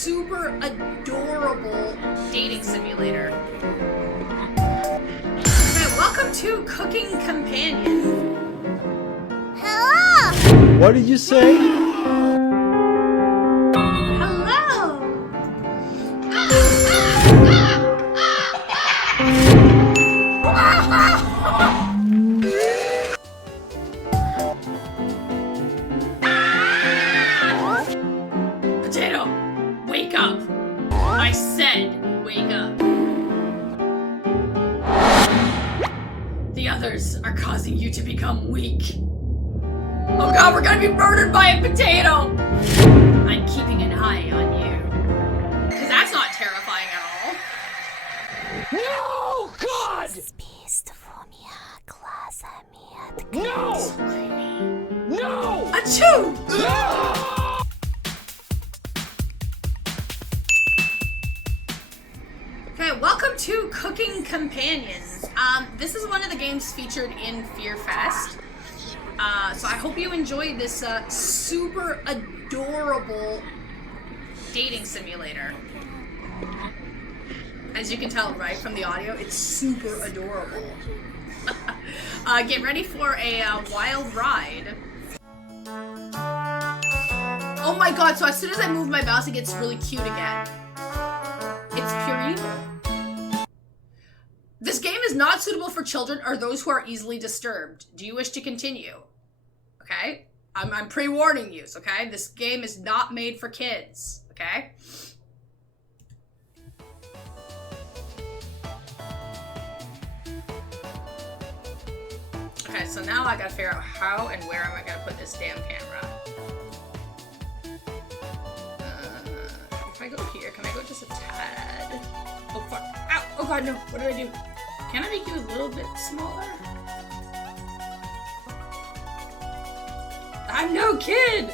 super adorable dating simulator. Okay, welcome to Cooking Companion. Hello! What did you say? Hello! Potato, wake up! I said, wake up. The others are causing you to become weak. Oh god, we're gonna be murdered by a potato! I'm keeping an eye on you. Because that's not terrifying at all. No! God! No! No! Achoo! Okay, welcome to Cooking Companions. This is one of the games featured in Fear Fest. So I hope you enjoy this super adorable dating simulator. As you can tell, right, from the audio, it's super adorable. Get ready for a wild ride. Oh my god, so as soon as I move my mouse, it gets really cute again. It's pure evil. This game is not suitable for children or those who are easily disturbed. Do you wish to continue? Okay? I'm pre-warning you, okay? This game is not made for kids, okay? Okay, so now I gotta figure out how and where am I gonna put this damn camera. If I go here, can I go just a tad? Oh fuck, ow, oh god, no, what did I do? Can I make you a little bit smaller? I'm no kid!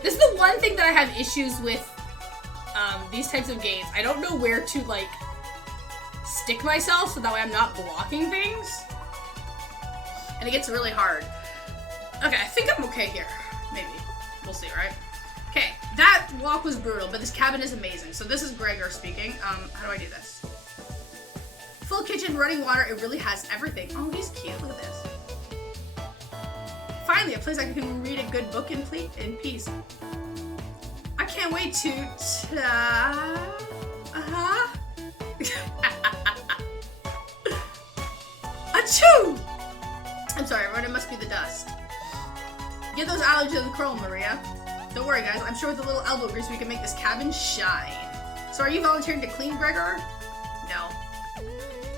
This is the one thing that I have issues with, these types of games. I don't know where to, like, stick myself so that way I'm not blocking things. And it gets really hard. Okay, I think I'm okay here. Maybe. We'll see, right? Okay, that walk was brutal, but this cabin is amazing. So this is Gregor speaking. How do I do this? Full kitchen, running water, it really has everything. Oh, he's cute, look at this. Finally, a place I can read a good book in peace. I can't wait to... Achoo! I'm sorry, everyone, it must be the dust. Get those allergies in the curl, Maria. Don't worry, guys. I'm sure with a little elbow grease we can make this cabin shine. So are you volunteering to clean, Gregor? No.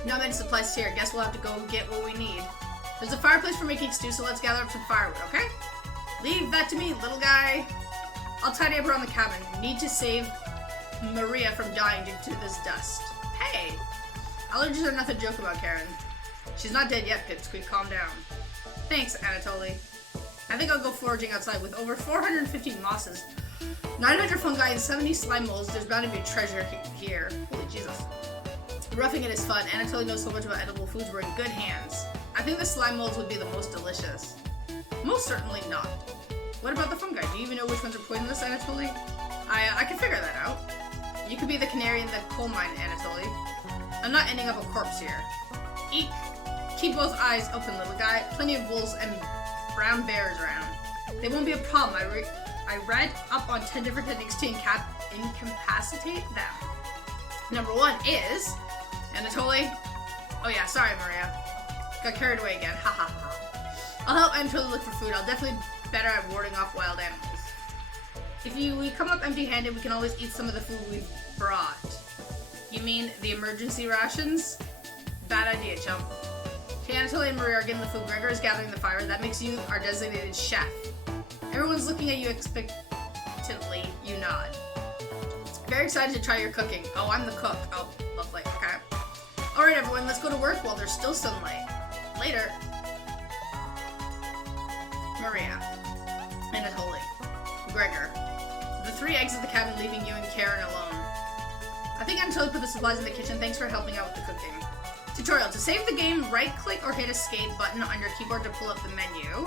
Not many supplies here. Guess we'll have to go get what we need. There's a fireplace for making stew, so let's gather up some firewood, okay? Leave that to me, little guy. I'll tidy up around the cabin. Need to save Maria from dying due to this dust. Hey! Allergies are nothing to joke about, Karen. She's not dead yet, Pipsqueak. Calm down. Thanks, Anatoly. I think I'll go foraging outside. With over 450 mosses, 900 fungi, and 70 slime molds, there's bound to be treasure here. Holy Jesus. Roughing it is fun. Anatoly knows so much about edible foods. We're in good hands. I think the slime molds would be the most delicious. Most certainly not. What about the fungi? Do you even know which ones are poisonous, Anatoly? I can figure that out. You could be the canary in the coal mine, Anatoly. I'm not ending up a corpse here. Eek. Keep both eyes open, little guy. Plenty of wolves and brown bears around. They won't be a problem. I read up on 10 different techniques to incapacitate them. Number 1 is... Anatoly? Oh yeah, sorry, Maria. Got carried away again. Ha ha ha. I'll help Anatoly look for food. I'll definitely be better at warding off wild animals. If we come up empty-handed, we can always eat some of the food we've brought. You mean the emergency rations? Bad idea, chump. Okay, Anatoly and Maria are getting the food. Gregor is gathering the fire. That makes you our designated chef. Everyone's looking at you expectantly. You nod. Very excited to try your cooking. Oh, I'm the cook. Oh, lovely. Okay. Alright, everyone, let's go to work while there's still sunlight. Later. Maria. Anatoly. Gregor. The 3 exit the cabin, leaving you and Karen alone. I think Anatoly put the supplies in the kitchen. Thanks for helping out with the cooking. Tutorial. To save the game, right-click or hit escape button on your keyboard to pull up the menu.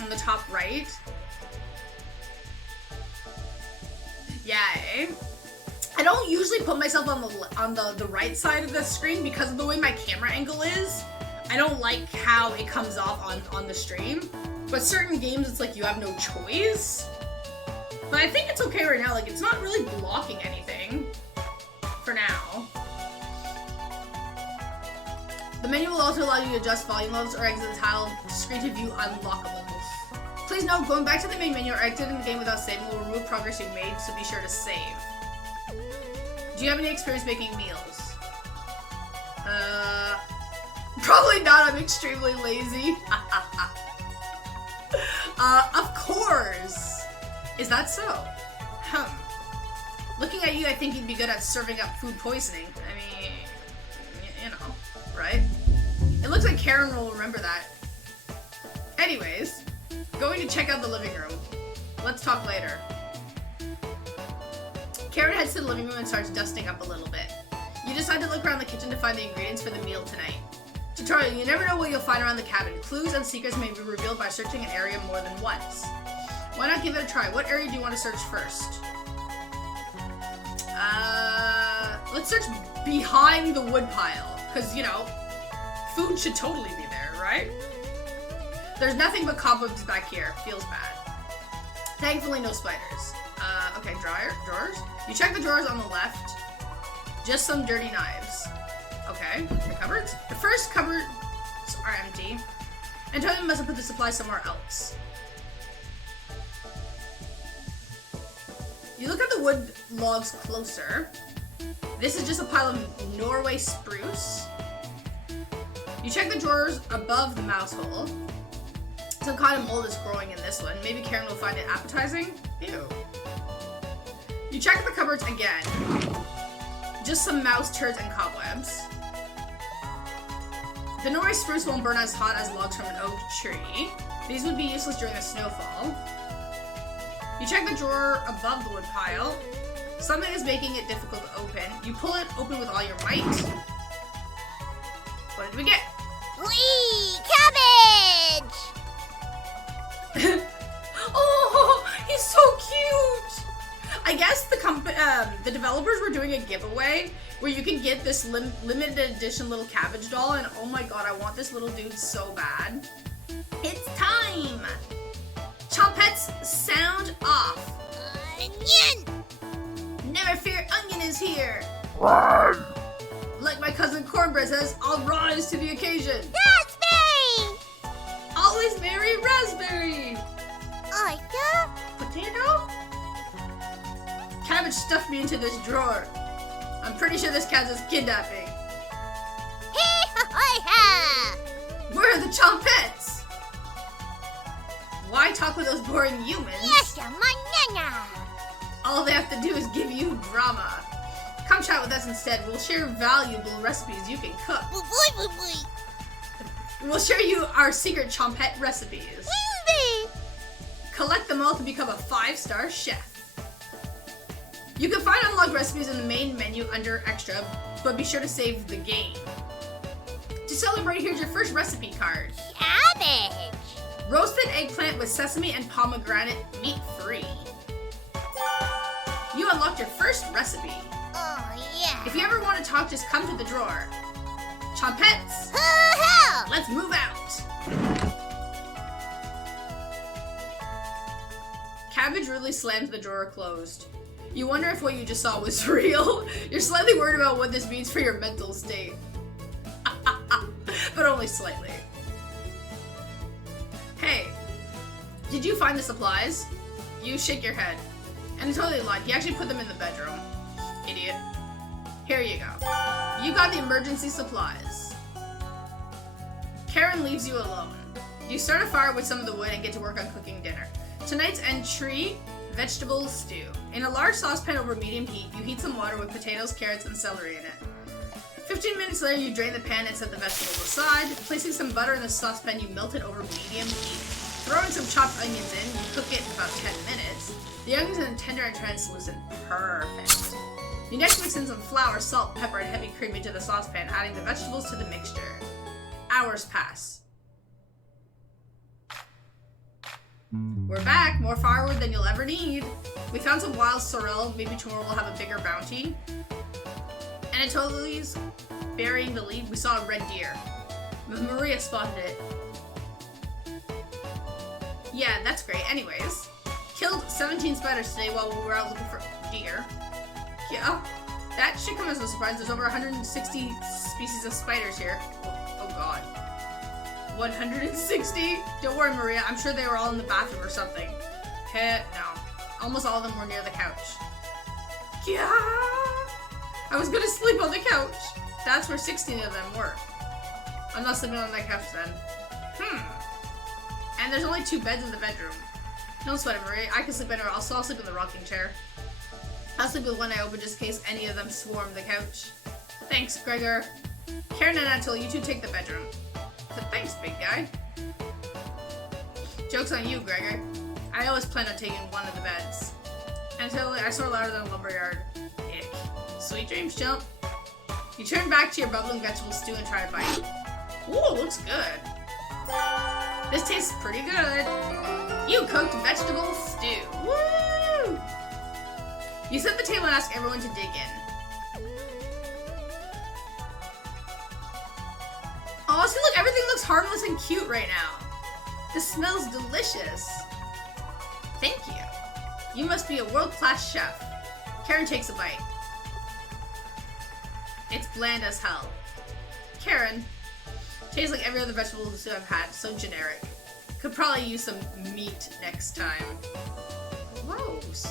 on the top right. Yay. I don't usually put myself on the right side of the screen because of the way my camera angle is. I don't like how it comes off on the stream. But certain games, it's like you have no choice. But I think it's okay right now. Like, it's not really blocking anything for now. The menu will also allow you to adjust volume levels or exit the tile screen to view unlockables. Please note, going back to the main menu or exiting the game without saving will remove progress you've made, so be sure to save. Do you have any experience making meals? Probably not. I'm extremely lazy. Of course. Is that so? Looking at you, I think you'd be good at serving up food poisoning. I mean, you know, right? It looks like Karen will remember that. Anyways, going to check out the living room. Let's talk later. Karen heads to the living room and starts dusting up a little bit. You decide to look around the kitchen to find the ingredients for the meal tonight. Tutorial, you never know what you'll find around the cabin. Clues and secrets may be revealed by searching an area more than once. Why not give it a try? What area do you want to search first? Let's search behind the wood pile. Because, you know, food should totally be there, right? There's nothing but cobwebs back here. Feels bad. Thankfully, no spiders. Okay, drawers. You check the drawers on the left. Just some dirty knives. Okay, the cupboards. The first cupboards are empty. Antonio must have put the supplies somewhere else. You look at the wood logs closer. This is just a pile of Norway spruce. You check the drawers above the mouse hole. Some kind of mold is growing in this one. Maybe Karen will find it appetizing. Ew. You check the cupboards again. Just some mouse turds and cobwebs. The Norway spruce won't burn as hot as logs from an oak tree. These would be useless during a snowfall. You check the drawer above the wood pile. Something is making it difficult to open. You pull it open with all your might. What did we get? Whee! Cabbage! Oh, he's so cute! I guess the developers were doing a giveaway where you can get this limited edition little cabbage doll, and oh my god, I want this little dude so bad. It's time! Chompets, sound off! Onion! Never fear, Onion is here! Like my cousin Cornbread says, I'll rise to the occasion! Raspberry! Always merry raspberry! Oyster? Potato? Cabbage stuffed me into this drawer. I'm pretty sure this counts as kidnapping. Hee-ha-ha-ha! Where are the Chompets? Why talk with those boring humans? Yes, manana! All they have to do is give you drama. Come chat with us instead. We'll share valuable recipes you can cook. We'll share you our secret Chompet recipes. Easy! Collect them all to become a 5-star chef. You can find unlocked recipes in the main menu under Extra, but be sure to save the game. To celebrate, here's your first recipe card. Cabbage! Roasted eggplant with sesame and pomegranate, meat-free. You unlocked your first recipe. Oh, yeah. If you ever want to talk, just come to the drawer. Chompets, Hoo-hoo! let's move out. Cabbage really slammed the drawer closed. You wonder if what you just saw was real. You're slightly worried about what this means for your mental state. But only slightly. Hey, did you find the supplies? You shake your head. And totally lied. He actually put them in the bedroom. Idiot. Here you go. You got the emergency supplies. Karen leaves you alone. You start a fire with some of the wood and get to work on cooking dinner. Tonight's entry, vegetable stew. In a large saucepan over medium heat, you heat some water with potatoes, carrots, and celery in it. 15 minutes later, you drain the pan and set the vegetables aside. Placing some butter in the saucepan, you melt it over medium heat. Throwing some chopped onions in, you cook it about 10 minutes. The onions are tender and translucent. Perfect. You next mix in some flour, salt, pepper, and heavy cream into the saucepan, adding the vegetables to the mixture. Hours pass. We're back, more firewood than you'll ever need. We found some wild sorrel, maybe tomorrow we'll have a bigger bounty. And Anatoli's burying the lead, we saw a red deer. Maria spotted it. Yeah, that's great. Anyways, killed 17 spiders today while we were out looking for deer. Yeah, that should come as a surprise. There's over 160 species of spiders here. Oh god. 160? Don't worry, Maria. I'm sure they were all in the bathroom or something. No. Almost all of them were near the couch. Yeah. I was gonna sleep on the couch. That's where 16 of them were. I'm not sleeping on that couch then. And there's only 2 beds in the bedroom. Don't sweat it, Maria. I can sleep anywhere. I'll sleep in the rocking chair. I'll sleep with one eye open just in case any of them swarm the couch. Thanks, Gregor. Karen and Anatol, you two take the bedroom. So thanks, big guy. Joke's on you, Gregor. I always plan on taking one of the beds. Until I snore louder than a lumberyard. Ick. Sweet dreams, chump. You turn back to your bubbling vegetable stew and try a bite. Ooh, looks good. This tastes pretty good. You cooked vegetable stew. Woo! You set the table and ask everyone to dig in. Oh, see, look, everything looks harmless and cute right now. This smells delicious. Thank you. You must be a world-class chef. Karen takes a bite. It's bland as hell. Karen, tastes like every other vegetable stew I've had. So generic. Could probably use some meat next time. Gross.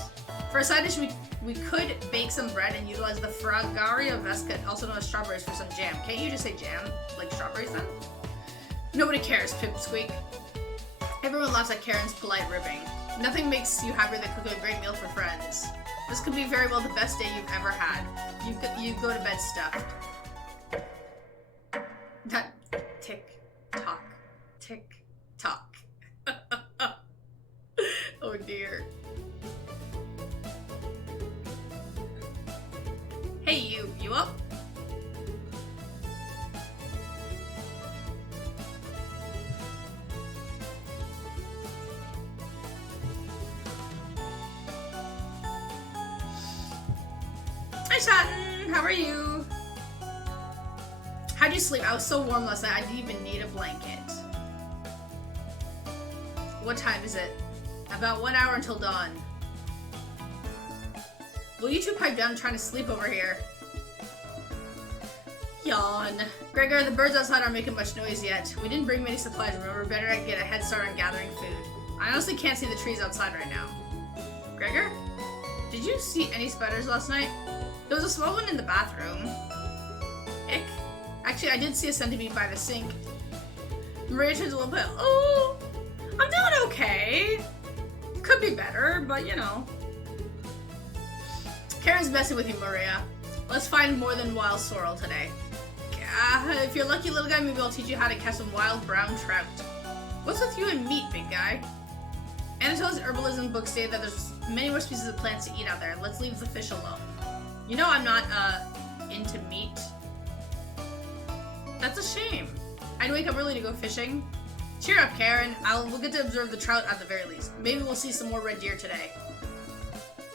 For a side dish, we could bake some bread and utilize the Fragaria vesca, also known as strawberries, for some jam. Can't you just say jam? Like strawberries then? Nobody cares, Pipsqueak. Everyone laughs at Karen's polite ribbing. Nothing makes you happier than cooking a great meal for friends. This could be very well the best day you've ever had. You go to bed stuffed. That tick tock, tick tock. Oh dear. Hey you up? Hi Satin, how are you? How'd you sleep? I was so warm last night I didn't even need a blanket. What time is it? About 1 hour until dawn. Will you two pipe down trying to sleep over here? Yawn. Gregor, the birds outside aren't making much noise yet. We didn't bring many supplies, remember? Better get a head start on gathering food. I honestly can't see the trees outside right now. Gregor? Did you see any spiders last night? There was a small one in the bathroom. Ick. Actually, I did see a centipede by the sink. Maria turns a little bit. Oh, I'm doing okay. Could be better, but you know. Karen's messing with you, Maria. Let's find more than wild sorrel today. If you're lucky, little guy, maybe I'll teach you how to catch some wild brown trout. What's with you and meat, big guy? Anatola's herbalism books say that there's many more species of plants to eat out there. Let's leave the fish alone. You know I'm not, into meat. That's a shame. I'd wake up early to go fishing. Cheer up, Karen. We'll get to observe the trout at the very least. Maybe we'll see some more red deer today.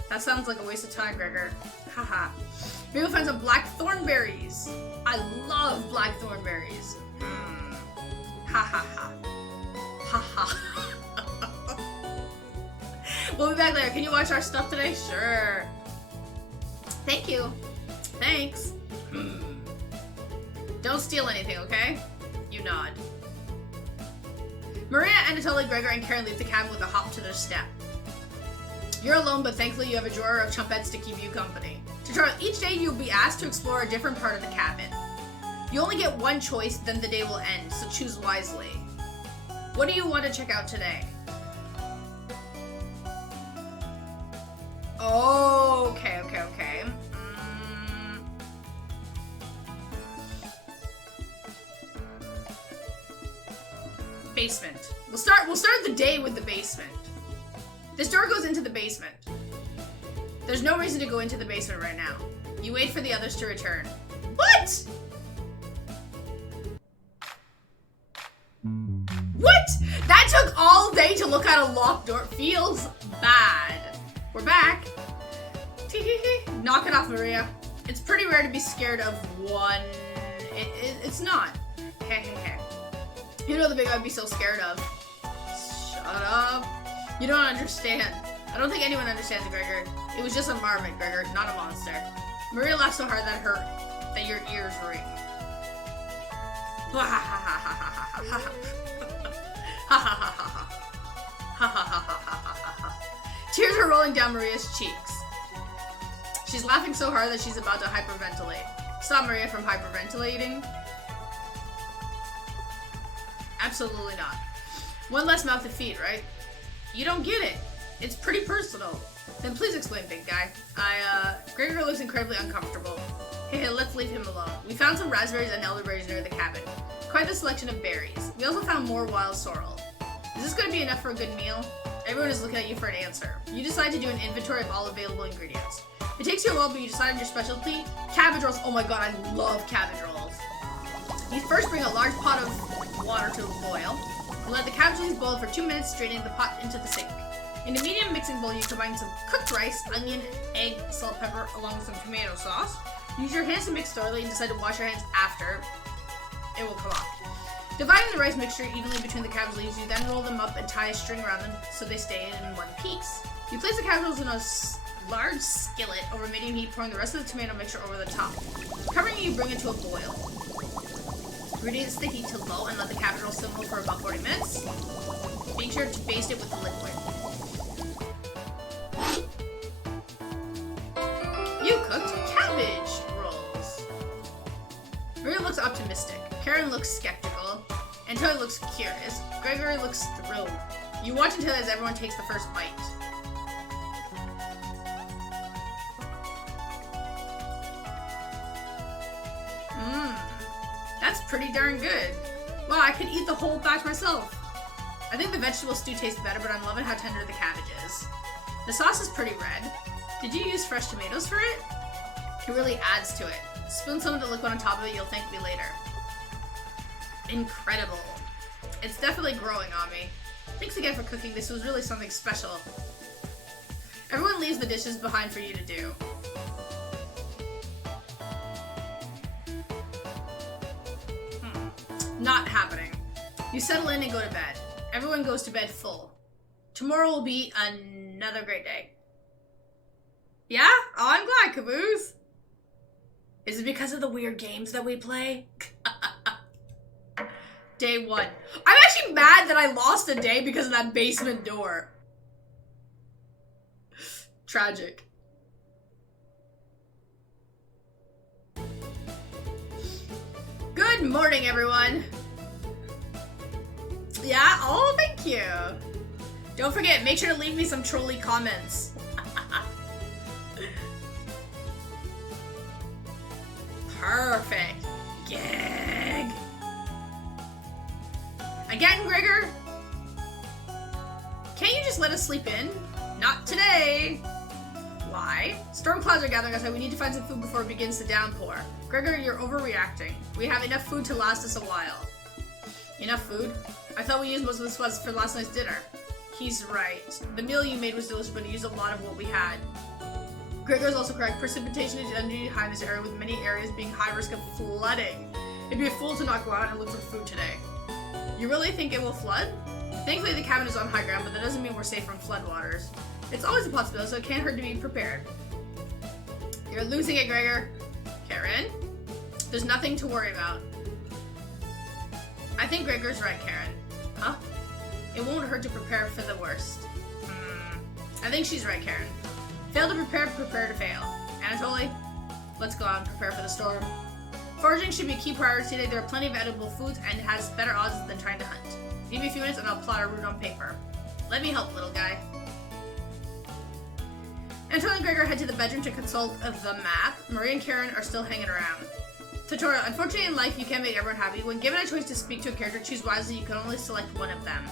That sounds like a waste of time, Gregor. Haha. Maybe we'll find some black thornberries. I love black thornberries. Ha ha ha. Ha ha. We'll be back later. Can you watch our stuff today? Sure. Thank you. Thanks. Don't steal anything, okay? You nod. Maria, Anatoly, Gregor, and Karen leave the cabin with a hop to their step. You're alone, but thankfully you have a drawer of chumpets to keep you company. Tutorial, each day you'll be asked to explore a different part of the cabin. You only get one choice, then the day will end, so choose wisely. What do you want to check out today? Oh, okay. Basement. We'll start the day with the basement. This door goes into the basement. There's no reason to go into the basement right now. You wait for the others to return. What? What? That took all day to look at a locked door. Feels bad. We're back. Knock it off, Maria. It's pretty rare to be scared of one. It's not. Hey. You know the big I'd be so scared of. Shut up. You don't understand. I don't think anyone understands, Gregor. It was just a marmot, Gregor, not a monster. Maria laughed so hard that your ears ring. Tears are rolling down Maria's cheeks. She's laughing so hard that she's about to hyperventilate. Stop Maria from hyperventilating. Absolutely not. One less mouth to feed, right? You don't get it. It's pretty personal. Then please explain, big guy. Gregor looks incredibly uncomfortable. Hey, let's leave him alone. We found some raspberries and elderberries near the cabin. Quite the selection of berries. We also found more wild sorrel. Is this going to be enough for a good meal? Everyone is looking at you for an answer. You decide to do an inventory of all available ingredients. It takes you a while, but you decide on your specialty. Cabbage rolls. Oh my god, I love cabbage rolls. You first bring a large pot of water to a boil. And let the cabbage leaves boil for 2 minutes, straining the pot into the sink. In a medium mixing bowl, you combine some cooked rice, onion, egg, salt, pepper, along with some tomato sauce. Use your hands to mix thoroughly and decide to wash your hands after. It will come off. Dividing the rice mixture evenly between the cabbage leaves, you then roll them up and tie a string around them so they stay in one piece. You place the cabbage rolls in a large skillet over medium heat, pouring the rest of the tomato mixture over the top. Covering it, you bring it to a boil. Reduce the heat to low and let the cabbage roll simmer for about 40 minutes. Make sure to baste it with the liquid. You cooked cabbage rolls. Maria looks optimistic. Karen looks skeptical. Antonio looks curious. Gregory looks thrilled. You watch until as everyone takes the first bite. That's pretty darn good. Wow, I could eat the whole batch myself. I think the vegetable stew tastes better, but I'm loving how tender the cabbage is. The sauce is pretty red. Did you use fresh tomatoes for it? It really adds to it. Spoon some of the liquid on top of it, you'll thank me later. Incredible. It's definitely growing on me. Thanks again for cooking. This was really something special. Everyone leaves the dishes behind for you to do. Not happening. You settle in and go to bed. Everyone goes to bed full. Tomorrow will be another great day. Yeah? Oh, I'm glad, Caboose. Is it because of the weird games that we play? Day 1. I'm actually mad that I lost a day because of that basement door. Tragic. Good morning, everyone. Yeah? Oh, thank you. Don't forget, make sure to leave me some trolly comments. Perfect. Gag. Again, Gregor? Can't you just let us sleep in? Not today. Why? Storm clouds are gathering outside. We need to find some food before it begins to downpour. Gregor, you're overreacting. We have enough food to last us a while. Enough food? I thought we used most of the sweats for last night's dinner. He's right. The meal you made was delicious, but you used a lot of what we had. Gregor is also correct. Precipitation is underneath high in this area, with many areas being high risk of flooding. It'd be a fool to not go out and look for food today. You really think it will flood? Thankfully, the cabin is on high ground, but that doesn't mean we're safe from floodwaters. It's always a possibility, so it can't hurt to be prepared. You're losing it, Gregor. Karen? There's nothing to worry about. I think Gregor's right, Karen. Huh? It won't hurt to prepare for the worst. I think she's right, Karen. Fail to prepare, prepare to fail. Anatoly, let's go out and prepare for the storm. Foraging should be a key priority today. There are plenty of edible foods and it has better odds than trying to hunt. Give me a few minutes and I'll plot a route on paper. Let me help, little guy. Antonio and Gregor head to the bedroom to consult the map. Marie and Karen are still hanging around. Tutorial. Unfortunately in life, you can't make everyone happy. When given a choice to speak to a character, choose wisely. You can only select one of them.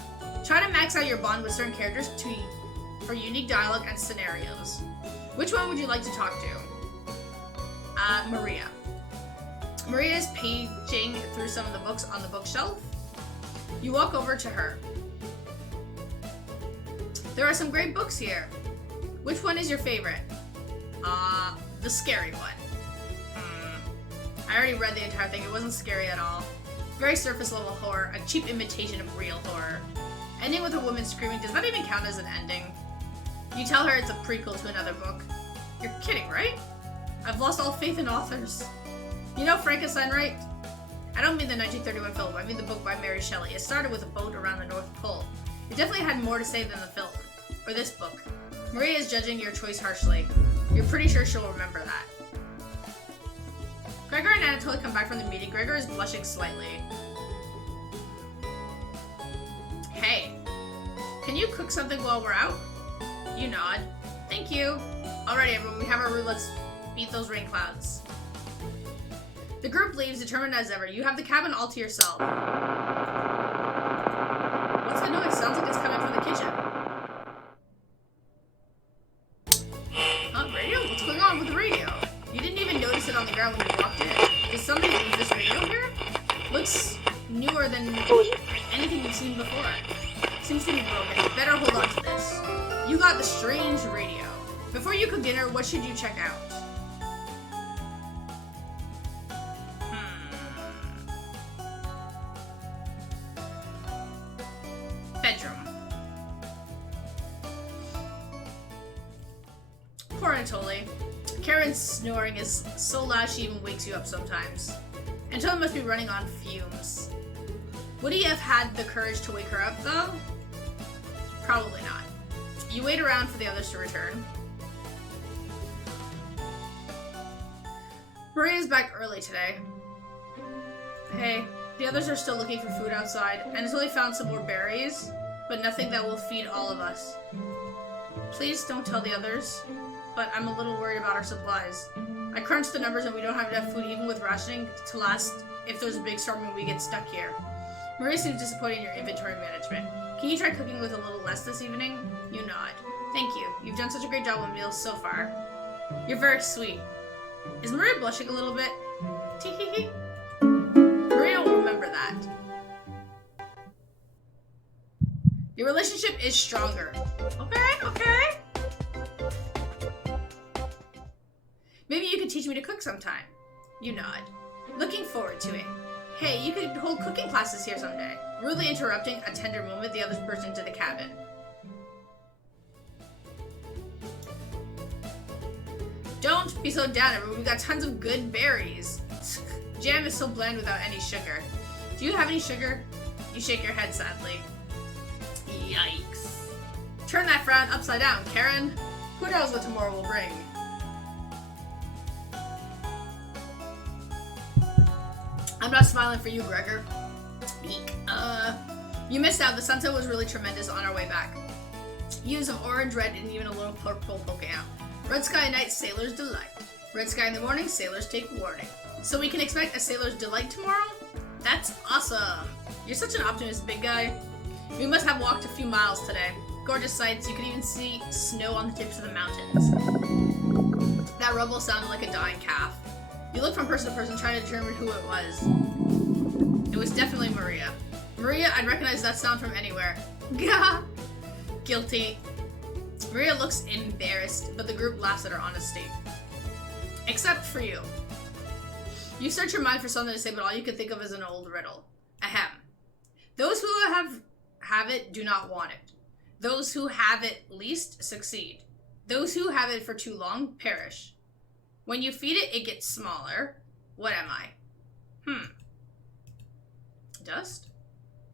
Try to max out your bond with certain characters for unique dialogue and scenarios. Which one would you like to talk to? Maria. Maria is paging through some of the books on the bookshelf. You walk over to her. There are some great books here. Which one is your favorite? The scary one. I already read the entire thing. It wasn't scary at all. Very surface level horror, a cheap imitation of real horror. Ending with a woman screaming, does that even count as an ending? You tell her it's a prequel to another book. You're kidding, right? I've lost all faith in authors. You know Frankenstein, right? I don't mean the 1931 film, I mean the book by Mary Shelley. It started with a boat around the North Pole. It definitely had more to say than the film. Or this book. Maria is judging your choice harshly. You're pretty sure she'll remember that. Gregor and Anatoly come back from the meeting. Gregor is blushing slightly. Hey, can you cook something while we're out? You nod. Thank you. Alrighty everyone, we have our route. Let's beat those rain clouds. The group leaves, determined as ever. You have the cabin all to yourself. What's the noise? Sounds like it's coming from the kitchen. Radio? What's going on with the radio? You didn't even notice it on the ground when you walked in. Did somebody leave this radio here? Looks newer than anything you've seen before. Seems to be broken. Better hold on to this. You got the strange radio. Before you cook dinner, what should you check out? Bedroom. Poor Anatoly. Karen's snoring is so loud she even wakes you up sometimes. Anatoly must be running on fumes. Would he have had the courage to wake her up, though? Probably not. You wait around for the others to return. Maria's back early today. Hey, the others are still looking for food outside, and Anatoly found some more berries, but nothing that will feed all of us. Please don't tell the others, but I'm a little worried about our supplies. I crunched the numbers and we don't have enough food even with rationing to last if there's a big storm and we get stuck here. Maria seems disappointed in your inventory management. Can you try cooking with a little less this evening? You nod. Thank you. You've done such a great job on meals so far. You're very sweet. Is Maria blushing a little bit? Tee-hee-hee. Maria will remember that. Your relationship is stronger. Okay. Maybe you could teach me to cook sometime. You nod. Looking forward to it. Hey, you could hold cooking classes here someday. Rudely interrupting a tender moment, the others burst into the cabin. Don't be so down, everyone. We've got tons of good berries. Jam is so bland without any sugar. Do you have any sugar? You shake your head sadly. Yikes. Turn that frown upside down, Karen. Who knows what tomorrow will bring? I'm not smiling for you, Gregor. Eek. You missed out. The sunset was really tremendous on our way back. Hues of orange, red, and even a little purple poking out. Red sky at night, sailor's delight. Red sky in the morning, sailors take warning. So we can expect a sailor's delight tomorrow? That's awesome. You're such an optimist, big guy. We must have walked a few miles today. Gorgeous sights. You could even see snow on the tips of the mountains. That rumble sounded like a dying calf. You look from person to person, trying to determine who it was. It was definitely Maria. Maria, I'd recognize that sound from anywhere. Gah! Guilty. Maria looks embarrassed, but the group laughs at her honesty. Except for you. You search your mind for something to say, but all you can think of is an old riddle. Ahem. Those who have it do not want it. Those who have it least succeed. Those who have it for too long perish. When you feed it, it gets smaller. What am I? Dust?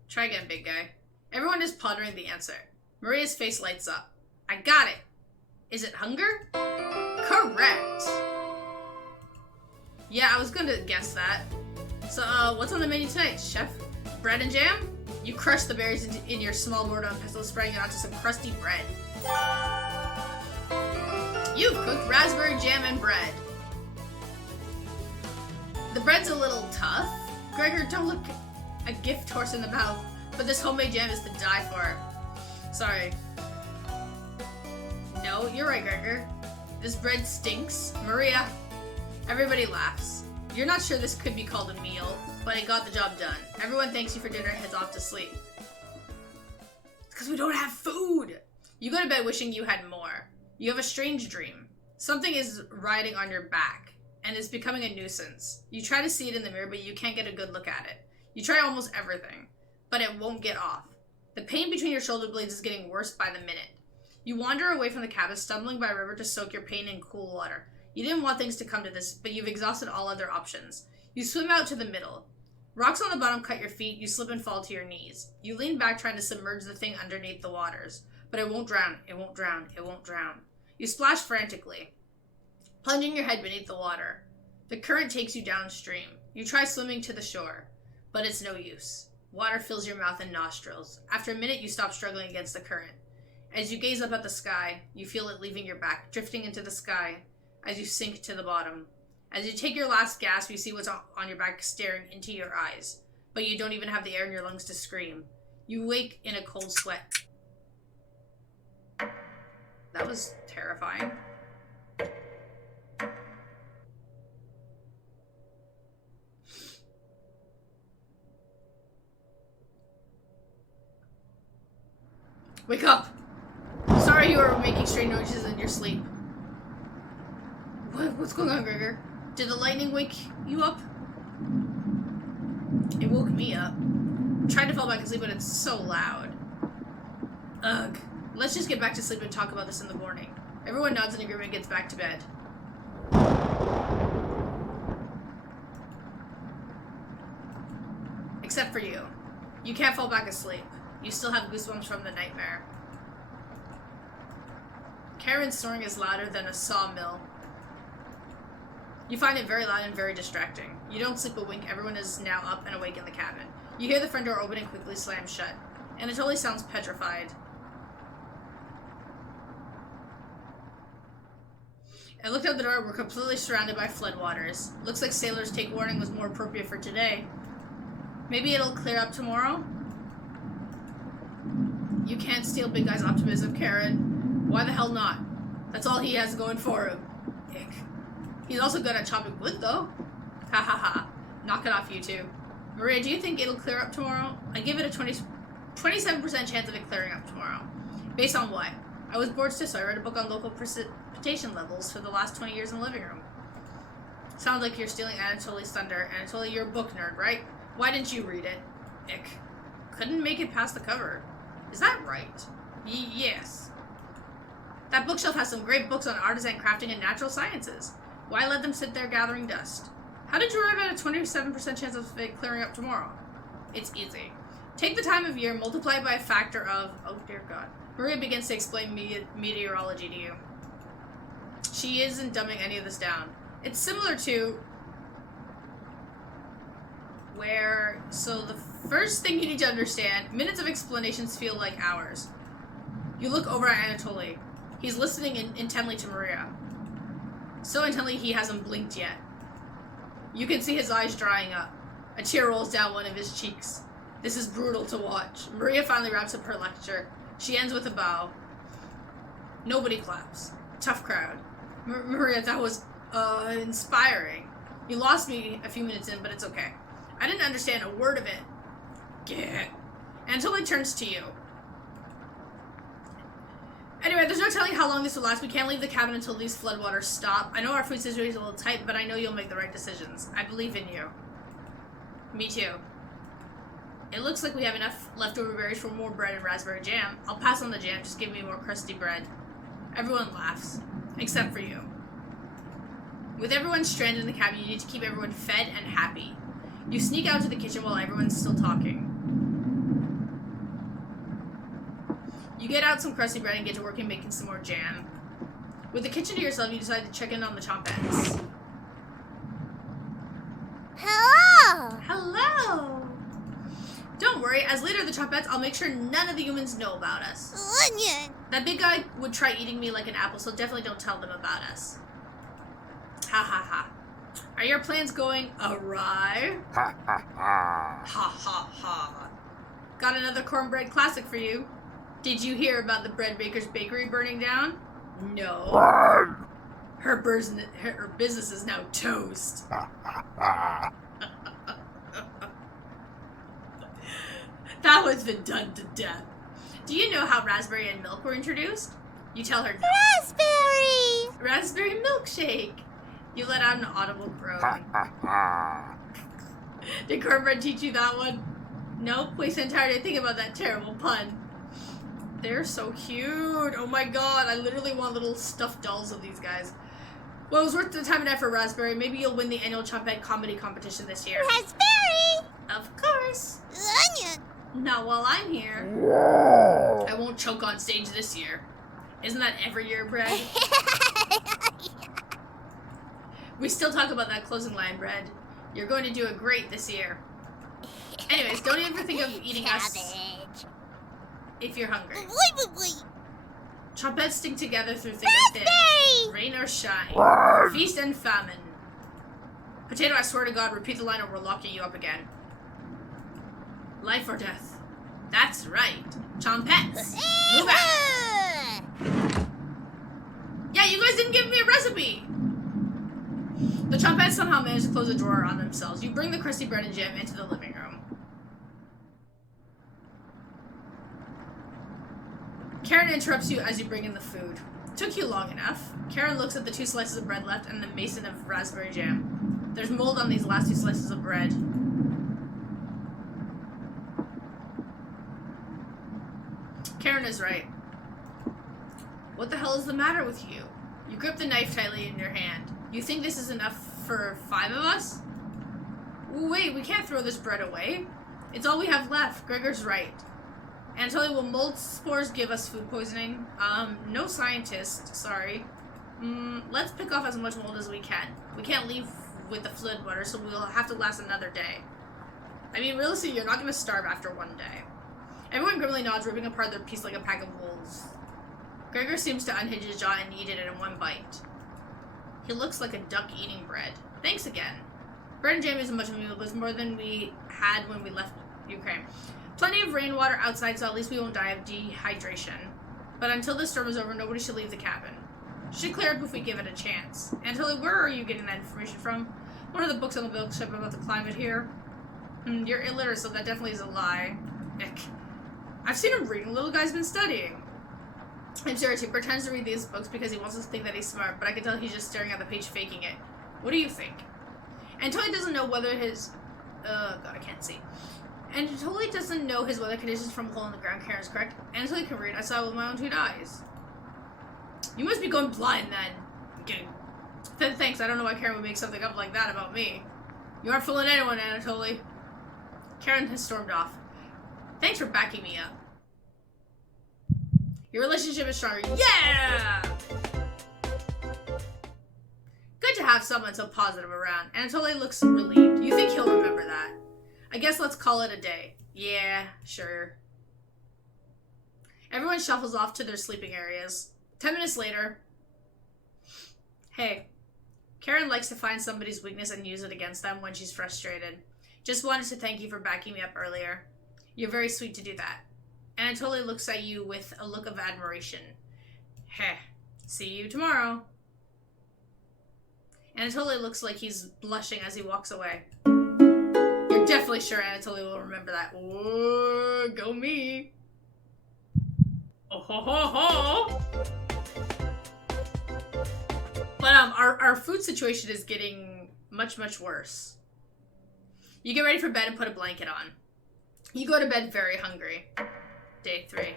Try again, big guy. Everyone is pondering the answer. Maria's face lights up. I got it. Is it hunger? Correct. Yeah, I was gonna guess that. So, what's on the menu tonight, chef? Bread and jam? You crush the berries in your small mortar and pestle, spreading it onto some crusty bread. You've cooked raspberry jam and bread. The bread's a little tough. Gregor, don't look a gift horse in the mouth, but this homemade jam is to die for. Sorry. No, you're right, Gregor. This bread stinks. Maria. Everybody laughs. You're not sure this could be called a meal. but it got the job done. Everyone thanks you for dinner and heads off to sleep. Because we don't have food! You go to bed wishing you had more. You have a strange dream. Something is riding on your back, and is becoming a nuisance. You try to see it in the mirror, but you can't get a good look at it. You try almost everything, but it won't get off. The pain between your shoulder blades is getting worse by the minute. You wander away from the cabin, stumbling by a river to soak your pain in cool water. You didn't want things to come to this, but you've exhausted all other options. You swim out to the middle. Rocks on the bottom cut your feet, you slip and fall to your knees. You lean back trying to submerge the thing underneath the waters, but it won't drown, it won't drown, it won't drown. You splash frantically, plunging your head beneath the water. The current takes you downstream. You try swimming to the shore, but it's no use. Water fills your mouth and nostrils. After a minute, you stop struggling against the current. As you gaze up at the sky, you feel it leaving your back, drifting into the sky as you sink to the bottom. As you take your last gasp, you see what's on your back staring into your eyes, but you don't even have the air in your lungs to scream. You wake in a cold sweat. That was terrifying. Wake up! Sorry you were making strange noises in your sleep. What's going on, Gregor? Did the lightning wake you up? It woke me up. Tried to fall back asleep, but it's so loud. Ugh. Let's just get back to sleep and talk about this in the morning. Everyone nods in agreement and gets back to bed. Except for you. You can't fall back asleep. You still have goosebumps from the nightmare. Karen's snoring is louder than a sawmill. You find it very loud and very distracting. You don't sleep a wink. Everyone is now up and awake in the cabin. You hear the front door open and quickly slam shut. And it totally sounds petrified. I looked out the door. We're completely surrounded by floodwaters. Looks like sailors take warning was more appropriate for today. Maybe it'll clear up tomorrow? You can't steal Big Guy's optimism, Karen. Why the hell not? That's all he has going for him. Ick. He's also good at chopping wood, though. Ha ha ha. Knock it off, you two. Maria, do you think it'll clear up tomorrow? I give it a 27% chance of it clearing up tomorrow. Based on what? I was bored still, so I read a book on local precipitation levels for the last 20 years in the living room. Sounds like you're stealing Anatoly's thunder. Anatoly, you're a book nerd, right? Why didn't you read it? Ick. Couldn't make it past the cover. Is that right? Yes. That bookshelf has some great books on artisan crafting and natural sciences. Why let them sit there gathering dust? How did you arrive at a 27% chance of it clearing up tomorrow? It's easy. Take the time of year, multiply it by a factor of... Oh, dear God. Maria begins to explain meteorology to you. She isn't dumbing any of this down. It's similar to... where... So the first thing you need to understand, minutes of explanations feel like hours. You look over at Anatoly. He's listening intently to Maria. So intently he hasn't blinked yet. You can see his eyes drying up. A tear rolls down one of his cheeks. This is brutal to watch. Maria finally wraps up her lecture. She ends with a bow. Nobody claps. Tough crowd. Maria, that was, inspiring. You lost me a few minutes in, but it's okay. I didn't understand a word of it. Get. Anatoly turns to you. Anyway, there's no telling how long this will last. We can't leave the cabin until these floodwaters stop. I know our food situation is a little tight, but I know you'll make the right decisions. I believe in you. Me too. It looks like we have enough leftover berries for more bread and raspberry jam. I'll pass on the jam, just give me more crusty bread. Everyone laughs. Except for you. With everyone stranded in the cabin, you need to keep everyone fed and happy. You sneak out to the kitchen while everyone's still talking. You get out some crusty bread and get to work in making some more jam. With the kitchen to yourself, you decide to check in on the chompettes. Hello! Hello! Don't worry, as leader of the chompettes, I'll make sure none of the humans know about us. Onion! That big guy would try eating me like an apple, so definitely don't tell them about us. Ha ha ha. Are your plans going awry? Ha ha ha. Ha ha ha. Got another cornbread classic for you. Did you hear about the bread baker's bakery burning down? No. Her business is now toast. That one's been done to death. Do you know how raspberry and milk were introduced? You tell her no. Raspberry! Raspberry milkshake. You let out an audible groan. Did Cornbread teach you that one? Nope. Waste an entire day thinking about that terrible pun. They're so cute. Oh my god. I literally want little stuffed dolls of these guys. Well, it was worth the time and effort, Raspberry. Maybe you'll win the annual Chompette comedy competition this year. Raspberry! Of course. Onion! Not while I'm here. I won't choke on stage this year. Isn't that every year, Bread? We still talk about that closing line, Bread. You're going to do it great this year. Anyways, don't ever think of eating us if you're hungry. Chompettes stick together through thick and thin. Rain or shine. Feast and famine. Potato, I swear to God, repeat the line or we're locking you up again. Life or death. That's right. Chompettes. Move out. Yeah, you guys didn't give me a recipe. The Chompettes somehow managed to close the drawer on themselves. You bring the crusty bread and jam into the living room. Karen interrupts you as you bring in the food. Took you long enough. Karen looks at the 2 slices of bread left and the mason of raspberry jam. There's mold on these last 2 slices of bread. Karen is right. What the hell is the matter with you? You grip the knife tightly in your hand. You think this is enough for 5 of us? Wait, we can't throw this bread away. It's all we have left. Gregor's right. Anatoly, will mold spores give us food poisoning? No scientist, sorry. Let's pick off as much mold as we can. We can't leave with the fluid water, so we'll have to last another day. I mean, realistically, you're not going to starve after 1 day. Everyone grimly nods, ripping apart their piece like a pack of wolves. Gregor seems to unhinge his jaw and eat it in 1 bite. He looks like a duck eating bread. Thanks again. Bread and jam isn't much of a meal, but it's more than we had when we left Ukraine. Plenty of rainwater outside, so at least we won't die of dehydration. But until this storm is over, nobody should leave the cabin. Should clear up if we give it a chance. Anatoly, where are you getting that information from? One of the books on the bookshelf about the climate here. You're illiterate, so that definitely is a lie. Ick. I've seen him reading. Little guy's been studying. I'm serious, he pretends to read these books because he wants us to think that he's smart, but I can tell he's just staring at the page faking it. What do you think? Anatoly doesn't know whether his... God, I can't see. Anatoly doesn't know his weather conditions from a hole in the ground. Karen's correct. Anatoly can read. I saw it with my own 2 eyes. You must be going blind then. I'm kidding. Thanks, I don't know why Karen would make something up like that about me. You aren't fooling anyone, Anatoly. Karen has stormed off. Thanks for backing me up. Your relationship is stronger. Yeah! Good to have someone so positive around. Anatoly looks relieved. You think he'll remember that? I guess let's call it a day. Yeah, sure. Everyone shuffles off to their sleeping areas. 10 minutes later. Hey. Karen likes to find somebody's weakness and use it against them when she's frustrated. Just wanted to thank you for backing me up earlier. You're very sweet to do that. Anatoly looks at you with a look of admiration. Heh. See you tomorrow. Anatoly looks like he's blushing as he walks away. You're definitely sure Anatoly will remember that. Whoa, go me. Oh ho ho ho. But our food situation is getting much, much worse. You get ready for bed and put a blanket on. You go to bed very hungry. Day 3.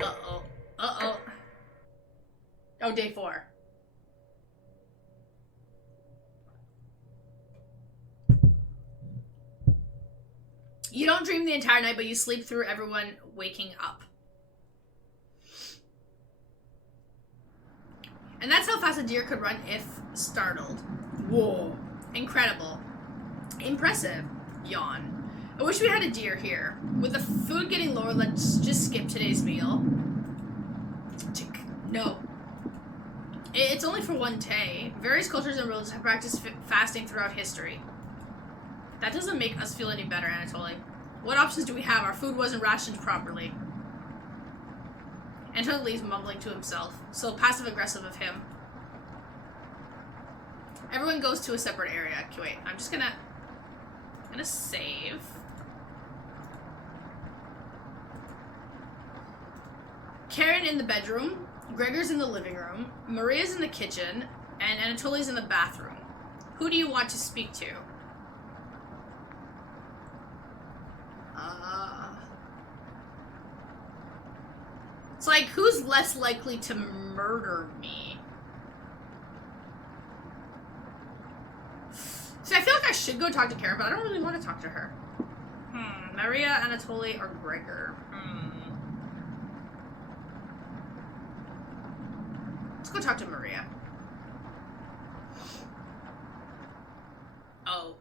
Uh-oh. Uh-oh. Oh, day 4. You don't dream the entire night, but you sleep through everyone waking up. And that's how fast a deer could run if startled. Whoa. Incredible. Impressive. Yawn. I wish we had a deer here. With the food getting lower, let's just skip today's meal. No. It's only for 1 day. Various cultures and religions have practiced fasting throughout history. That doesn't make us feel any better, Anatoly. What options do we have? Our food wasn't rationed properly. Anatoly leaves mumbling to himself. So passive-aggressive of him. Everyone goes to a separate area. Okay, wait. I'm gonna save. Karen in the bedroom, Gregor's in the living room, Maria's in the kitchen, and Anatoly's in the bathroom. Who do you want to speak to? It's like, who's less likely to murder me? See, I feel like I should go talk to Karen, but I don't really want to talk to her. Maria, Anatoly, or Gregor? Let's go talk to Maria. Oh.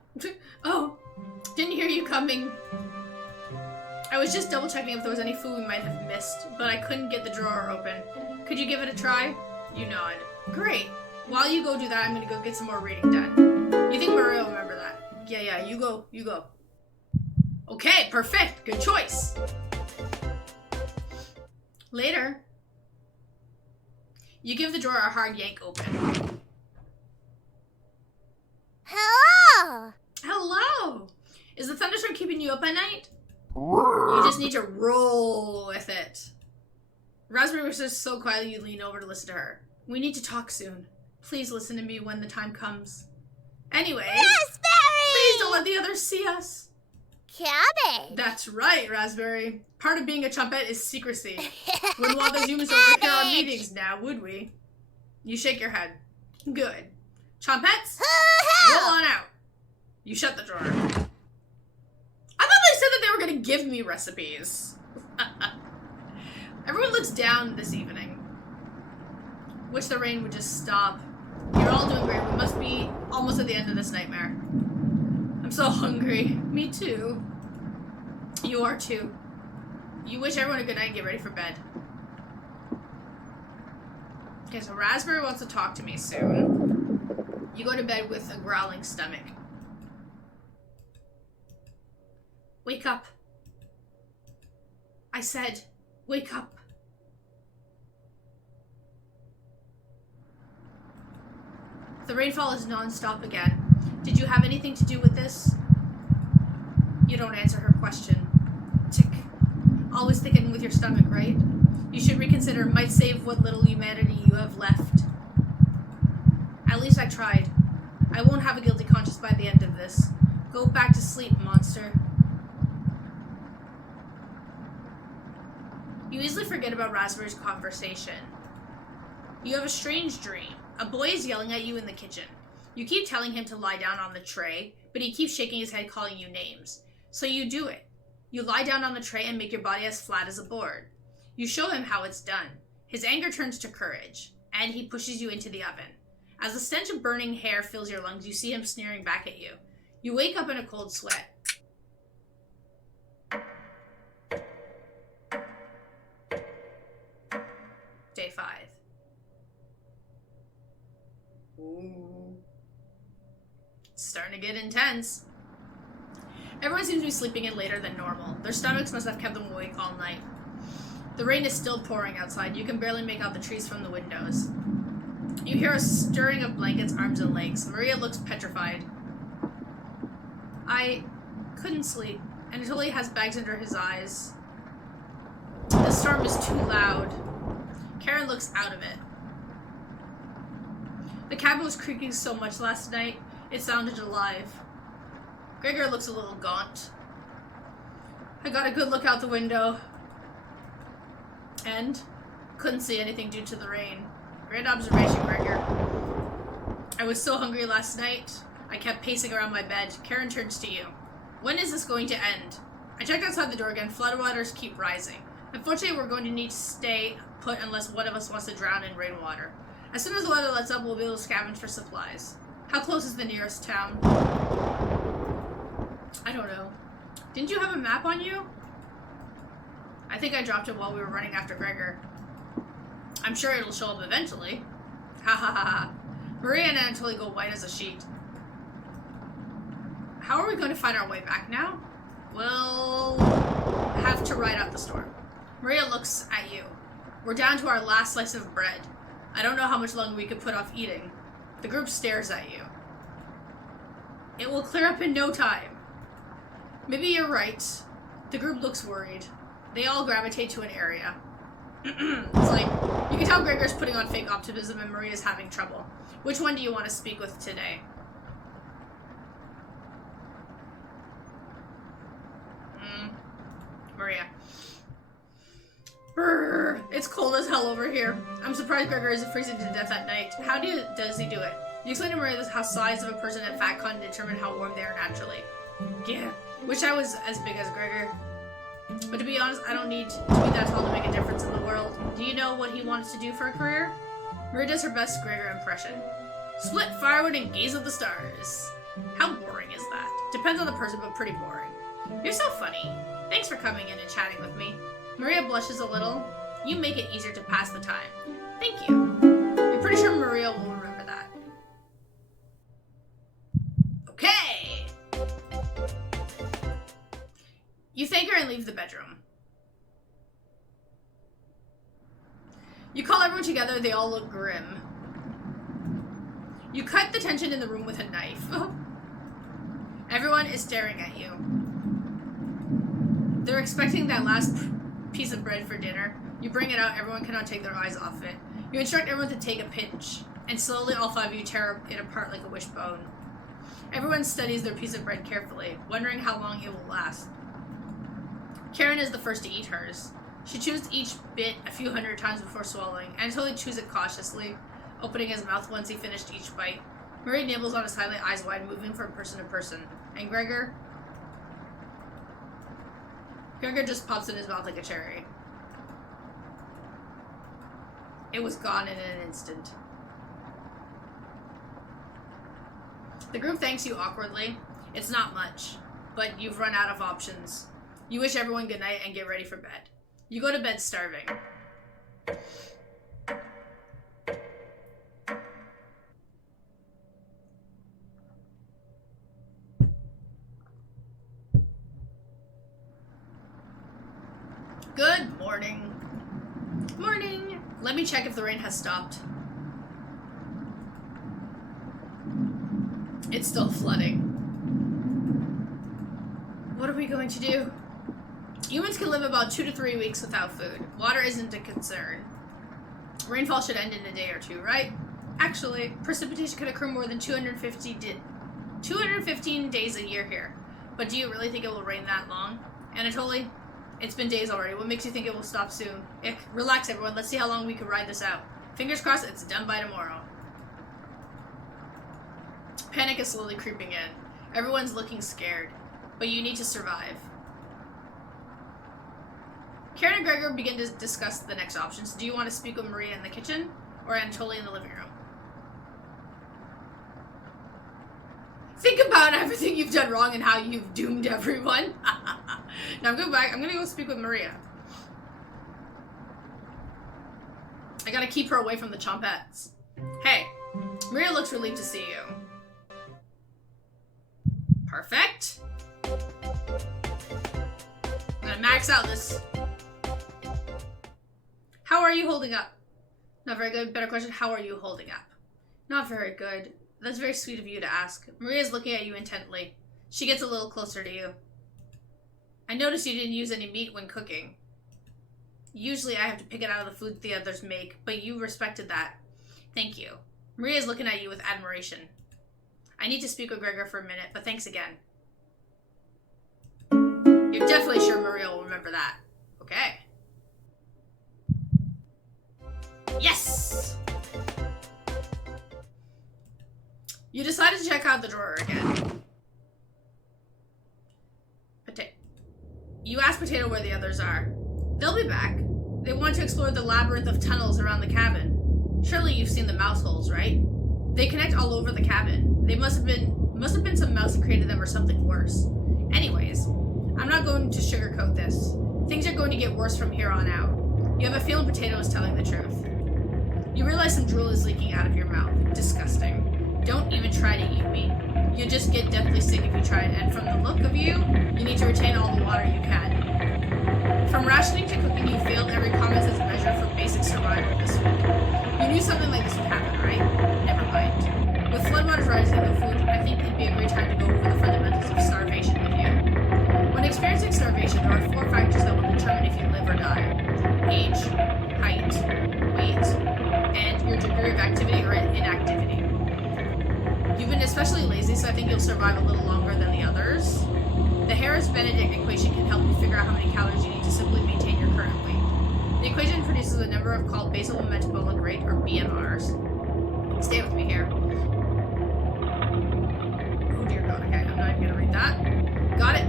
Oh, didn't hear you coming. I was just double checking if there was any food we might have missed, but I couldn't get the drawer open. Could you give it a try? You nod. Great. While you go do that, I'm gonna go get some more reading done. You think Maria will remember that? Yeah, you go. Okay, perfect. Good choice. Later. You give the drawer a hard yank open. Hello! Hello! Is the thunderstorm keeping you up at night? You just need to roll with it. Raspberry was just so quietly you lean over to listen to her. We need to talk soon. Please listen to me when the time comes. Anyways, Raspberry! please don't let the others see us. Cabbage! That's right, Raspberry. Part of being a trumpet is secrecy. Wouldn't want those humans overhear our meetings now, would we? You shake your head. Good. Trumpets, roll on out. You shut the drawer. I thought they said that they were going to give me recipes. Everyone looks down this evening. Wish the rain would just stop. You're all doing great. We must be almost at the end of this nightmare. I'm so hungry. Me too. You are too. You wish everyone a good night and get ready for bed. Okay, so Raspberry wants to talk to me soon. You go to bed with a growling stomach. Wake up. I said, wake up. The rainfall is non-stop again. Did you have anything to do with this? You don't answer her question. Tick. Always thinking with your stomach, right? You should reconsider. Might save what little humanity you have left. At least I tried. I won't have a guilty conscience by the end of this. Go back to sleep, monster. You easily forget about Raspberry's conversation. You have a strange dream. A boy is yelling at you in the kitchen. You keep telling him to lie down on the tray, but he keeps shaking his head calling you names. So you do it. You lie down on the tray and make your body as flat as a board. You show him how it's done. His anger turns to courage, and he pushes you into the oven. As the stench of burning hair fills your lungs, you see him sneering back at you. You wake up in a cold sweat. Day 5. Ooh. It's starting to get intense. Everyone seems to be sleeping in later than normal. Their stomachs must have kept them awake all night. The rain is still pouring outside. You can barely make out the trees from the windows. You hear a stirring of blankets, arms, and legs. Maria looks petrified. I couldn't sleep. Anatoly has bags under his eyes. The storm is too loud. Karen looks out of it. The cabin was creaking so much last night, it sounded alive. Gregor looks a little gaunt. I got a good look out the window. And couldn't see anything due to the rain. Great observation, Gregor. I was so hungry last night, I kept pacing around my bed. Karen turns to you. When is this going to end? I checked outside the door again. Floodwaters keep rising. Unfortunately, we're going to need to stay put unless one of us wants to drown in rainwater. As soon as the weather lets up, we'll be able to scavenge for supplies. How close is the nearest town? I don't know. Didn't you have a map on you? I think I dropped it while we were running after Gregor. I'm sure it'll show up eventually. Ha ha ha ha. Maria and Anatoly go white as a sheet. How are we going to find our way back now? We'll have to ride out the storm. Maria looks at you. We're down to our last slice of bread. I don't know how much longer we could put off eating. The group stares at you. It will clear up in no time. Maybe you're right. The group looks worried. They all gravitate to an area. It's like, you can tell Gregor's putting on fake optimism and Maria's having trouble. Which one do you want to speak with today? Maria. Brrr, it's cold as hell over here. I'm surprised Gregor isn't freezing to death at night. How does he do it? You explain to Maria how size of a person at FatCon determine how warm they are naturally. Yeah, wish I was as big as Gregor. But to be honest, I don't need to be that tall to make a difference in the world. Do you know what he wants to do for a career? Maria does her best Gregor impression. Split firewood and gaze at the stars. How boring is that? Depends on the person, but pretty boring. You're so funny. Thanks for coming in and chatting with me. Maria blushes a little. You make it easier to pass the time. Thank you. I'm pretty sure Maria will remember that. Okay. You thank her and leave the bedroom. You call everyone together, they all look grim. You cut the tension in the room with a knife. Everyone is staring at you. They're expecting that last piece of bread for dinner. You bring it out, everyone cannot take their eyes off it. You instruct everyone to take a pinch, and slowly all five of you tear it apart like a wishbone. Everyone studies their piece of bread carefully, wondering how long it will last. Karen is the first to eat hers. She chews each bit a few hundred times before swallowing, and Anatoly chews it cautiously, opening his mouth once he finished each bite. Marie nibbles on it silently, eyes wide, moving from person to person. And Gregor just pops in his mouth like a cherry. It was gone in an instant. The group thanks you awkwardly. It's not much, but you've run out of options. You wish everyone good night and get ready for bed. You go to bed starving. Good morning. Morning. Let me check if the rain has stopped. It's still flooding. What are we going to do? Humans can live about 2 to 3 weeks without food. Water isn't a concern. Rainfall should end in a day or two, right? Actually, precipitation could occur more than 215 days a year here. But do you really think it will rain that long? Anatoly, it's been days already. What makes you think it will stop soon? Ick, relax everyone. Let's see how long we can ride this out. Fingers crossed it's done by tomorrow. Panic is slowly creeping in. Everyone's looking scared. But you need to survive. Karen and Gregor begin to discuss the next options. Do you want to speak with Maria in the kitchen or Anatoly in the living room? Think about everything you've done wrong and how you've doomed everyone. Now I'm going back. I'm going to go speak with Maria. I got to keep her away from the chompettes. Hey, Maria looks relieved to see you. Perfect. I'm going to max out this. How are you holding up? Not very good. Better question. How are you holding up? Not very good. That's very sweet of you to ask. Maria's looking at you intently. She gets a little closer to you. I noticed you didn't use any meat when cooking. Usually I have to pick it out of the food the others make, but you respected that. Thank you. Maria's looking at you with admiration. I need to speak with Gregor for a minute, but thanks again. You're definitely sure Maria will remember that. Okay. Yes! You decide to check out the drawer again. You ask Potato where the others are. They'll be back. They want to explore the labyrinth of tunnels around the cabin. Surely you've seen the mouse holes, right? They connect all over the cabin. They must have been some mouse that created them or something worse. Anyways, I'm not going to sugarcoat this. Things are going to get worse from here on out. You have a feeling Potato is telling the truth. You realize some drool is leaking out of your mouth. Disgusting. Don't even try to eat me. You'll just get deathly sick if you try it, and from the look of you, you need to retain all the water you can. From rationing to cooking, you failed every common sense measure for basic survival this week. You knew something like this would happen, right? Never mind. With floodwaters rising in the food, I think it'd be a great time to go over the fundamentals of starvation with you. When experiencing starvation, there are 4 factors that will determine if you live or die. Age, degree of activity or inactivity. You've been especially lazy, so I think you'll survive a little longer than the others. The Harris-Benedict equation can help you figure out how many calories you need to simply maintain your current weight. The equation produces a number of called basal metabolic rate, or BMRs. Stay with me here. Oh dear God, okay, I'm not even gonna read that. Got it.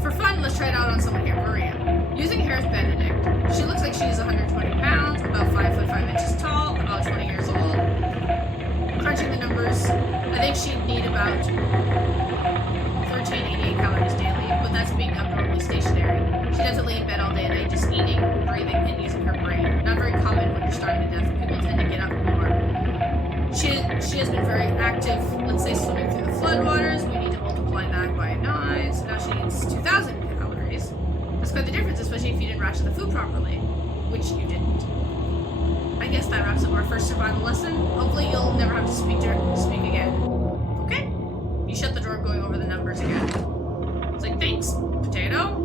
For fun, let's try it out on someone here, Maria. Using Harris-Benedict, she looks like she's 120 pounds, about 5 foot 5 inches tall, about 20 years old. Crunching the numbers, I think she'd need about 1388 calories daily, but that's being abnormally stationary. She doesn't lay in bed all day and night, just eating, breathing, and using her brain. Not very common when you're starving to death. People tend to get up more. She has been very active, let's say swimming through the floodwaters. We need to multiply that by 9, so now she needs 2,000 calories. That's quite the difference, especially if you didn't ration the food properly, which you didn't. I guess that wraps up our first survival lesson. Hopefully you'll never have to speak again. Okay? You shut the door going over the numbers again. It's like, thanks, potato.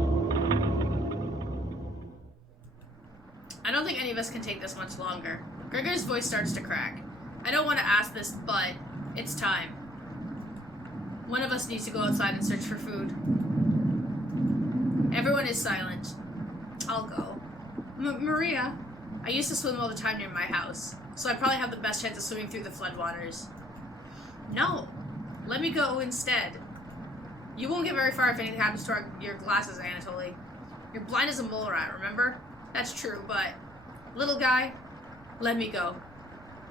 I don't think any of us can take this much longer. Gregor's voice starts to crack. I don't want to ask this, but it's time. One of us needs to go outside and search for food. Everyone is silent. I'll go. Maria, I used to swim all the time near my house, so I probably have the best chance of swimming through the floodwaters. No, let me go instead. You won't get very far if anything happens to your glasses, Anatoly. You're blind as a mole rat, remember? That's true, but little guy, let me go.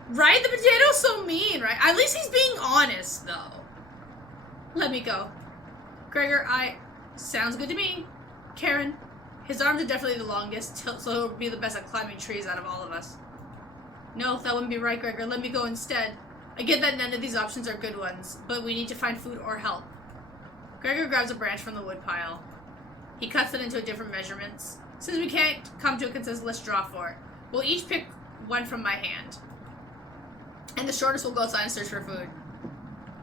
Right? The potato's so mean, right? At least he's being honest, though. Let me go. Gregor, sounds good to me. Karen, his arms are definitely the longest, so he'll be the best at climbing trees out of all of us. No, that wouldn't be right, Gregor. Let me go instead. I get that none of these options are good ones, but we need to find food or help. Gregor grabs a branch from the wood pile. He cuts it into different measurements. Since we can't come to a consensus, let's draw for it. We'll each pick one from my hand. And the shortest will go outside and search for food.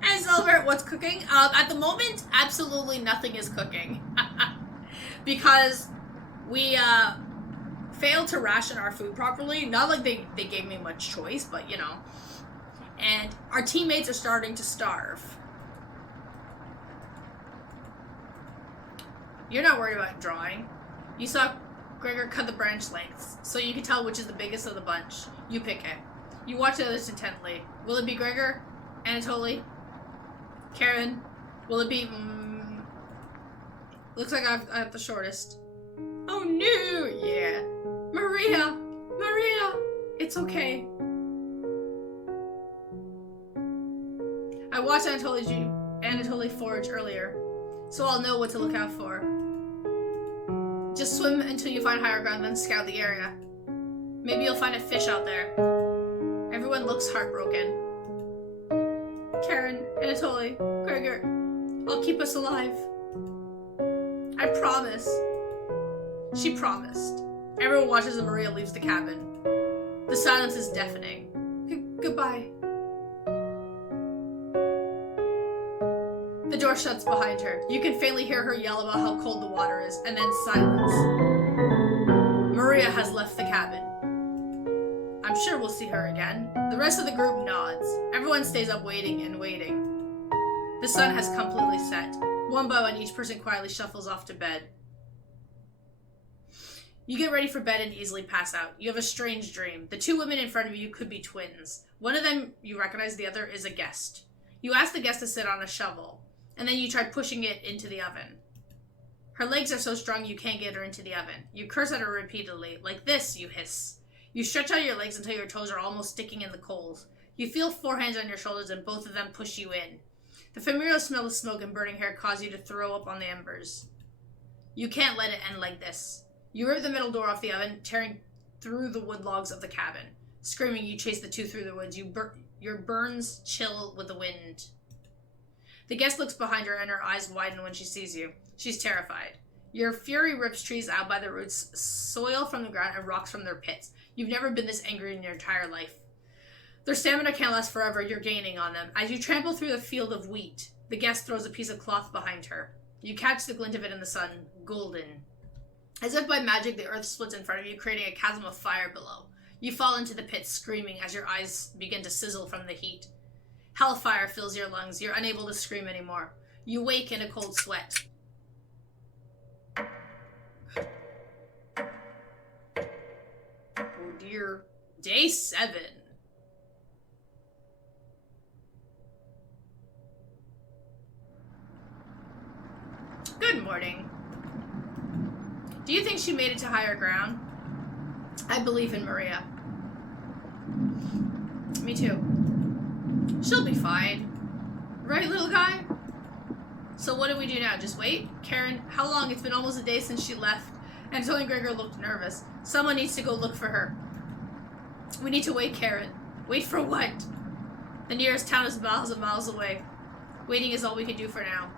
And celebrate what's cooking. At the moment, absolutely nothing is cooking. Because we failed to ration our food properly. Not like they gave me much choice, but you know. And our teammates are starting to starve. You're not worried about drawing. You saw Gregor cut the branch lengths, so you can tell which is the biggest of the bunch. You pick it. You watch the others intently. Will it be Gregor? Anatoly? Karen? Will it be... Looks like I have the shortest. Oh no! Yeah. Maria! It's okay. I watched Anatoly forage earlier, so I'll know what to look out for. Just swim until you find higher ground, then scout the area. Maybe you'll find a fish out there. Everyone looks heartbroken. Karen, Anatoly, Gregor, I'll keep us alive. I promise. She promised. Everyone watches as Maria leaves the cabin. The silence is deafening. Goodbye. The door shuts behind her. You can faintly hear her yell about how cold the water is, and then silence. Maria has left the cabin. I'm sure we'll see her again. The rest of the group nods. Everyone stays up waiting and waiting. The sun has completely set. One by one, each person quietly shuffles off to bed. You get ready for bed and easily pass out. You have a strange dream. The two women in front of you could be twins. One of them you recognize, the other is a guest. You ask the guest to sit on a shovel, and then you try pushing it into the oven. Her legs are so strong you can't get her into the oven. You curse at her repeatedly. Like this, you hiss. You stretch out your legs until your toes are almost sticking in the coals. You feel 4 hands on your shoulders and both of them push you in. The familiar smell of smoke and burning hair cause you to throw up on the embers. You can't let it end like this. You rip the middle door off the oven, tearing through the wood logs of the cabin. Screaming, you chase the two through the woods. Your burns chill with the wind. The guest looks behind her and her eyes widen when she sees you. She's terrified. Your fury rips trees out by the roots, soil from the ground, and rocks from their pits. You've never been this angry in your entire life. Their stamina can't last forever. You're gaining on them. As you trample through the field of wheat, the guest throws a piece of cloth behind her. You catch the glint of it in the sun, golden. As if by magic, the earth splits in front of you, creating a chasm of fire below. You fall into the pit screaming as your eyes begin to sizzle from the heat. Hellfire fills your lungs. You're unable to scream anymore. You wake in a cold sweat. Oh dear. Day 7. Good morning. Do you think she made it to higher ground? I believe in Maria. Me too. She'll be fine. Right, little guy? So what do we do now? Just wait? Karen, how long? It's been almost a day since she left. Anatoly and Gregor looked nervous. Someone needs to go look for her. We need to wait, Karen. Wait for what? The nearest town is miles and miles away. Waiting is all we can do for now.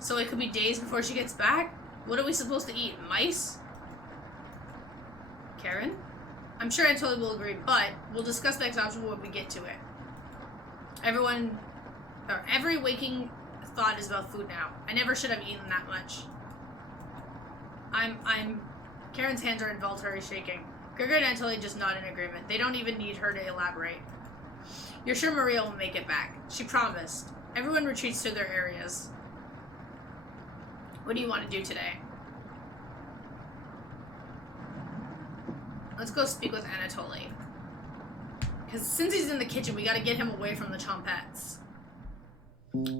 So it could be days before she gets back? What are we supposed to eat? Mice? Karen? I'm sure Anatoly will agree, but we'll discuss the next option when we get to it. Every waking thought is about food now. I never should have eaten that much. Karen's hands are involuntarily shaking. Gregor and Anatoly just nod in agreement. They don't even need her to elaborate. You're sure Maria will make it back? She promised. Everyone retreats to their areas. What do you want to do today? Let's go speak with Anatoly. Because since he's in the kitchen, we gotta get him away from the chompettes.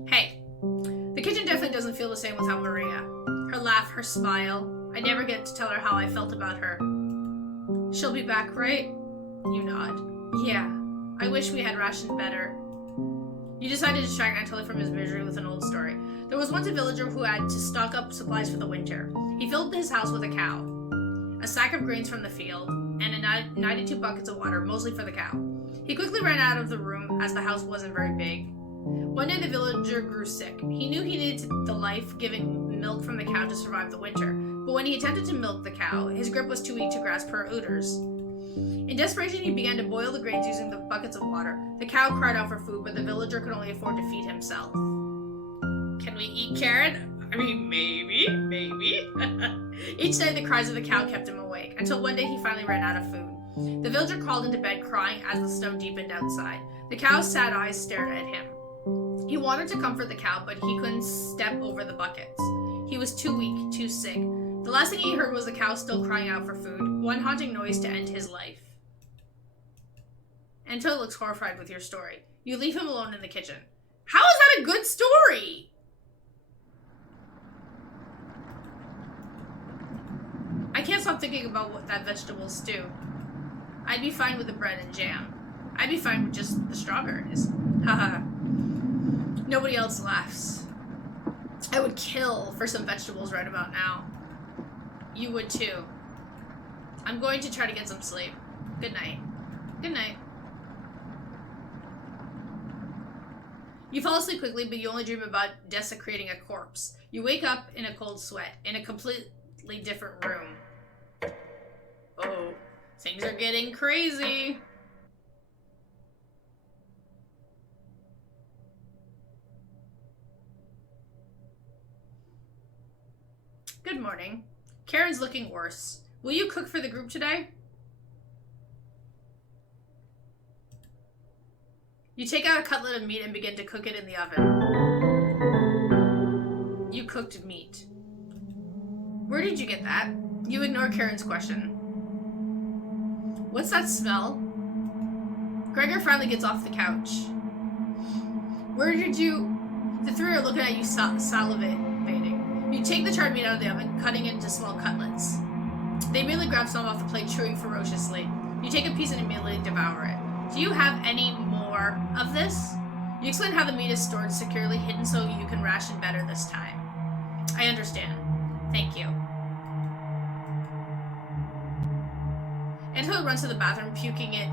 Hey. The kitchen definitely doesn't feel the same without Maria. Her laugh, her smile. I never get to tell her how I felt about her. She'll be back, right? You nod. Yeah. I wish we had rationed better. You decided to distract Anatoly from his misery with an old story. There was once a villager who had to stock up supplies for the winter. He filled his house with a cow, a sack of grains from the field, and 92 buckets of water, mostly for the cow. He quickly ran out of the room as the house wasn't very big. One day the villager grew sick. He knew he needed the life-giving milk from the cow to survive the winter, but when he attempted to milk the cow, his grip was too weak to grasp her udders. In desperation, he began to boil the grains using the buckets of water. The cow cried out for food, but the villager could only afford to feed himself. Can we eat, Karen? I mean, maybe. Each night, the cries of the cow kept him awake, until one day he finally ran out of food. The villager crawled into bed crying as the snow deepened outside. The cow's sad eyes stared at him. He wanted to comfort the cow, but he couldn't step over the buckets. He was too weak, too sick. The last thing he heard was the cow still crying out for food, one haunting noise to end his life. Anatoly looks horrified with your story. You leave him alone in the kitchen. How is that a good story? I can't stop thinking about what that vegetable stew. I'd be fine with the bread and jam. I'd be fine with just the strawberries. Haha. Nobody else laughs. I would kill for some vegetables right about now. You would too. I'm going to try to get some sleep. Good night. Good night. You fall asleep quickly, but you only dream about desecrating a corpse. You wake up in a cold sweat, in a completely different room. Oh, things are getting crazy. Good morning. Karen's looking worse. Will you cook for the group today? You take out a cutlet of meat and begin to cook it in the oven. You cooked meat. Where did you get that? You ignore Karen's question. What's that smell? Gregor finally gets off the couch. Where did you... The three are looking at you salivating. You take the charred meat out of the oven, cutting it into small cutlets. They immediately grab some off the plate, chewing ferociously. You take a piece and immediately devour it. Do you have any more of this? You explain how the meat is stored securely hidden so you can ration better this time. I understand. Thank you. Anatoly runs to the bathroom, puking it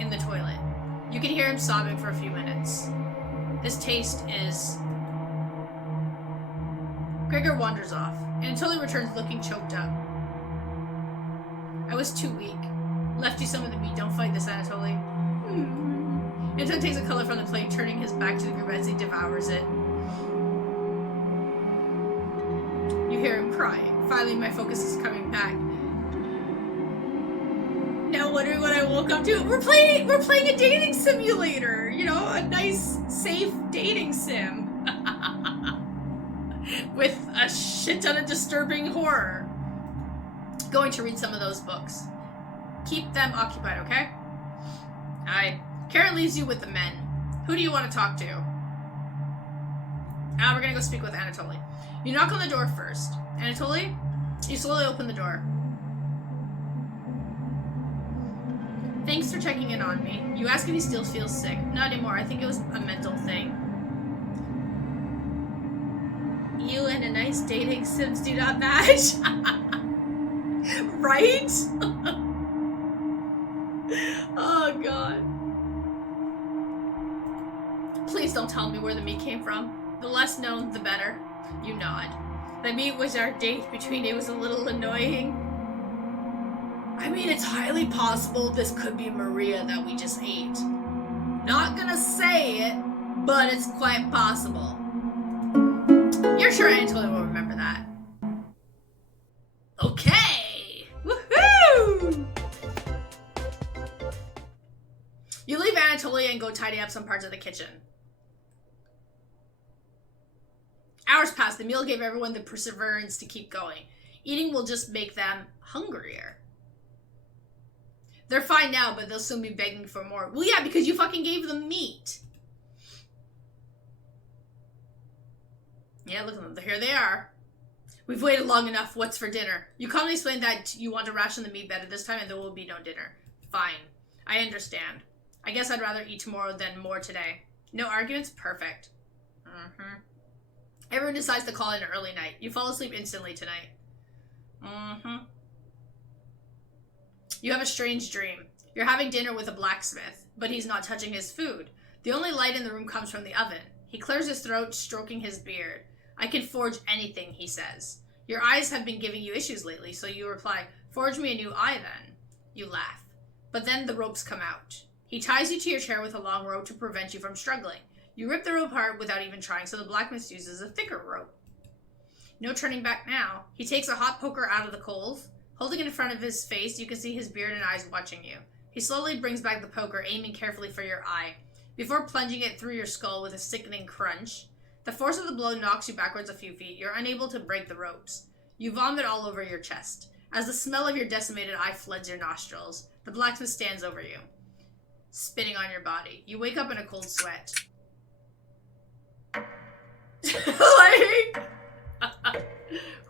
in the toilet. You can hear him sobbing for a few minutes. This taste is... Gregor wanders off. Anatoly returns looking choked up. I was too weak. Left you some of the meat. Don't fight this, Anatoly. Anatoly takes a color from the plate, turning his back to the group as he devours it. You hear him crying. Finally, my focus is coming back. No wondering what I woke up to. We're playing a dating simulator. You know, a nice, safe dating sim. With a shit ton of disturbing horror. Going to read some of those books. Keep them occupied, okay? Alright. Karen leaves you with the men. Who do you want to talk to? We're gonna go speak with Anatoly. You knock on the door first. Anatoly? You slowly open the door. Thanks for checking in on me. You ask if he still feels sick. Not anymore. I think it was a mental thing. You and a nice dating sims do not match. Right? Oh, God. Please don't tell me where the meat came from. The less known, the better. You nod. The meat was our date between. It was a little annoying. I mean, it's highly possible this could be Maria that we just ate. Not gonna say it, but it's quite possible. You're sure Anatoly will remember that. Okay! Woohoo! You leave Anatoly and go tidy up some parts of the kitchen. Hours pass. The meal gave everyone the perseverance to keep going. Eating will just make them hungrier. They're fine now, but they'll soon be begging for more. Well, yeah, because you fucking gave them meat. Yeah, look at them. Here they are. We've waited long enough. What's for dinner? You calmly explain that you want to ration the meat better this time and there will be no dinner. Fine. I understand. I guess I'd rather eat tomorrow than more today. No arguments? Perfect. Everyone decides to call it an early night. You fall asleep instantly tonight. You have a strange dream. You're having dinner with a blacksmith, but he's not touching his food. The only light in the room comes from the oven. He clears his throat, stroking his beard. I can forge anything, he says. Your eyes have been giving you issues lately, so you reply, forge me a new eye then. You laugh. But then the ropes come out. He ties you to your chair with a long rope to prevent you from struggling. You rip the rope apart without even trying, so the blacksmith uses a thicker rope. No turning back now. He takes a hot poker out of the coals. Holding it in front of his face, you can see his beard and eyes watching you. He slowly brings back the poker, aiming carefully for your eye, before plunging it through your skull with a sickening crunch. The force of the blow knocks you backwards a few feet. You're unable to break the ropes. You vomit all over your chest. As the smell of your decimated eye floods your nostrils, the blacksmith stands over you, spitting on your body. You wake up in a cold sweat. Like...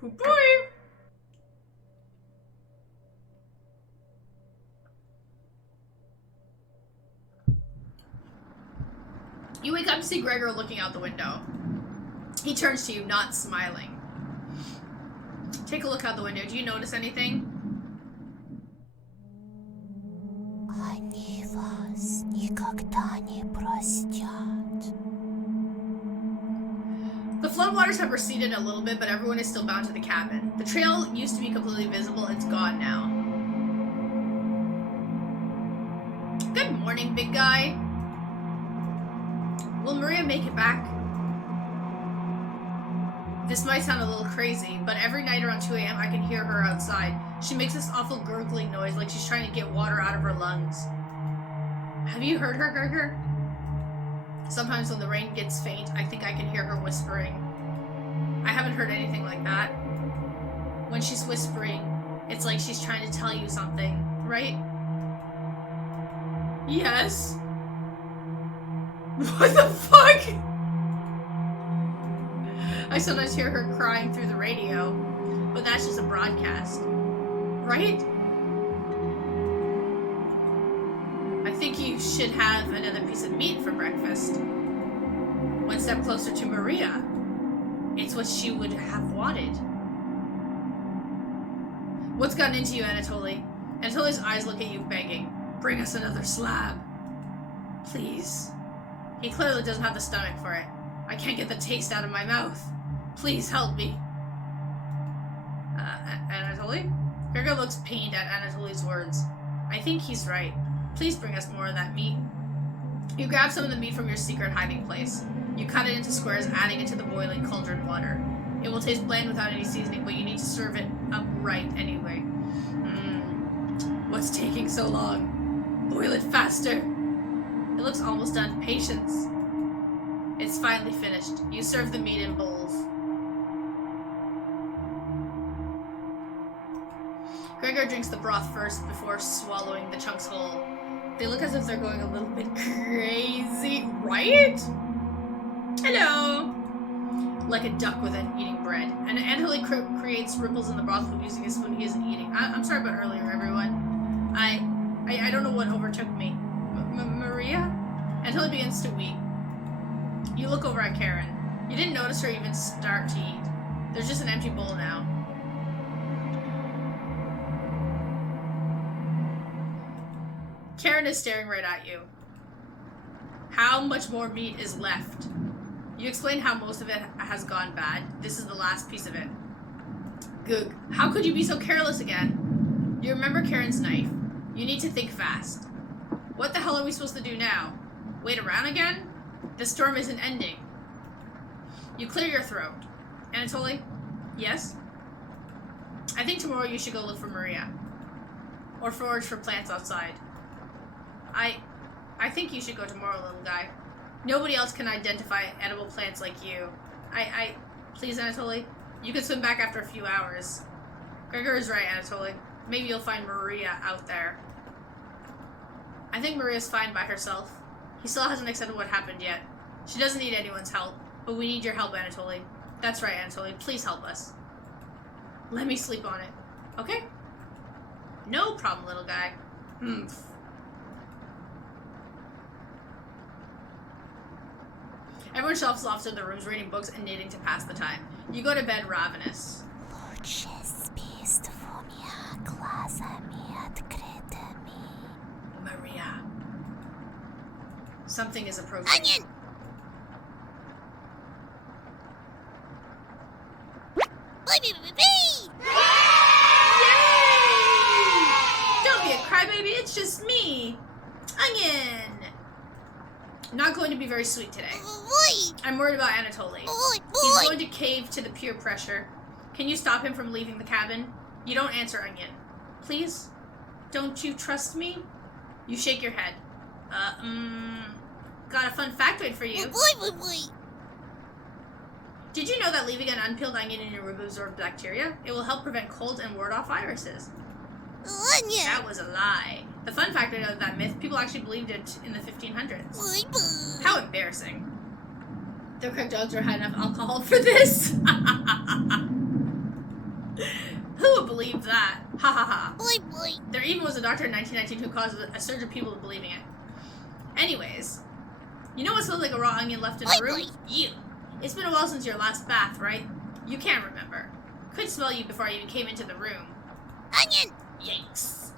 Oh boy! You wake up to see Gregor looking out the window. He turns to you, not smiling. Take a look out the window. Do you notice anything? Они вас никогда не простят. The floodwaters have receded a little bit, but everyone is still bound to the cabin. The trail used to be completely visible. It's gone now. Good morning, big guy. Will Maria make it back? This might sound a little crazy, but every night around 2 a.m. I can hear her outside. She makes this awful gurgling noise like she's trying to get water out of her lungs. Have you heard her, Gregor? Sometimes when the rain gets faint, I think I can hear her whispering. I haven't heard anything like that. When she's whispering, it's like she's trying to tell you something, right? Yes. What the fuck? I sometimes hear her crying through the radio, but that's just a broadcast, right? I think you should have another piece of meat for breakfast. One step closer to Maria. It's what she would have wanted. What's gotten into you, Anatoly? Anatoly's eyes look at you, begging. Bring us another slab. Please. He clearly doesn't have the stomach for it. I can't get the taste out of my mouth. Please help me. Anatoly? Gregor looks pained at Anatoly's words. I think he's right. Please bring us more of that meat. You grab some of the meat from your secret hiding place. You cut it into squares, adding it to the boiling cauldron water. It will taste bland without any seasoning, but you need to serve it up right anyway. What What's taking so long? Boil it faster. It looks almost done. Patience. It's finally finished. You serve the meat in bowls. Gregor drinks the broth first before swallowing the chunks whole. They look as if they're going a little bit crazy, right? Hello! Like a duck with an eating bread. And Anatoly creates ripples in the broth using a spoon he isn't eating. I'm sorry about earlier, everyone. I don't know what overtook me. Maria? Anatoly begins to weep. You look over at Karen. You didn't notice her even start to eat. There's just an empty bowl now. Karen is staring right at you. How much more meat is left? You explain how most of it has gone bad. This is the last piece of it. Goog, how could you be so careless again? You remember Karen's knife. You need to think fast. What the hell are we supposed to do now? Wait around again? The storm isn't ending. You clear your throat. Anatoly? Yes? I think tomorrow you should go look for Maria. Or forage for plants outside. I think you should go tomorrow, little guy. Nobody else can identify edible plants like you. Please, Anatoly. You can swim back after a few hours. Gregor is right, Anatoly. Maybe you'll find Maria out there. I think Maria's fine by herself. He still hasn't accepted what happened yet. She doesn't need anyone's help, but we need your help, Anatoly. That's right, Anatoly. Please help us. Let me sleep on it. Okay? No problem, little guy. Everyone shelves off to their rooms, reading books and knitting to pass the time. You go to bed ravenous. Maria. Something is approaching. Onion! Yay! Don't be a crybaby, it's just me. Onion! Not going to be very sweet today. I'm worried about Anatoly. He's going to cave to the peer pressure. Can you stop him from leaving the cabin? You don't answer, Onion. Please? Don't you trust me? You shake your head. Got a fun factoid for you. Did you know that leaving an unpeeled onion in your room absorbs bacteria? It will help prevent colds and ward off viruses. Onion! That was a lie. The fun factoid of that myth, people actually believed it in the 1500s. How embarrassing. The correct dogs had enough alcohol for this. Who would believe that? Ha ha ha. There even was a doctor in 1919 who caused a surge of people believing it. Anyways, you know what smells like a raw onion left in the room? You. It's been a while since your last bath, right? You can't remember. Could smell you before I even came into the room. Onion! Yikes.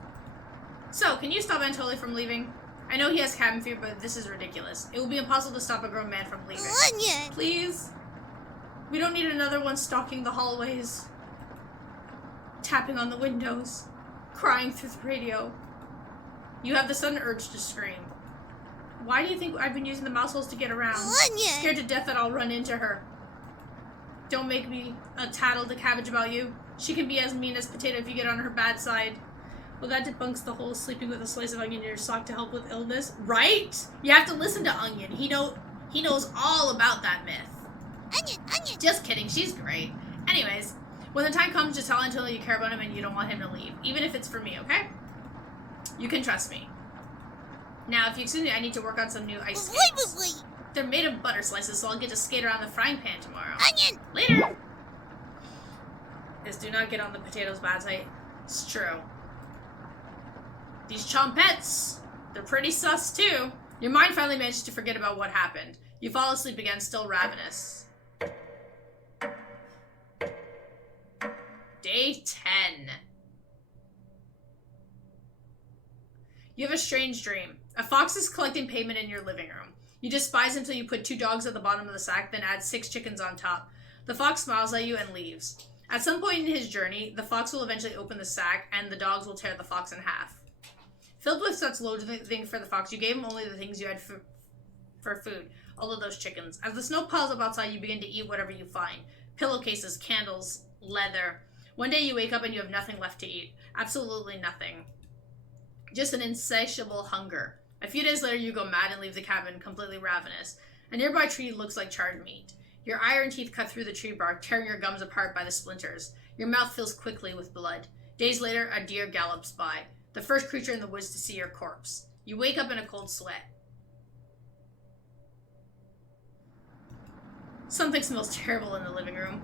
So, can you stop Anatoly from leaving? I know he has cabin fever, but this is ridiculous. It will be impossible to stop a grown man from leaving. Onion! Please? We don't need another one stalking the hallways, tapping on the windows, crying through the radio. You have the sudden urge to scream. Why do you think I've been using the mouse holes to get around? Onion! Scared to death that I'll run into her. Don't make me a tattle to cabbage about you. She can be as mean as potato if you get on her bad side. Well, that debunks the whole sleeping with a slice of onion in your sock to help with illness. Right? You have to listen to Onion. He knows all about that myth. Onion! Onion! Just kidding. She's great. Anyways, when the time comes, just tell Anatoly you care about him and you don't want him to leave. Even if it's for me, okay? You can trust me. Now, if you excuse me, I need to work on some new ice skates. They're made of butter slices, so I'll get to skate around the frying pan tomorrow. Onion! Later! This do not get on the potatoes bad side. It's true. These chompettes, they're pretty sus too. Your mind finally managed to forget about what happened. You fall asleep again, still ravenous. Day 10. You have a strange dream. A fox is collecting payment in your living room. You despise him until you put 2 dogs at the bottom of the sack, then add 6 chickens on top. The fox smiles at you and leaves. At some point in his journey, the fox will eventually open the sack, and the dogs will tear the fox in half. Filled with such loathing for the fox, you gave him only the things you had for food, all of those chickens. As the snow piles up outside, you begin to eat whatever you find. Pillowcases, candles, leather. One day you wake up and you have nothing left to eat. Absolutely nothing. Just an insatiable hunger. A few days later, you go mad and leave the cabin completely ravenous. A nearby tree looks like charred meat. Your iron teeth cut through the tree bark, tearing your gums apart by the splinters. Your mouth fills quickly with blood. Days later, a deer gallops by. The first creature in the woods to see your corpse. You wake up in a cold sweat. Something smells terrible in the living room.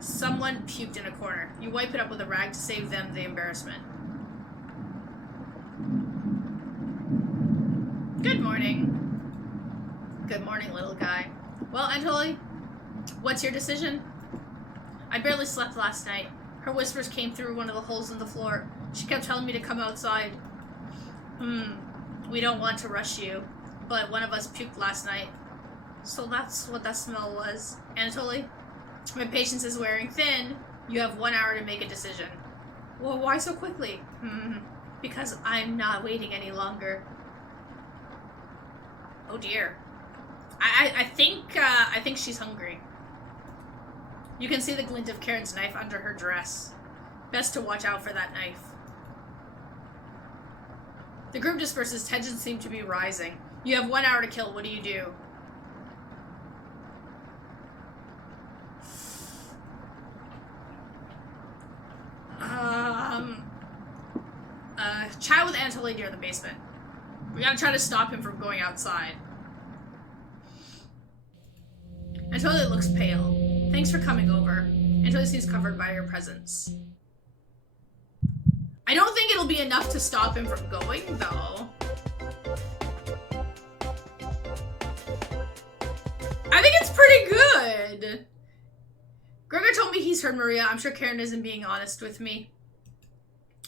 Someone puked in a corner. You wipe it up with a rag to save them the embarrassment. Good morning. Good morning, little guy. Well, Anatoly, what's your decision? I barely slept last night. Her whispers came through one of the holes in the floor. She kept telling me to come outside. We don't want to rush you, but one of us puked last night. So that's what that smell was. Anatoly, my patience is wearing thin. You have 1 hour to make a decision. Well, why so quickly? Because I'm not waiting any longer. Oh dear. I think she's hungry. You can see the glint of Karen's knife under her dress. Best to watch out for that knife. The group disperses. Tensions seem to be rising. You have 1 hour to kill. What do you do? Chat with Anatoly near the basement. We gotta try to stop him from going outside. Anatoly looks pale. Thanks for coming over. Anatoly seems covered by your presence. I don't think it'll be enough to stop him from going, though. I think it's pretty good. Gregor told me he's heard Maria. I'm sure Karen isn't being honest with me.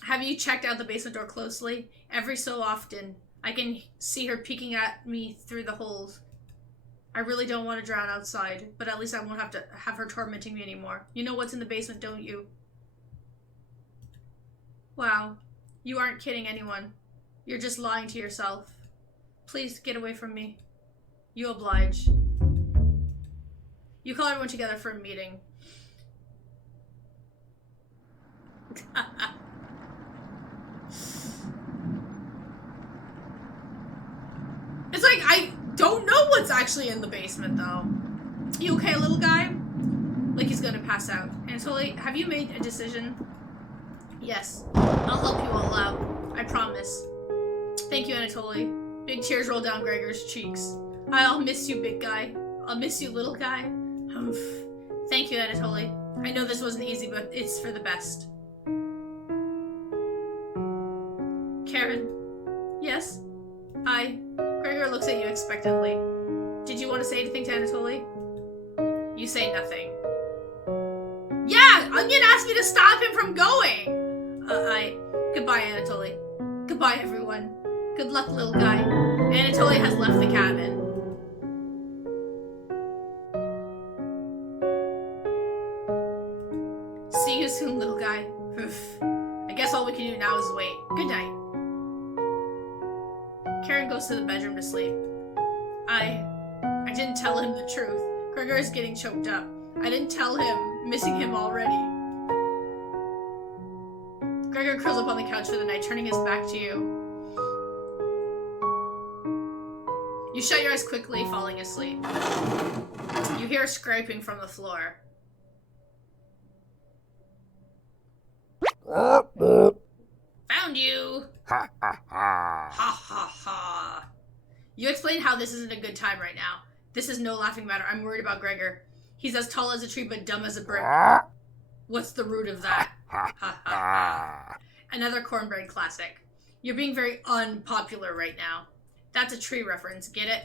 Have you checked out the basement door closely? Every so often, I can see her peeking at me through the holes. I really don't want to drown outside, but at least I won't have to have her tormenting me anymore. You know what's in the basement, don't you? Wow, you aren't kidding anyone. You're just lying to yourself. Please get away from me. You oblige. You call everyone together for a meeting. It's like, I don't know what's actually in the basement, though. You okay, little guy? Like he's gonna pass out. Anatoly, have you made a decision? Yes. I'll help you all out. I promise. Thank you, Anatoly. Big tears roll down Gregor's cheeks. I'll miss you, big guy. I'll miss you, little guy. Humph. Thank you, Anatoly. I know this wasn't easy, but it's for the best. Karen. Yes? Gregor looks at you expectantly. Did you want to say anything to Anatoly? You say nothing. Yeah! Onion asked me to stop him from going! Goodbye, Anatoly. Goodbye, everyone. Good luck, little guy. Anatoly has left the cabin. See you soon, little guy. I guess all we can do now is wait. Good night. Karen goes to the bedroom to sleep. I didn't tell him the truth. Gregor is getting choked up. I didn't tell him, missing him already. Gregor curls up on the couch for the night, turning his back to you. You shut your eyes quickly, falling asleep. You hear scraping from the floor. Found you! Ha ha ha. Ha ha ha. You explain how this isn't a good time right now. This is no laughing matter. I'm worried about Gregor. He's as tall as a tree but dumb as a brick. What's the root of that? Ha ha ha. Another cornbread classic. You're being very unpopular right now. That's a tree reference, get it?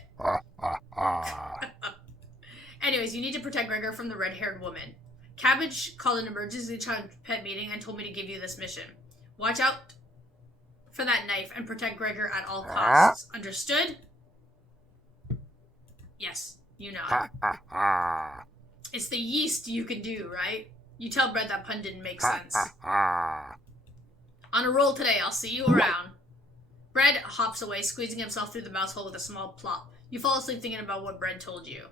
Anyways, you need to protect Gregor from the red-haired woman. Cabbage called an emergency child pet meeting and told me to give you this mission. Watch out for that knife and protect Gregor at all costs. Understood? Yes, you know. It's the yeast you can do, right? You tell Brett that pun didn't make sense. On a roll today, I'll see you around. Bread hops away, squeezing himself through the mouse hole with a small plop. You fall asleep thinking about what Bread told you.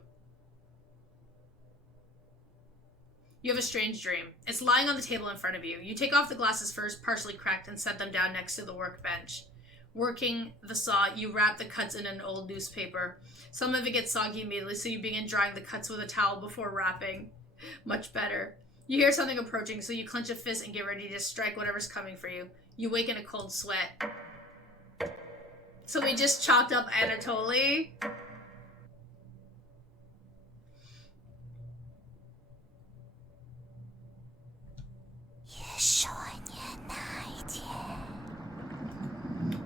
You have a strange dream. It's lying on the table in front of you. You take off the glasses first, partially cracked, and set them down next to the workbench. Working the saw, you wrap the cuts in an old newspaper. Some of it gets soggy immediately, so you begin drying the cuts with a towel before wrapping. Much better. You hear something approaching, so you clench a fist and get ready to strike whatever's coming for you. You wake in a cold sweat. So we just chalked up Anatoly.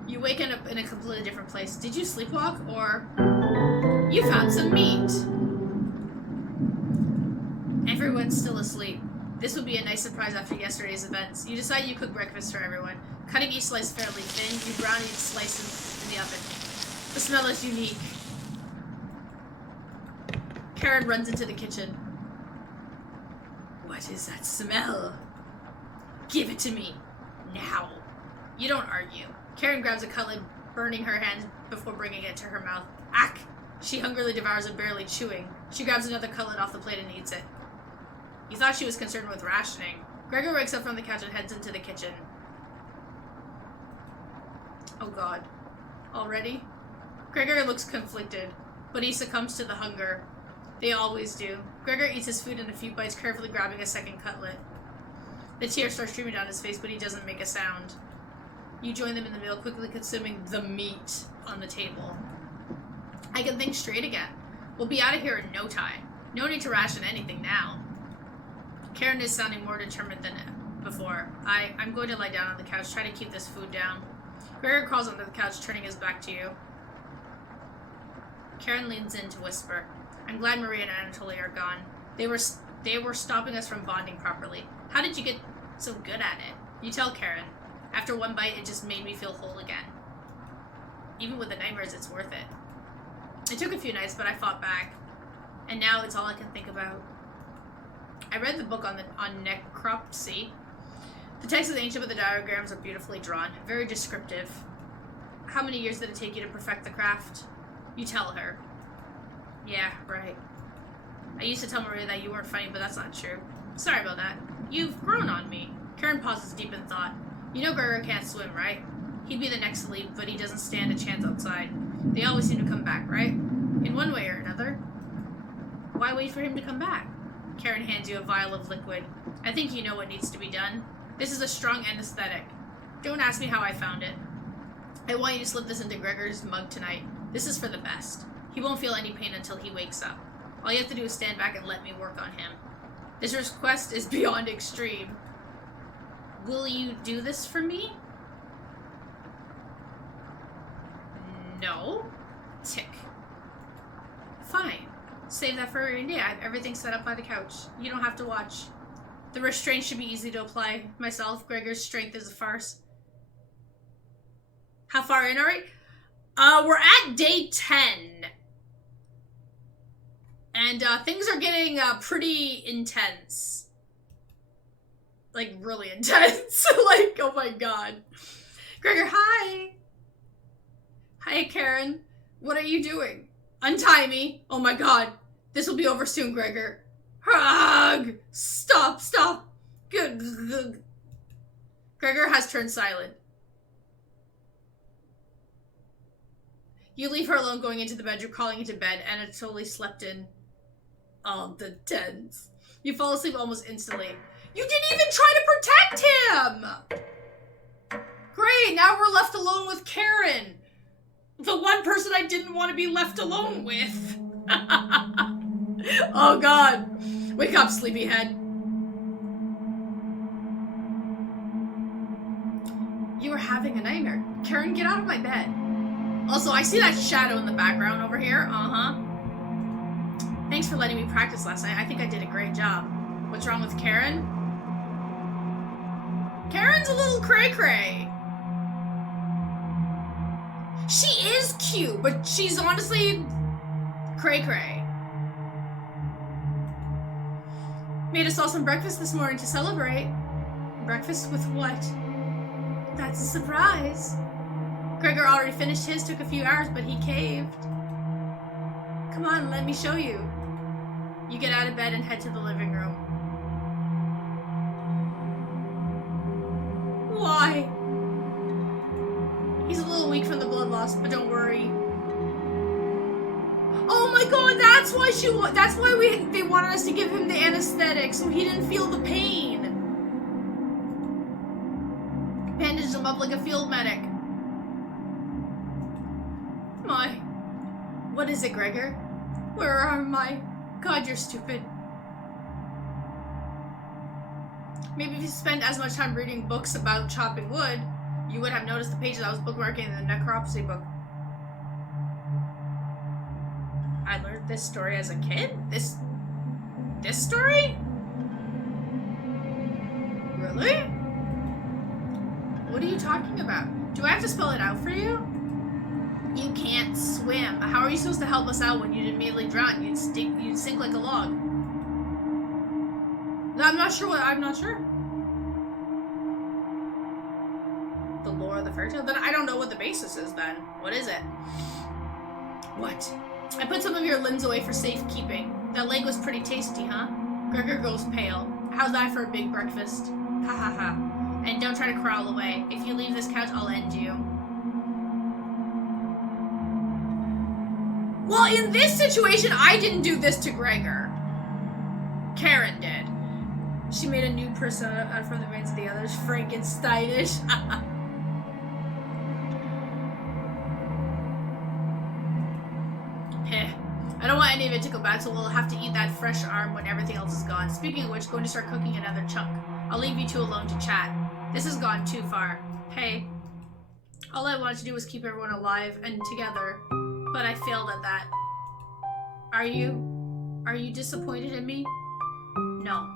You wake up in a completely different place. Did you sleepwalk, or you found some meat? Everyone's still asleep. This would be a nice surprise after yesterday's events. You decide you cook breakfast for everyone. Cutting each slice fairly thin, you brown each slice in the oven. The smell is unique. Karen runs into the kitchen. What is that smell? Give it to me. Now. You don't argue. Karen grabs a cutlet, burning her hand before bringing it to her mouth. Ack! She hungrily devours it, barely chewing. She grabs another cutlet off the plate and eats it. You thought she was concerned with rationing. Gregor wakes up from the couch and heads into the kitchen. Oh god. Already? Gregor looks conflicted, but he succumbs to the hunger. They always do. Gregor eats his food in a few bites, carefully grabbing a second cutlet. The tears start streaming down his face, but he doesn't make a sound. You join them in the meal, quickly consuming the meat on the table. I can think straight again. We'll be out of here in no time. No need to ration anything now. Karen is sounding more determined than before. I'm going to lie down on the couch, try to keep this food down. Gregor crawls under the couch, turning his back to you. Karen leans in to whisper, I'm glad Maria and Anatoly are gone. They were stopping us from bonding properly. How did you get so good at it? You tell Karen. After one bite, it just made me feel whole again. Even with the nightmares, it's worth it. It took a few nights, but I fought back. And now it's all I can think about. I read the book on necropsy. The text is ancient, but the diagrams are beautifully drawn. Very descriptive. How many years did it take you to perfect the craft? You tell her. Yeah, right. I used to tell Maria that you weren't funny, but that's not true. Sorry about that. You've grown on me. Karen pauses deep in thought. You know Gregor can't swim, right? He'd be the next to leave, but he doesn't stand a chance outside. They always seem to come back, right? In one way or another. Why wait for him to come back? Karen hands you a vial of liquid. I think you know what needs to be done. This is a strong anesthetic. Don't ask me how I found it. I want you to slip this into Gregor's mug tonight. This is for the best. He won't feel any pain until he wakes up. All you have to do is stand back and let me work on him. This request is beyond extreme. Will you do this for me? No. Tick. Fine. Save that for a rainy day. I have everything set up by the couch. You don't have to watch. The restraint should be easy to apply. Myself, Gregor's strength is a farce. How far in are we? We're at day 10. And things are getting pretty intense. Like, really intense. Like, oh my god. Gregor, hi! Hi, Karen. What are you doing? Untie me. Oh my god. This will be over soon, Gregor. Hug! Stop, stop. Good. Gregor has turned silent. You leave her alone going into the bedroom, calling into bed, and Anatoly slept in. Oh, the tense. You fall asleep almost instantly. You didn't even try to protect him! Great, now we're left alone with Karen. The one person I didn't want to be left alone with. Oh god. Wake up, sleepyhead. You were having a nightmare. Karen, get out of my bed. Also, I see that shadow in the background over here. Uh-huh. Thanks for letting me practice last night. I think I did a great job. What's wrong with Karen? Karen's a little cray-cray. She is cute, but she's honestly cray-cray. Made us all some breakfast this morning to celebrate. Breakfast with what? That's a surprise. Gregor already finished his, took a few hours, but he caved. Come on, let me show you. You get out of bed and head to the living room. Why? He's a little weak else, but don't worry. Oh my god, that's why they wanted us to give him the anesthetic, so he didn't feel the pain. Bandaged him up like a field medic. What is it, Gregor? Where am I? God, you're stupid. Maybe if you spent as much time reading books about chopping wood, you would have noticed the pages I was bookmarking in the necropsy book. I learned this story as a kid? This story? Really? What are you talking about? Do I have to spell it out for you? You can't swim. How are you supposed to help us out when you'd immediately drown? You'd sink like a log. I'm not sure. The lore of the fairy tale? Then I don't know what the basis is then. What is it? What? I put some of your limbs away for safekeeping. That leg was pretty tasty, huh? Gregor goes pale. How's that for a big breakfast? Ha ha ha. And don't try to crawl away. If you leave this couch, I'll end you. Well, in this situation, I didn't do this to Gregor. Karen did. She made a new persona out from the remains of the others, Frankensteinish. Heh. I don't want any of it to go bad, so we'll have to eat that fresh arm when everything else is gone. Speaking of which, going to start cooking another chunk. I'll leave you two alone to chat. This has gone too far. Hey. All I wanted to do was keep everyone alive and together. But I failed at that. Are you disappointed in me? No.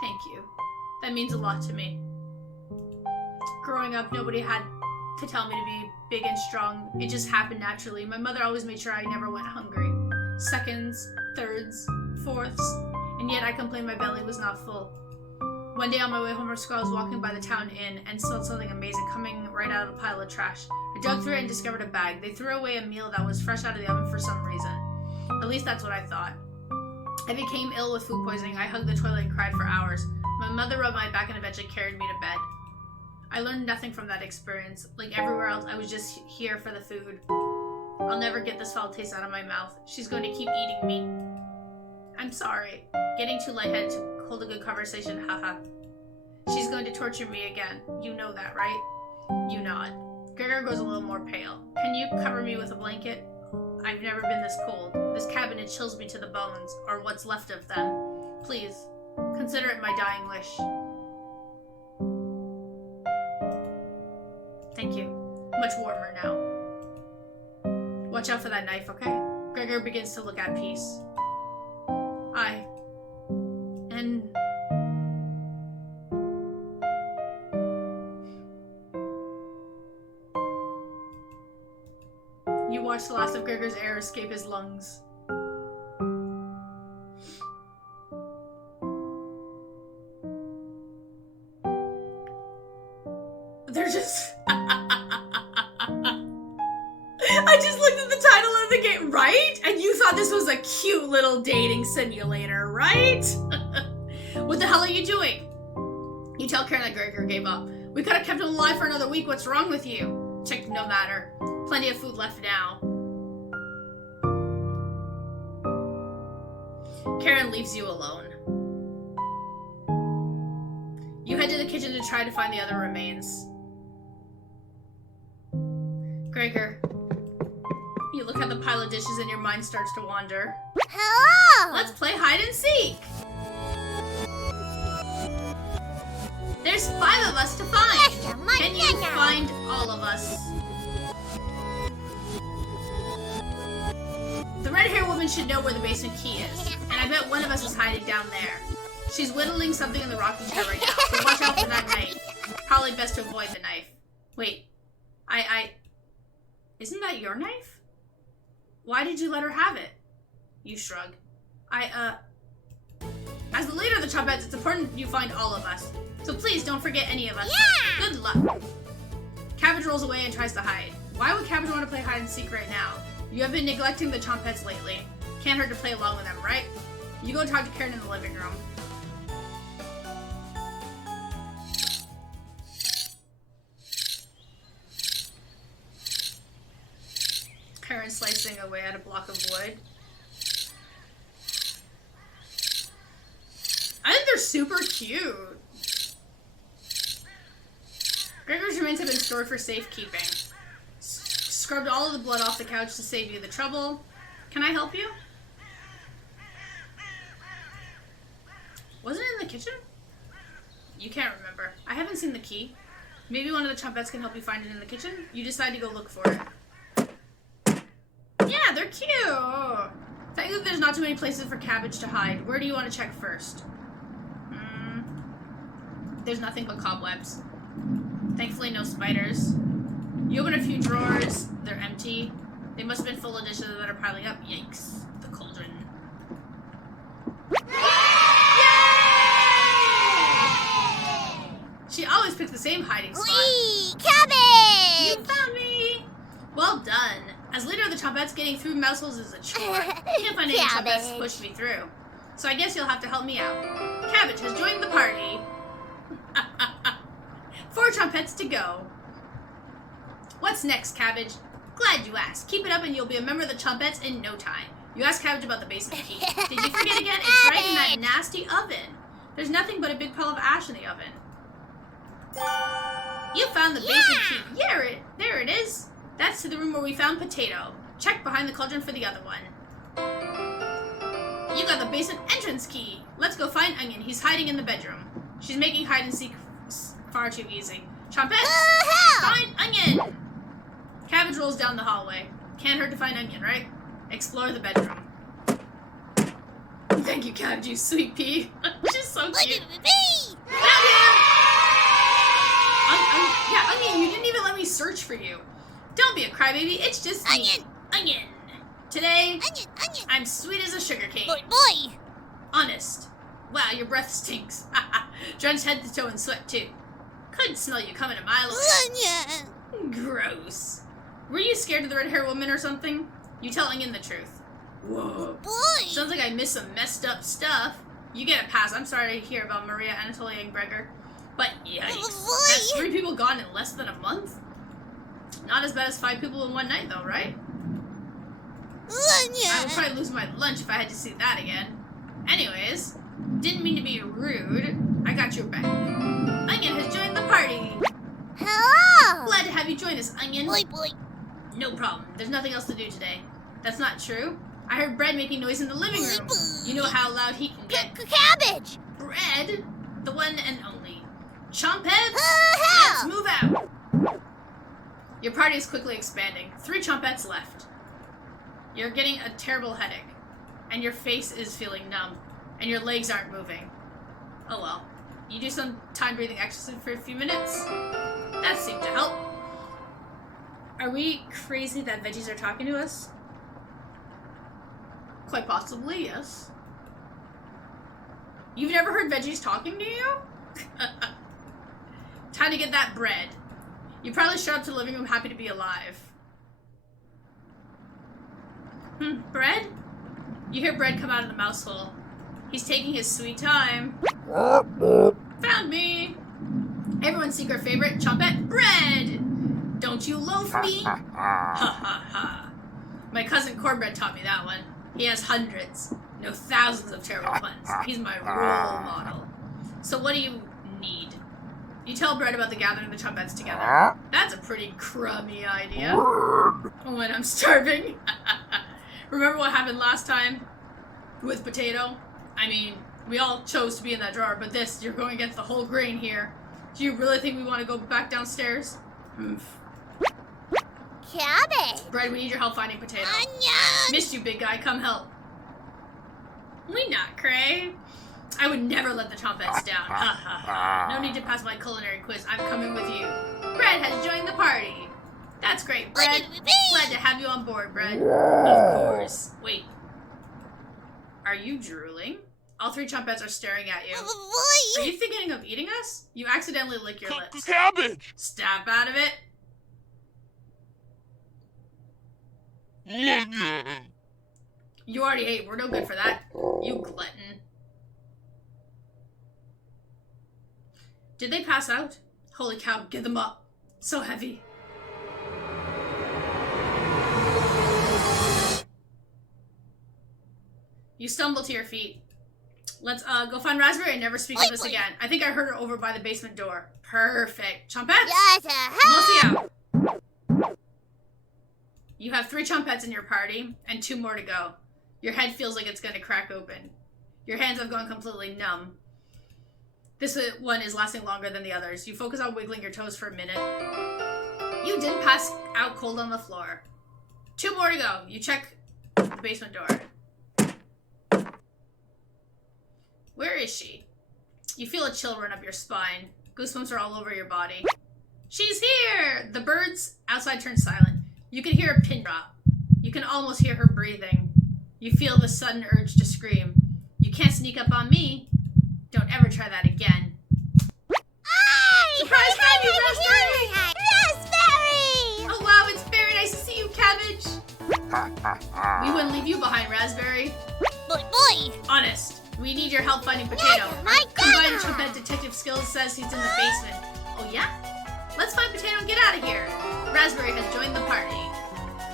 Thank you. That means a lot to me. Growing up, nobody had to tell me to be big and strong. It just happened naturally. My mother always made sure I never went hungry. Seconds, thirds, fourths, and yet I complained my belly was not full. One day on my way home from school, I was walking by the town inn and saw something amazing coming right out of a pile of trash. I dug through it and discovered a bag. They threw away a meal that was fresh out of the oven for some reason. At least that's what I thought. I became ill with food poisoning. I hugged the toilet and cried for hours. My mother rubbed my back and eventually carried me to bed. I learned nothing from that experience. Like everywhere else, I was just here for the food. I'll never get this foul taste out of my mouth. She's going to keep eating me. I'm sorry. Getting too lightheaded to hold a good conversation, haha. She's going to torture me again. You know that, right? You nod. Gregor goes a little more pale. Can you cover me with a blanket? I've never been this cold. This cabinet chills me to the bones, or what's left of them. Please, consider it my dying wish. Thank you. Much warmer now. Watch out for that knife, okay? Gregor begins to look at peace. And... You watch the last of Gregor's air escape his lungs. They're just... I just looked at the title of the game, right? And you thought this was a cute little dating simulator, right? What the hell are you doing? You tell Karen that Gregor gave up. We could have kept him alive for another week. What's wrong with you? Check, no matter. Plenty of food left now. Karen leaves you alone. You head to the kitchen to try to find the other remains. Gregor, you look at the pile of dishes and your mind starts to wander. Hello! Let's play hide and seek! There's 5 of us to find! Can you find all of us? The red-haired woman should know where the basement key is, and I bet one of us is hiding down there. She's whittling something in the rocking chair right now, so watch out for that knife. Probably best to avoid the knife. Wait, isn't that your knife? Why did you let her have it? You shrug. As the leader of the Chompettes, it's important you find all of us. So please don't forget any of us. Yeah! Good luck. Cabbage rolls away and tries to hide. Why would Cabbage want to play hide and seek right now? You have been neglecting the Chompettes lately. Can't hurt to play along with them, right? You go talk to Karen in the living room. and slicing away at a block of wood. I think they're super cute. Gregor's remains have been stored for safekeeping. Scrubbed all of the blood off the couch to save you the trouble. Can I help you? Wasn't it in the kitchen? You can't remember. I haven't seen the key. Maybe one of the chumpettes can help you find it in the kitchen. You decide to go look for it. Yeah, they're cute. Thankfully, there's not too many places for Cabbage to hide. Where do you want to check first? There's nothing but cobwebs. Thankfully, no spiders. You open a few drawers. They're empty. They must have been full of dishes that are piling up. Yikes. The cauldron. She always picks the same hiding spot. Whee! Cabbage! You found me! Well done. As leader of the Chompettes, getting through mouse holes is a chore. Can't find any Chompettes to push me through. So I guess you'll have to help me out. Cabbage has joined the party. 4 Chompettes to go. What's next, Cabbage? Glad you asked. Keep it up and you'll be a member of the Chompettes in no time. You asked Cabbage about the basement key. Did you forget again? It's right in that nasty oven. There's nothing but a big pile of ash in the oven. You found the basement key. Yeah, there it is. That's to the room where we found Potato. Check behind the cauldron for the other one. You got the basement entrance key. Let's go find Onion. He's hiding in the bedroom. She's making hide and seek far too easy. Chompette, find Onion. Cabbage rolls down the hallway. Can't hurt to find Onion, right? Explore the bedroom. Thank you, Cabbage, you sweet pea. She's so cute. Found him! Yeah, Onion, you didn't even let me search for you. Don't be a crybaby, it's just me. Onion! Today, Onion! I'm sweet as a sugar cane. Boy! Honest. Wow, your breath stinks. Drenched head to toe in sweat, too. Couldn't smell you coming a mile away. Onion! Gross. Were you scared of the red-haired woman or something? You tell Onion the truth. Whoa. Boy! Sounds like I missed some messed up stuff. You get a pass. I'm sorry to hear about Maria, Anatolia, and Gregor. But yikes. That's 3 people gone in less than a month? Not as bad as 5 people in one night, though, right? Onion! I would probably lose my lunch if I had to see that again. Anyways, didn't mean to be rude. I got your back. Onion has joined the party. Hello! Glad to have you join us, Onion. Boy! No problem. There's nothing else to do today. That's not true. I heard Bread making noise in the living room. You know how loud he can get. Cabbage! Bread? The one and only. Chompettes, let's move out. Your party is quickly expanding. 3 Chompettes left. You're getting a terrible headache. And your face is feeling numb. And your legs aren't moving. Oh well. You do some time breathing exercise for a few minutes. That seemed to help. Are we crazy that veggies are talking to us? Quite possibly, yes. You've never heard veggies talking to you? Time to get that bread. You probably showed up to the living room happy to be alive. Bread? You hear Bread come out of the mouse hole. He's taking his sweet time. Found me! Everyone's secret favorite, Chompette, Bread! Don't you loaf me? Ha ha ha. My cousin Cornbread taught me that one. He has hundreds, no thousands of terrible puns. He's my role model. So what do you need? You tell Bread about the gathering the Chompettes together. That's a pretty crummy idea. When I'm starving. Remember what happened last time with Potato? I mean, we all chose to be in that drawer, but this, you're going against the whole grain here. Do you really think we want to go back downstairs? Cabbage! Bread, we need your help finding Potato. Onion! Missed you, big guy. Come help. We not, Cray. I would never let the Chompettes down. Ha ha ha. No need to pass my culinary quiz. I'm coming with you. Bread has joined the party. That's great, Bread. Glad to have you on board, Bread. Of course. Wait. Are you drooling? All 3 Chompettes are staring at you. Are you thinking of eating us? You accidentally lick your lips. Cabbage! Snap out of it. You already ate. We're no good for that. You glutton. Did they pass out? Holy cow, give them up. So heavy. You stumble to your feet. Let's go find Raspberry and never speak of this again. I think I heard her over by the basement door. Perfect. Chompettes? Yes, Mostly out. You have 3 Chompettes in your party and 2 more to go. Your head feels like it's going to crack open. Your hands have gone completely numb. This one is lasting longer than the others. You focus on wiggling your toes for a minute. You didn't pass out cold on the floor. 2 more to go. You check the basement door. Where is she? You feel a chill run up your spine. Goosebumps are all over your body. She's here! The birds outside turn silent. You can hear a pin drop. You can almost hear her breathing. You feel the sudden urge to scream. You can't sneak up on me. Don't ever try that again. Surprise, found you, Raspberry! Raspberry! Oh wow, it's very nice to see you, Cabbage! We wouldn't leave you behind, Raspberry. Boy! Honest, we need your help finding Potato. My Combined God! Chompette detective skills says he's in the basement. Oh yeah? Let's find Potato and get out of here. Raspberry has joined the party.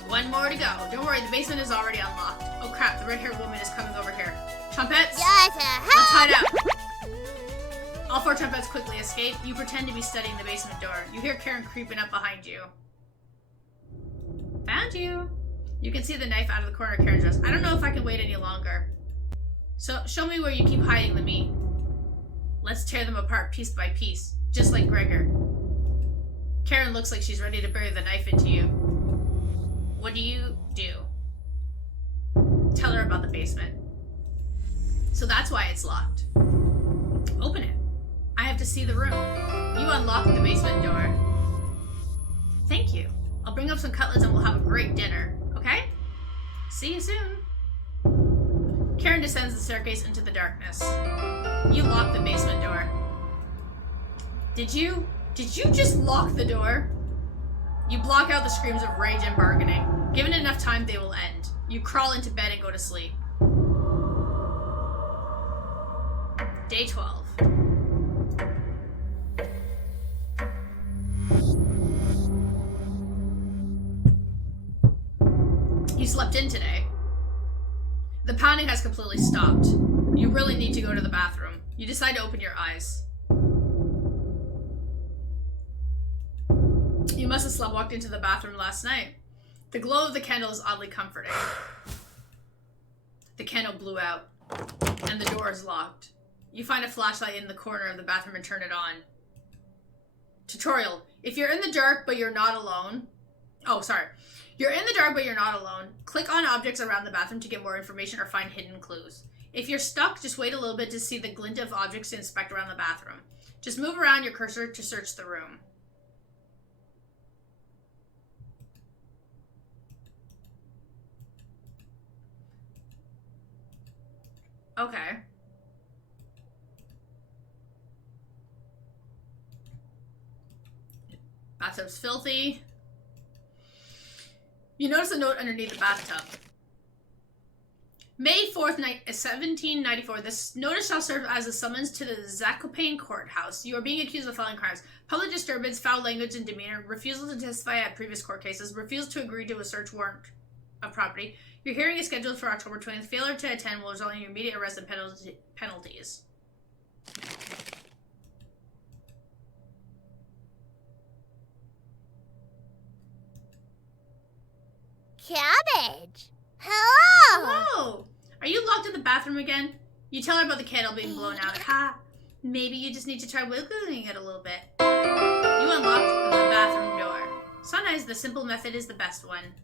1 more to go. Don't worry, the basement is already unlocked. Oh crap, the red-haired woman is coming over here. Chompettes? Yes, Let's hide out. All 4 Chompettes quickly escape. You pretend to be studying the basement door. You hear Karen creeping up behind you. Found you. You can see the knife out of the corner of Karen's dress. I don't know if I can wait any longer. So, show me where you keep hiding the meat. Let's tear them apart piece by piece, just like Gregor. Karen looks like she's ready to bury the knife into you. What do you do? Tell her about the basement. So that's why it's locked. Open it. I have to see the room. You unlock the basement door. Thank you. I'll bring up some cutlets and we'll have a great dinner. Okay? See you soon. Karen descends the staircase into the darkness. You lock the basement door. Did you just lock the door? You block out the screams of rage and bargaining. Given enough time, they will end. You crawl into bed and go to sleep. Day 12. You slept in today. The pounding has completely stopped. You really need to go to the bathroom. You decide to open your eyes. You must have sleptwalked into the bathroom last night. The glow of the candle is oddly comforting. The candle blew out, and the door is locked. You find a flashlight in the corner of the bathroom and turn it on. Tutorial. If you're in the dark but you're not alone... Oh, sorry. You're in the dark but you're not alone. Click on objects around the bathroom to get more information or find hidden clues. If you're stuck, just wait a little bit to see the glint of objects to inspect around the bathroom. Just move around your cursor to search the room. Okay. Bathtub's filthy. You notice a note underneath the bathtub. May 4th, 1794. This notice shall serve as a summons to the Zakopane courthouse. You are being accused of following crimes: public disturbance, foul language and demeanor, refusal to testify at previous court cases, refusal to agree to a search warrant of property. Your hearing is scheduled for October 20th. Failure to attend will result in your immediate arrest and penalties. Cabbage! Hello! Hello! Are you locked in the bathroom again? You tell her about the candle being blown out. Ha! Maybe you just need to try wiggling it a little bit. You unlocked the bathroom door. Sometimes the simple method is the best one.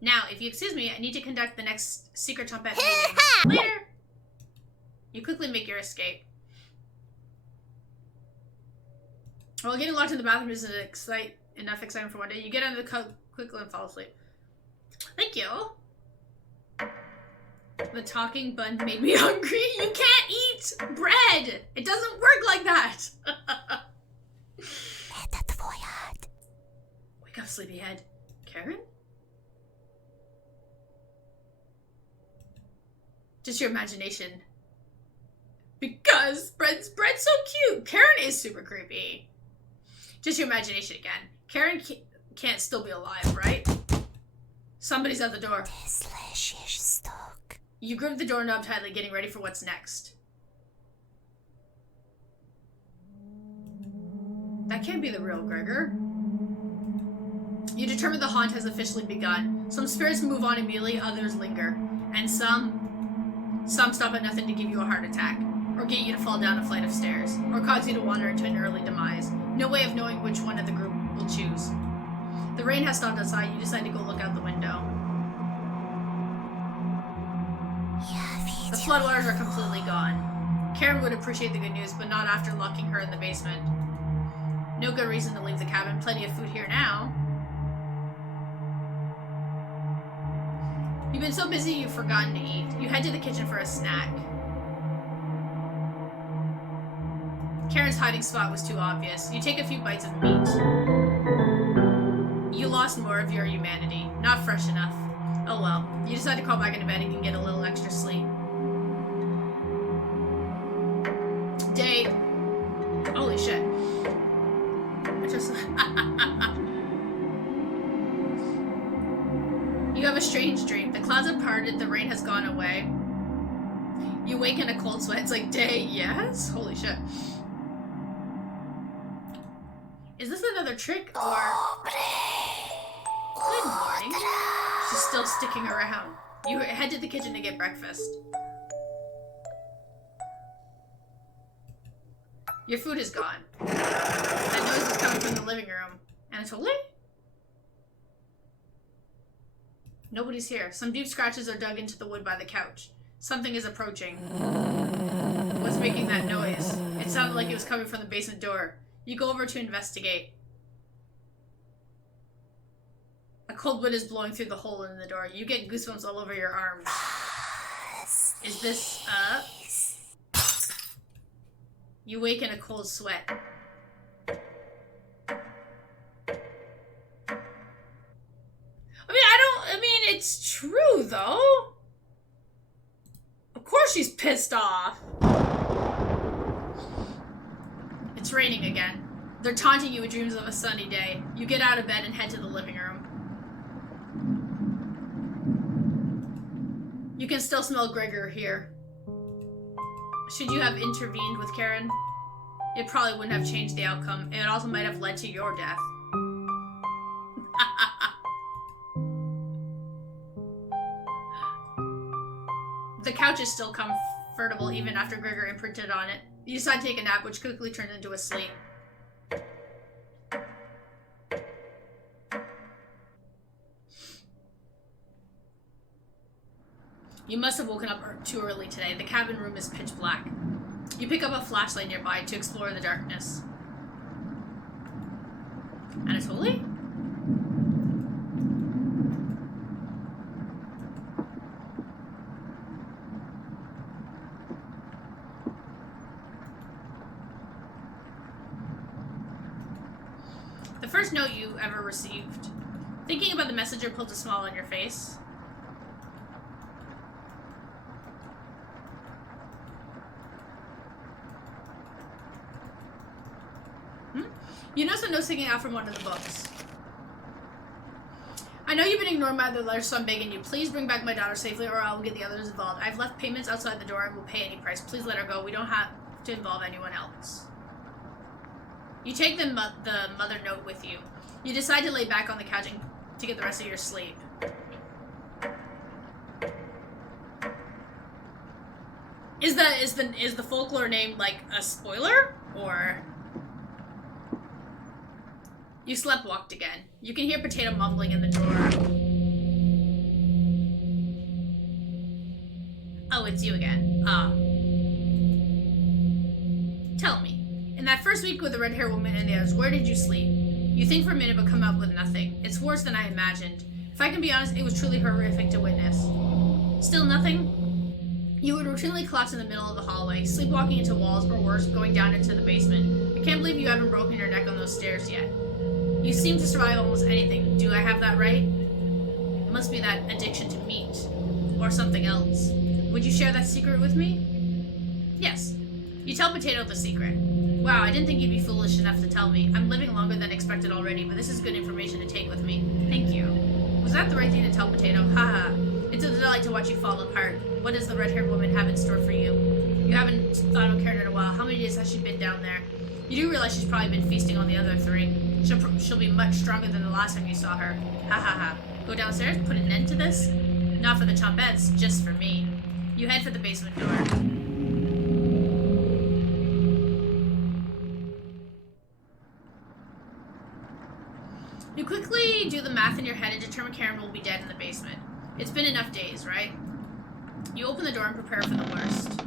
Now, if you excuse me, I need to conduct the next secret Chompette meeting. Later! You quickly make your escape. Well, getting locked in the bathroom isn't enough excitement for one day. You get under the coat quickly and fall asleep. Thank you. The talking bun made me hungry. You can't eat bread. It doesn't work like that. Wake up, sleepyhead. Karen? Just your imagination. Because bread's so cute. Karen is super creepy. Just your imagination again. Karen can't still be alive, right? Somebody's at the door. Ты слышишь стук? You grip the doorknob tightly, getting ready for what's next. That can't be the real Gregor. You determine the haunt has officially begun. Some spirits move on immediately, others linger. And some stop at nothing to give you a heart attack, or get you to fall down a flight of stairs, or cause you to wander into an early demise. No way of knowing which one of the group will choose. The rain has stopped outside. You decide to go look out the window. The floodwaters are completely gone. Karen would appreciate the good news, but not after locking her in the basement. No good reason to leave the cabin. Plenty of food here now. You've been so busy you've forgotten to eat. You head to the kitchen for a snack. Karen's hiding spot was too obvious. You take a few bites of meat. You lost more of your humanity. Not fresh enough. Oh well. You decide to crawl back into bed and you can get a little extra sleep. Day. Holy shit. I just... You have a strange dream. The clouds have parted, the rain has gone away. You wake in a cold sweat. It's like, day, yes? Holy shit. Is this another trick, or... Good morning. She's still sticking around. You head to the kitchen to get breakfast. Your food is gone. That noise is coming from the living room. Anatoly? Nobody's here. Some deep scratches are dug into the wood by the couch. Something is approaching. What's making that noise? It sounded like it was coming from the basement door. You go over to investigate. A cold wind is blowing through the hole in the door. You get goosebumps all over your arms. Is this, You wake in a cold sweat. It's true, though. Of course she's pissed off. It's raining again. They're taunting you with dreams of a sunny day. You get out of bed and head to the living room. You can still smell Gregor here. Should you have intervened with Karen, it probably wouldn't have changed the outcome. It also might have led to your death. The couch is still comfortable even after Gregor imprinted on it. You decide to take a nap, which quickly turns into a sleep. You must have woken up too early today. The cabin room is pitch black. You pick up a flashlight nearby to explore the darkness. Anatoly? The first note you ever received. Thinking about the messenger pulled a smile on your face. You notice a note sticking out from one of the books. I know you've been ignoring my other letters, so I'm begging you. Please bring back my daughter safely or I will get the others involved. I've left payments outside the door and will pay any price. Please let her go. We don't have to involve anyone else. You take the mother note with you. You decide to lay back on the couch to get the rest of your sleep. Is the folklore name like a spoiler, or? You sleptwalked again. You can hear Potato mumbling in the drawer. Oh, it's you again. Tell me. In that first week with the red-haired woman and the others, where did you sleep? You think for a minute but come up with nothing. It's worse than I imagined. If I can be honest, it was truly horrific to witness. Still nothing? You would routinely collapse in the middle of the hallway, sleepwalking into walls, or worse, going down into the basement. I can't believe you haven't broken your neck on those stairs yet. You seem to survive almost anything. Do I have that right? It must be that addiction to meat. Or something else. Would you share that secret with me? Yes. You tell Potato the secret. Wow, I didn't think you'd be foolish enough to tell me. I'm living longer than expected already, but this is good information to take with me. Thank you. Was that the right thing to tell Potato? Haha. It's a delight to watch you fall apart. What does the red-haired woman have in store for you? You haven't thought of Karen in a while. How many days has she been down there? You do realize she's probably been feasting on the other three. She'll be much stronger than the last time you saw her. Ha ha ha. Go downstairs, put an end to this? Not for the chompettes, just for me. You head for the basement door. You quickly do the math in your head and determine Karen will be dead in the basement. It's been enough days, right? You open the door and prepare for the worst.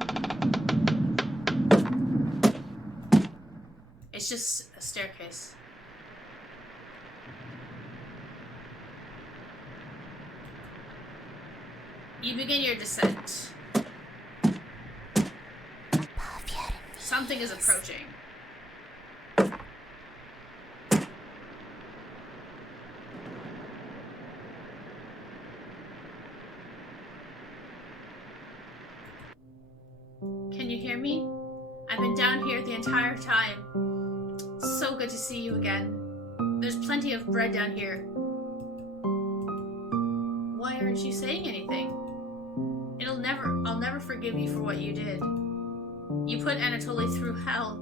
It's just a staircase. You begin your descent. Something is approaching. Can you hear me? I've been down here the entire time. So good to see you again. There's plenty of bread down here. Why aren't you saying anything? I'll never forgive you for what you did. You put Anatoly through hell.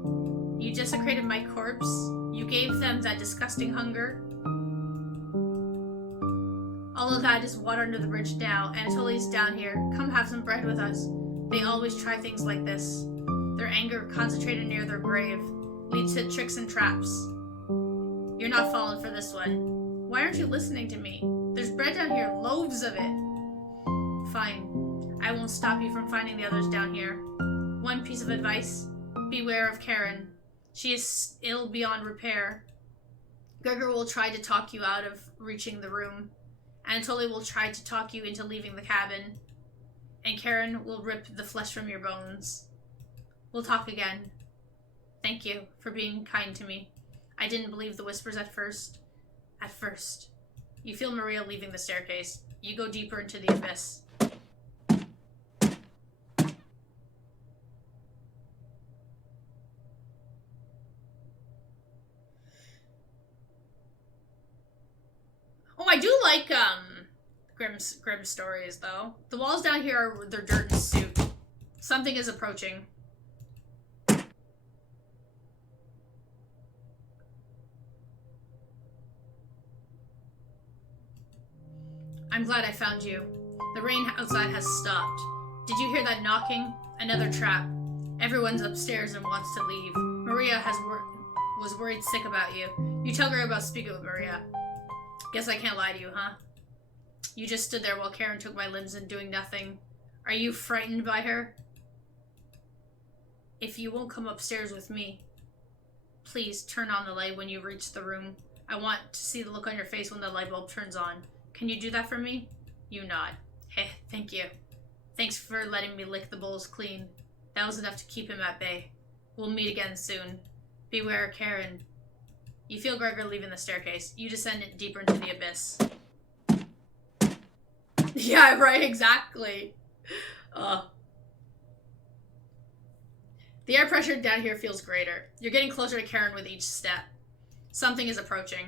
You desecrated my corpse. You gave them that disgusting hunger. All of that is water under the bridge now. Anatoly's down here. Come have some bread with us. They always try things like this. Their anger concentrated near their grave leads to tricks and traps. You're not falling for this one. Why aren't you listening to me? There's bread down here, loaves of it. Fine. I won't stop you from finding the others down here. One piece of advice. Beware of Karen. She is ill beyond repair. Gregor will try to talk you out of reaching the room. Anatoly will try to talk you into leaving the cabin. And Karen will rip the flesh from your bones. We'll talk again. Thank you for being kind to me. I didn't believe the whispers at first. At first. You feel Maria leaving the staircase. You go deeper into the abyss. Oh, I do like, grim stories, though. The walls down here are they're dirt and soot. Something is approaching. I'm glad I found you. The rain outside has stopped. Did you hear that knocking? Another trap. Everyone's upstairs and wants to leave. Maria was worried sick about you. You tell her about speaking with Maria. Guess I can't lie to you, huh? You just stood there while Karen took my limbs and doing nothing. Are you frightened by her? If you won't come upstairs with me, please turn on the light when you reach the room. I want to see the look on your face when the light bulb turns on. Can you do that for me? You nod. Hey, thank you. Thanks for letting me lick the bowls clean. That was enough to keep him at bay. We'll meet again soon. Beware, Karen. You feel Gregor leaving the staircase. You descend deeper into the abyss. Yeah, right, exactly. The air pressure down here feels greater. You're getting closer to Karen with each step. Something is approaching.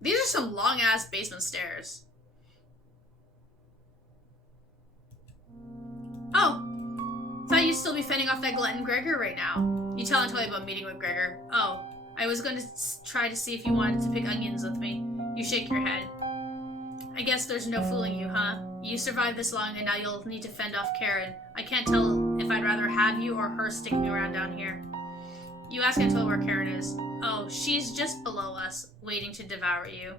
These are some long-ass basement stairs. Oh, thought you'd still be fending off that glutton Gregor right now. You tell Anatoly about meeting with Gregor. Oh, I was going to try to see if you wanted to pick onions with me. You shake your head. I guess there's no fooling you, huh? You survived this long and now you'll need to fend off Karen. I can't tell if I'd rather have you or her stick me around down here. You ask Anatoly where Karen is. Oh, she's just below us, waiting to devour you.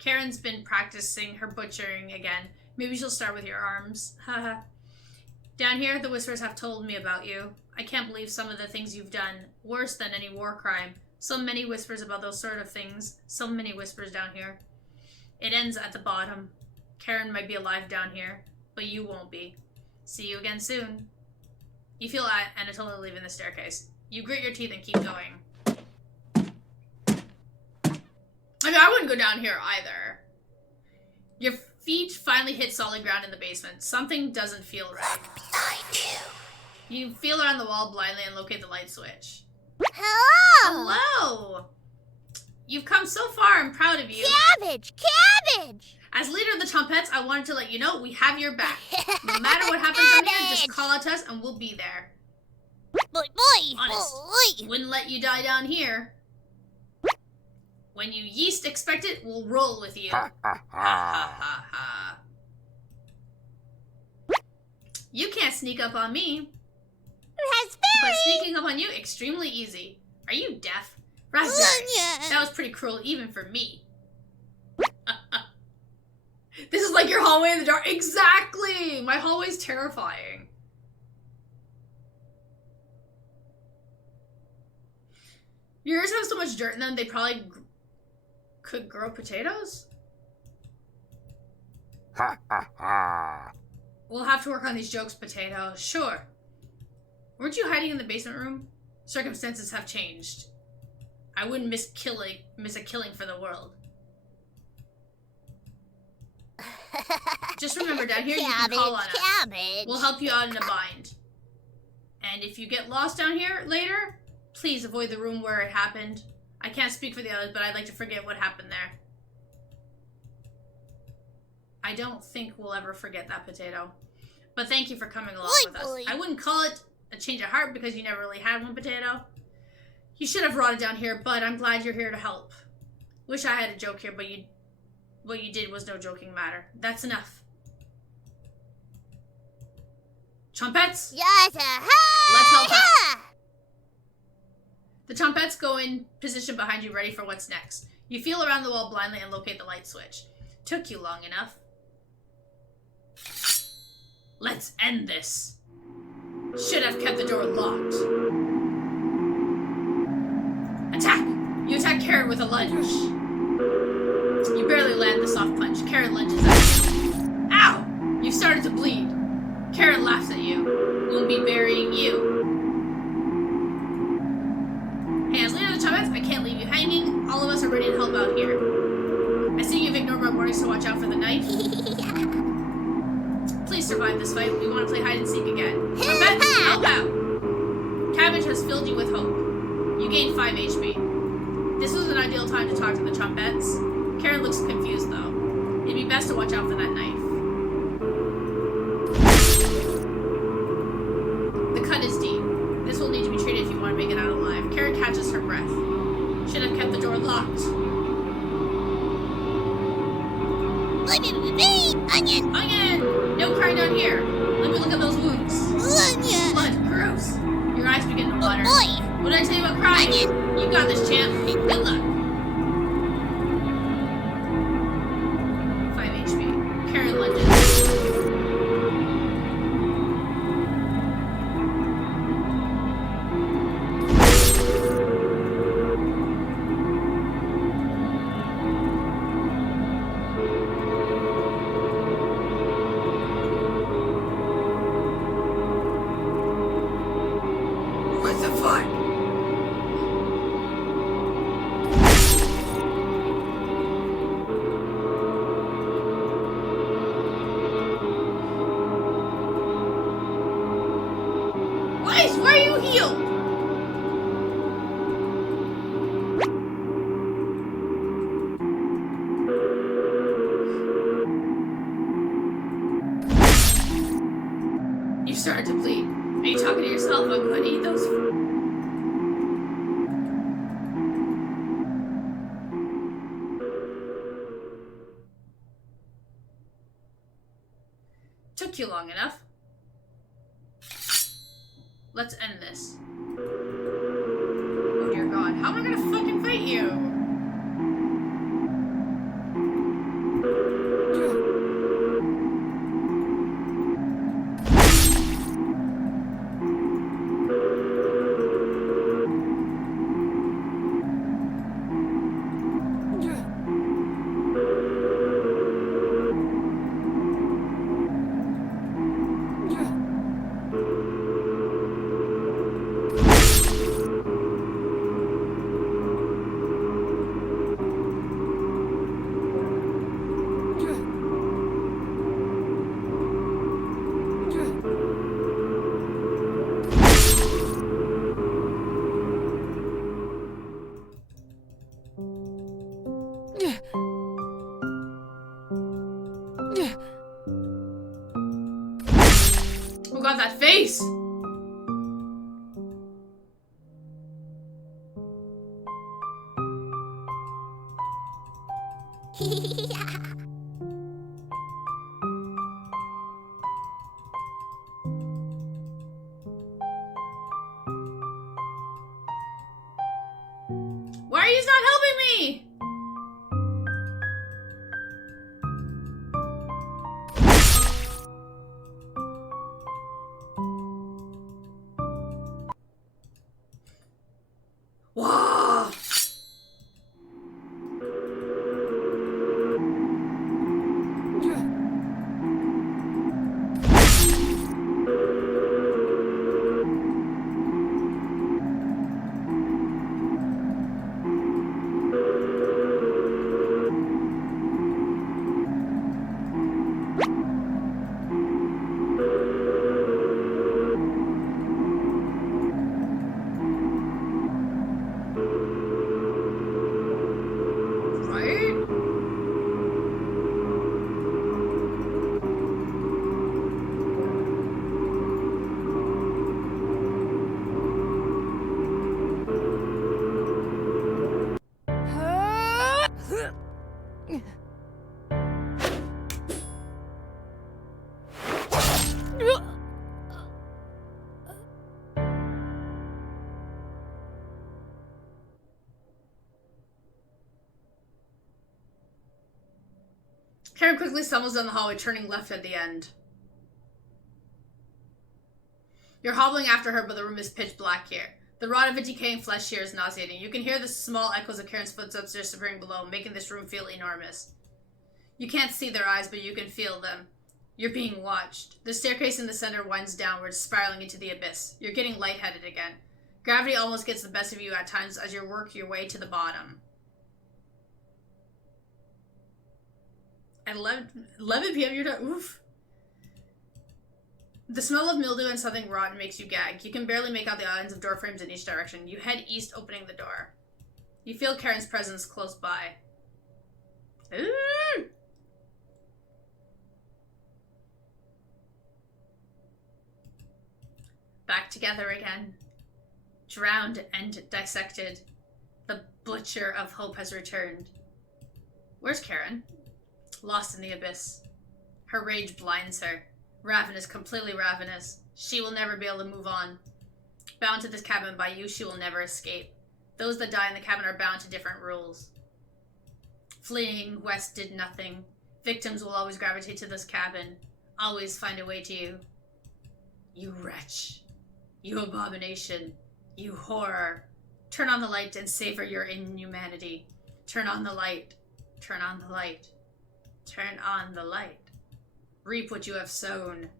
Karen's been practicing her butchering again. Maybe she'll start with your arms. Haha. Down here, the whispers have told me about you. I can't believe some of the things you've done. Worse than any war crime. So many whispers about those sort of things. So many whispers down here. It ends at the bottom. Karen might be alive down here, but you won't be. See you again soon. You feel Anatoly leaving the staircase. You grit your teeth and keep going. I mean, I wouldn't go down here either. Your feet finally hit solid ground in the basement. Something doesn't feel right. Behind you. You feel around the wall blindly and locate the light switch. Hello! Hello! You've come so far. I'm proud of you. Cabbage! Cabbage! As leader of the Chompettes, I wanted to let you know we have your back. No matter what happens out here, just call out to us and we'll be there. Boy, Honest, boy. wouldn't let you die down here. When you yeast expect it, we'll roll with you. Ha ha ha ha. You can't sneak up on me. But sneaking up on you, extremely easy. Are you deaf? Raspberry. That was pretty cruel even for me. This is like your hallway in the dark. Exactly! My hallway's terrifying. Yours have so much dirt in them, they probably could grow potatoes? We'll have to work on these jokes, Potato. Sure. Weren't you hiding in the basement room? Circumstances have changed. I wouldn't miss a killing for the world. Just remember, down here you can call on us. We'll help you out in a bind. And if you get lost down here later, please avoid the room where it happened. I can't speak for the others, but I'd like to forget what happened there. I don't think we'll ever forget that, Potato. But thank you for coming along with us. I wouldn't call it a change of heart because you never really had one, Potato. You should have rotted down here, but I'm glad you're here to help. Wish I had a joke here, but what you did was no joking matter. That's enough. Chompettes? Let's help out. The Chompettes go in position behind you, ready for what's next. You feel around the wall blindly and locate the light switch. Took you long enough. Let's end this. Should have kept the door locked. Attack! You attack Karen with a lunge. You barely land the soft punch. Karen lunges at you. Ow! You've started to bleed. Karen laughs at you. We'll be burying you. Hey, as leader of the Chompettes, I can't leave you hanging. All of us are ready to help out here. I see you've ignored my warnings, so watch out for the knife. Please survive this fight. We want to play hide and seek again. Chompettes, help out! Cabbage has filled you with hope. You gained 5 HP. This was an ideal time to talk to the Chompettes. Karen looks confused, though. It'd be best to watch out for that knife. The cut is deep. This will need to be treated if you want to make it out alive. Karen catches her breath. Should have kept the door locked. Onion! Onion! No crying down here. Let me look at those wounds. Onion! Blood, gross. Your eyes begin to water. Boy! What did I tell you about crying? Onion! You got this, champ. Good luck. 5 HP. Karen lunges. What the fuck? Why are you healed? You started to bleed. Are you talking to yourself? I'm going to eat those. Took you long enough. Let's end this. Oh dear God, how am I gonna fucking fight you? face! Why are you not helping me? Wow. Right? Karen quickly stumbles down the hallway, turning left at the end. You're hobbling after her, but the room is pitch black here. The rot of a decaying flesh here is nauseating. You can hear the small echoes of Karen's footsteps disappearing below, making this room feel enormous. You can't see their eyes, but you can feel them. You're being watched. The staircase in the center winds downwards, spiraling into the abyss. You're getting lightheaded again. Gravity almost gets the best of you at times as you work your way to the bottom. At 11 p.m. you're done. Oof. The smell of mildew and something rotten makes you gag. You can barely make out the islands of door frames in each direction. You head east, opening the door. You feel Karen's presence close by. Ooh. Back together again. Drowned and dissected. The butcher of hope has returned. Where's Karen? Lost in the abyss. Her rage blinds her. Ravenous, completely ravenous. She will never be able to move on. Bound to this cabin by you, she will never escape. Those that die in the cabin are bound to different rules. Fleeing west did nothing. Victims will always gravitate to this cabin. Always find a way to you. You wretch. You abomination. You horror. Turn on the light and savor your inhumanity. Turn on the light. Turn on the light. Turn on the light. Reap what you have sown.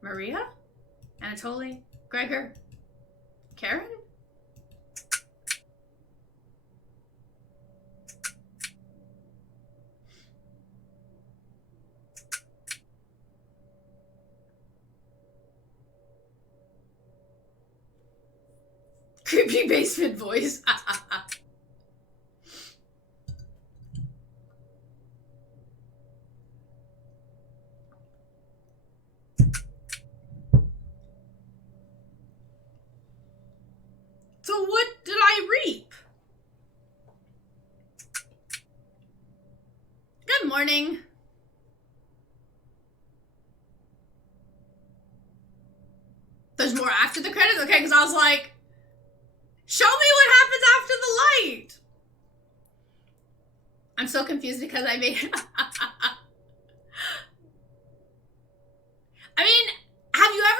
Maria? Anatoly? Gregor? Karen? Creepy basement voice. So what did I reap? Good morning. There's more after the credits? Okay, because I was like, show me what happens after the light. I'm so confused because I made... I mean, have you ever,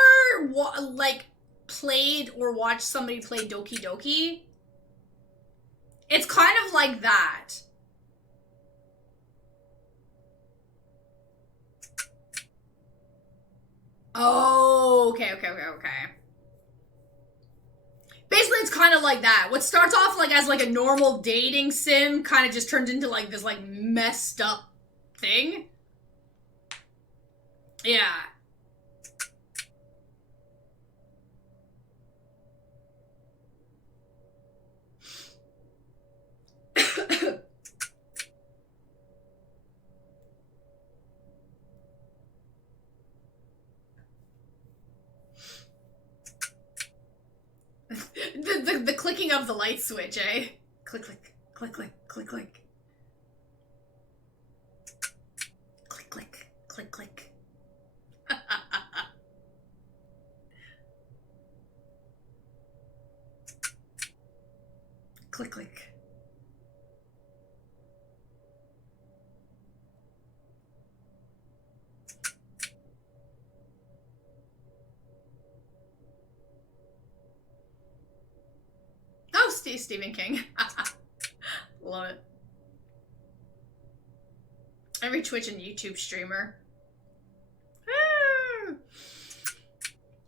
played or watched somebody play Doki Doki? It's kind of like that. Oh, okay. Basically, it's kind of like that. What starts off as a normal dating sim kind of just turns into this messed up thing. Yeah. blinking of the light switch, eh? Click, click, click, click, click, click. Click, click, click, click. Click, click. Oh, Stephen King. Love it. Every Twitch and YouTube streamer.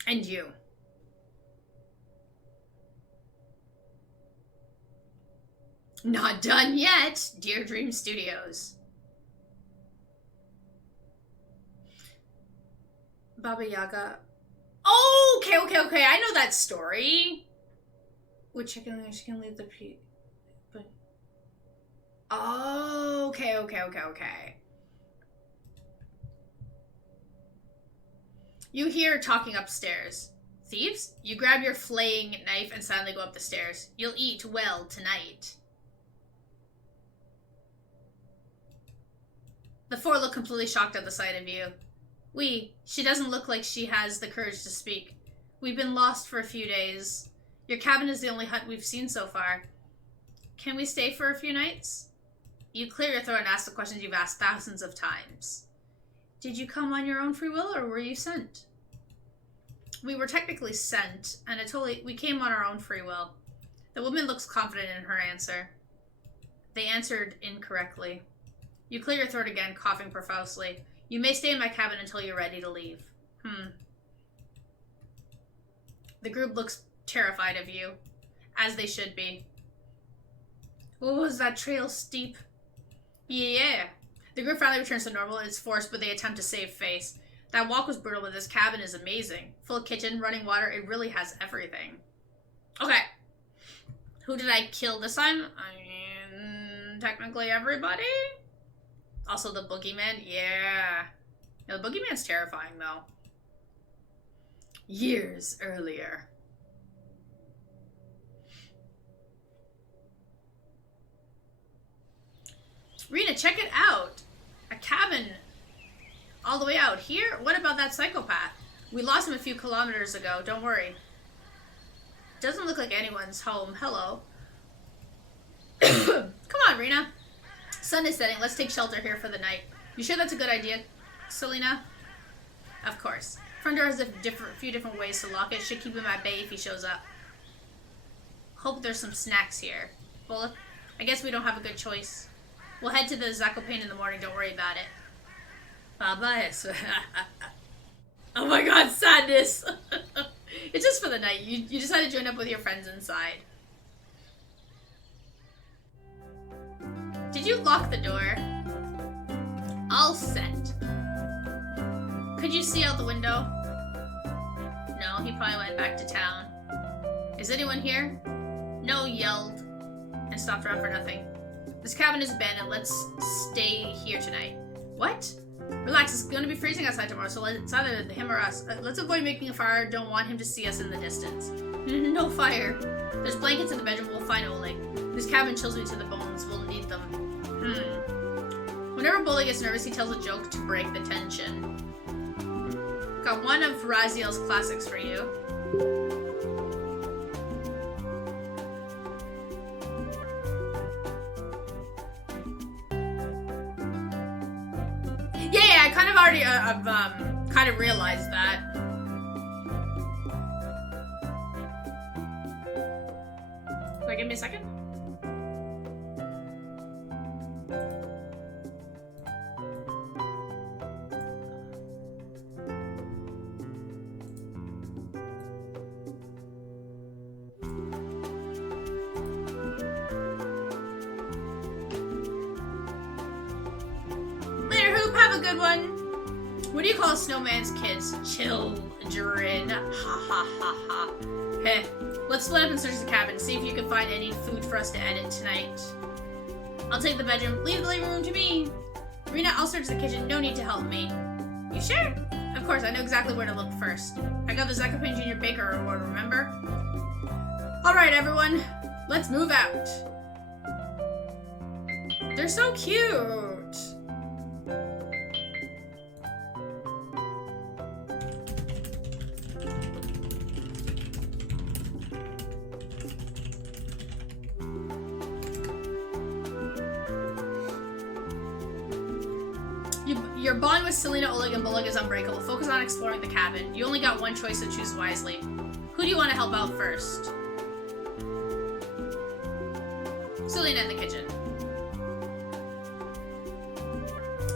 And you. Not done yet, Dear Dream Studios. Baba Yaga. Oh, okay. I know that story. With chicken, she can leave the but. Oh, okay. You hear talking upstairs. Thieves? You grab your flaying knife and silently go up the stairs. You'll eat well tonight. The four look completely shocked at the sight of you. She doesn't look like she has the courage to speak. We've been lost for a few days. Your cabin is the only hut we've seen so far. Can we stay for a few nights? You clear your throat and ask the questions you've asked thousands of times. Did you come on your own free will, or were you sent? We were technically sent, and we came on our own free will. The woman looks confident in her answer. They answered incorrectly. You clear your throat again, coughing profusely. You may stay in my cabin until you're ready to leave. The group looks terrified of you, as they should be. What was that trail steep? Yeah. The group finally returns to normal and it's forced, but they attempt to save face. That walk was brutal, but this cabin is amazing. Full kitchen, running water, it really has everything. Okay. Who did I kill this time? Technically everybody? Also the boogeyman? Yeah. No, the boogeyman's terrifying, though. Years earlier. Rena, check it out. A cabin all the way out here? What about that psychopath? We lost him a few kilometers ago. Don't worry. Doesn't look like anyone's home. Hello. Come on, Rena. Sun is setting. Let's take shelter here for the night. You sure that's a good idea, Selena? Of course. Front door has a few different ways to lock it. Should keep him at bay if he shows up. Hope there's some snacks here. Well, I guess we don't have a good choice. We'll head to the Zakopane in the morning. Don't worry about it. Bye-bye. Oh my god, sadness. It's just for the night. You decide to join up with your friends inside. Did you lock the door? All set. Could you see out the window? No, he probably went back to town. Is anyone here? No, yelled and stopped around for nothing. This cabin is abandoned. Let's stay here tonight. What? Relax, it's going to be freezing outside tomorrow, so it's either him or us. Let's avoid making a fire. Don't want him to see us in the distance. No fire. There's blankets in the bedroom. We'll find Oleg. This cabin chills me to the bones. We'll need them. Whenever Bully gets nervous, he tells a joke to break the tension. Got one of Raziel's classics for you. Yeah, I kind of already, kind of realized that. Wait, give me a second. Good one. What do you call a snowman's kids? Children. Ha ha ha ha. Heh. Let's split up and search the cabin. See if you can find any food for us to edit tonight. I'll take the bedroom. Leave the living room to me. Rena, I'll search the kitchen. No need to help me. You sure? Of course, I know exactly where to look first. I got the Zakopane Junior Baker Award, remember? Alright, everyone. Let's move out. They're so cute. Your bond with Selena, Oleg, and Bullock is unbreakable. Focus on exploring the cabin. You only got one choice, so choose wisely. Who do you want to help out first? Selena in the kitchen.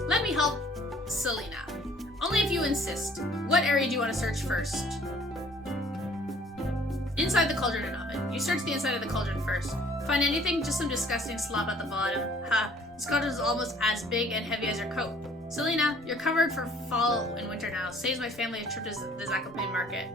Let me help Selena. Only if you insist. What area do you want to search first? Inside the cauldron and oven. You search the inside of the cauldron first. Find anything? Just some disgusting slop at the bottom. Ha. This cauldron is almost as big and heavy as your coat. Selena, you're covered for fall and winter now. Saves my family a trip to the Zakopane market.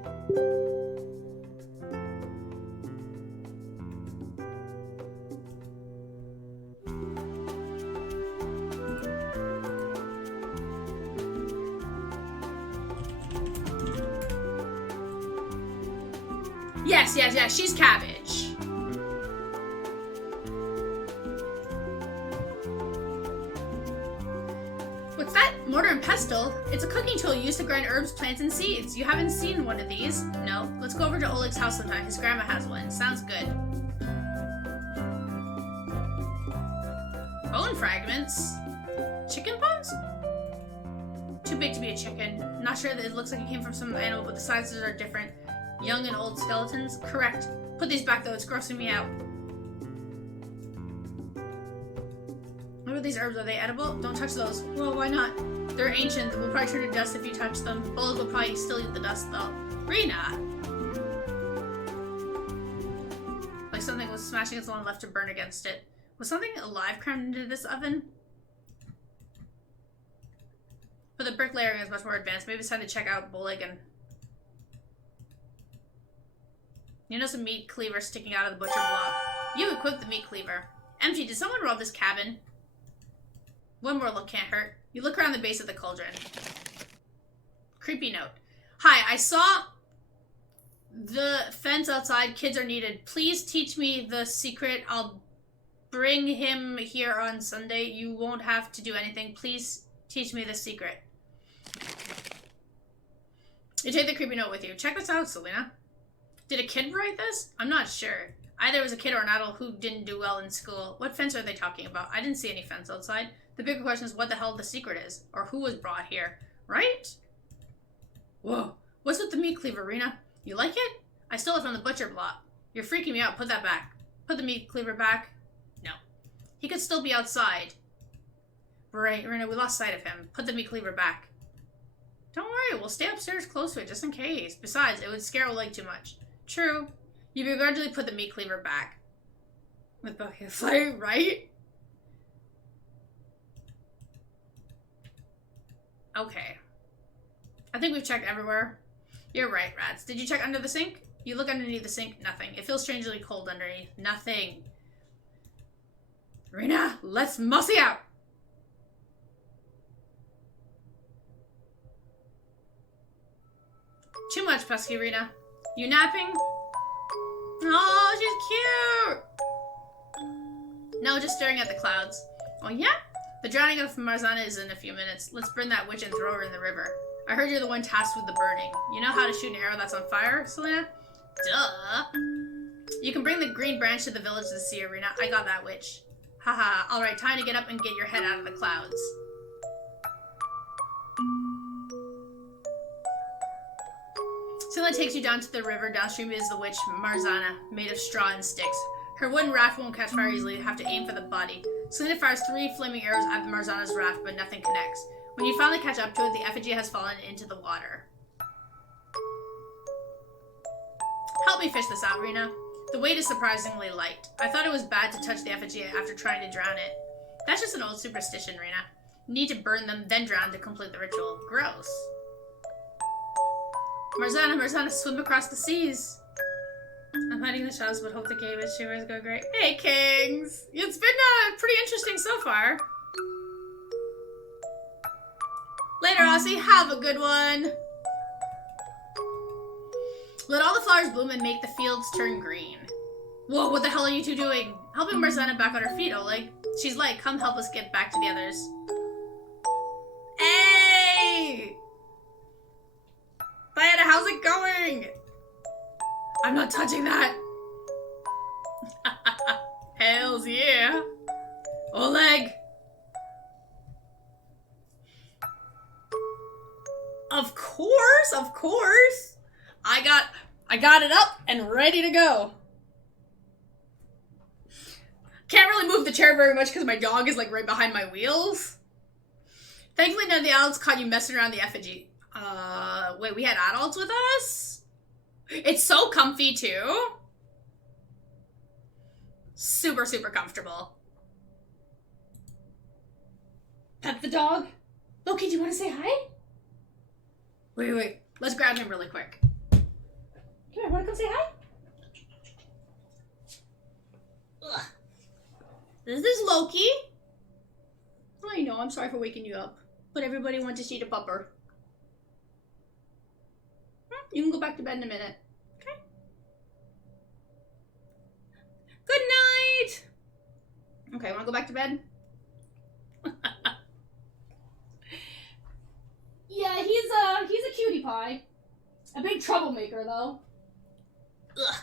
Yes, she's cabbage. What's that? Mortar and pestle? It's a cooking tool used to grind herbs, plants, and seeds. You haven't seen one of these? No. Let's go over to Oleg's house sometime. His grandma has one. Sounds good. Bone fragments? Chicken bones? Too big to be a chicken. Not sure that it looks like it came from some animal, but the sizes are different. Young and old skeletons? Correct. Put these back though, it's grossing me out. What are these herbs? Are they edible? Don't touch those. Well, why not? They're ancient. They'll probably turn to dust if you touch them. Bullock will probably still eat the dust though. Rena! Like something was smashing its lawn left to burn against it. Was something alive crammed into this oven? But the brick layering is much more advanced. Maybe it's time to check out Bullock and... You know some meat cleaver sticking out of the butcher block. You equipped the meat cleaver. Empty, did someone rob this cabin? One more look can't hurt. You look around the base of the cauldron. Creepy note. Hi, I saw the fence outside. Kids are needed. Please teach me the secret. I'll bring him here on Sunday. You won't have to do anything. Please teach me the secret. You take the creepy note with you. Check this out, Selena. Did a kid write this? I'm not sure. Either it was a kid or an adult who didn't do well in school. What fence are they talking about? I didn't see any fence outside. The bigger question is what the hell the secret is. Or who was brought here. Right? Whoa. What's with the meat cleaver, Rena? You like it? I stole it from the butcher block. You're freaking me out. Put that back. Put the meat cleaver back. No. He could still be outside. Right, Rena, we lost sight of him. Put the meat cleaver back. Don't worry. We'll stay upstairs close to it just in case. Besides, it would scare Oleg too much. True. You begrudgingly put the meat cleaver back. With bucket of fire, right? Okay. I think we've checked everywhere. You're right, rats. Did you check under the sink? You look underneath the sink. Nothing. It feels strangely cold underneath. Nothing. Rena, let's mussy out! Too much, pesky Rena. You napping? Oh, she's cute! No, just staring at the clouds. Oh, yeah? The drowning of Marzana is in a few minutes. Let's burn that witch and throw her in the river. I heard you're the one tasked with the burning. You know how to shoot an arrow that's on fire, Selena? Duh! You can bring the green branch to the village to see Arena. I got that witch. Haha, alright, time to get up and get your head out of the clouds. Selena takes you down to the river. Downstream is the witch, Marzana, made of straw and sticks. Her wooden raft won't catch fire easily. You have to aim for the body. Selena fires 3 flaming arrows at Marzana's raft, but nothing connects. When you finally catch up to it, the effigy has fallen into the water. Help me fish this out, Rena. The weight is surprisingly light. I thought it was bad to touch the effigy after trying to drown it. That's just an old superstition, Rena. You need to burn them, then drown to complete the ritual. Gross. Marzana, swim across the seas. I'm hiding the shadows, but hope the game is shivers go great. Hey, Kings! It's been pretty interesting so far. Later, Aussie. Have a good one. Let all the flowers bloom and make the fields turn green. Whoa, what the hell are you two doing? Helping Marzana back on her feet, Oleg. She's like, come help us get back to the others. Hey! Diana, how's it going? I'm not touching that. Hells yeah. Oleg. Of course, of course. I got it up and ready to go. Can't really move the chair very much because my dog is like right behind my wheels. Thankfully none of the adults caught you messing around the effigy. Wait, we had adults with us? It's so comfy too. Super, super comfortable. Pet the dog. Loki, do you want to say hi? Wait. Let's grab him really quick. Come here, want to come say hi? Ugh. This is Loki. I know, I'm sorry for waking you up. But everybody wants to see the pupper. You can go back to bed in a minute. Okay? Good night! Okay, wanna go back to bed? Yeah, he's a cutie pie. A big troublemaker, though. Ugh.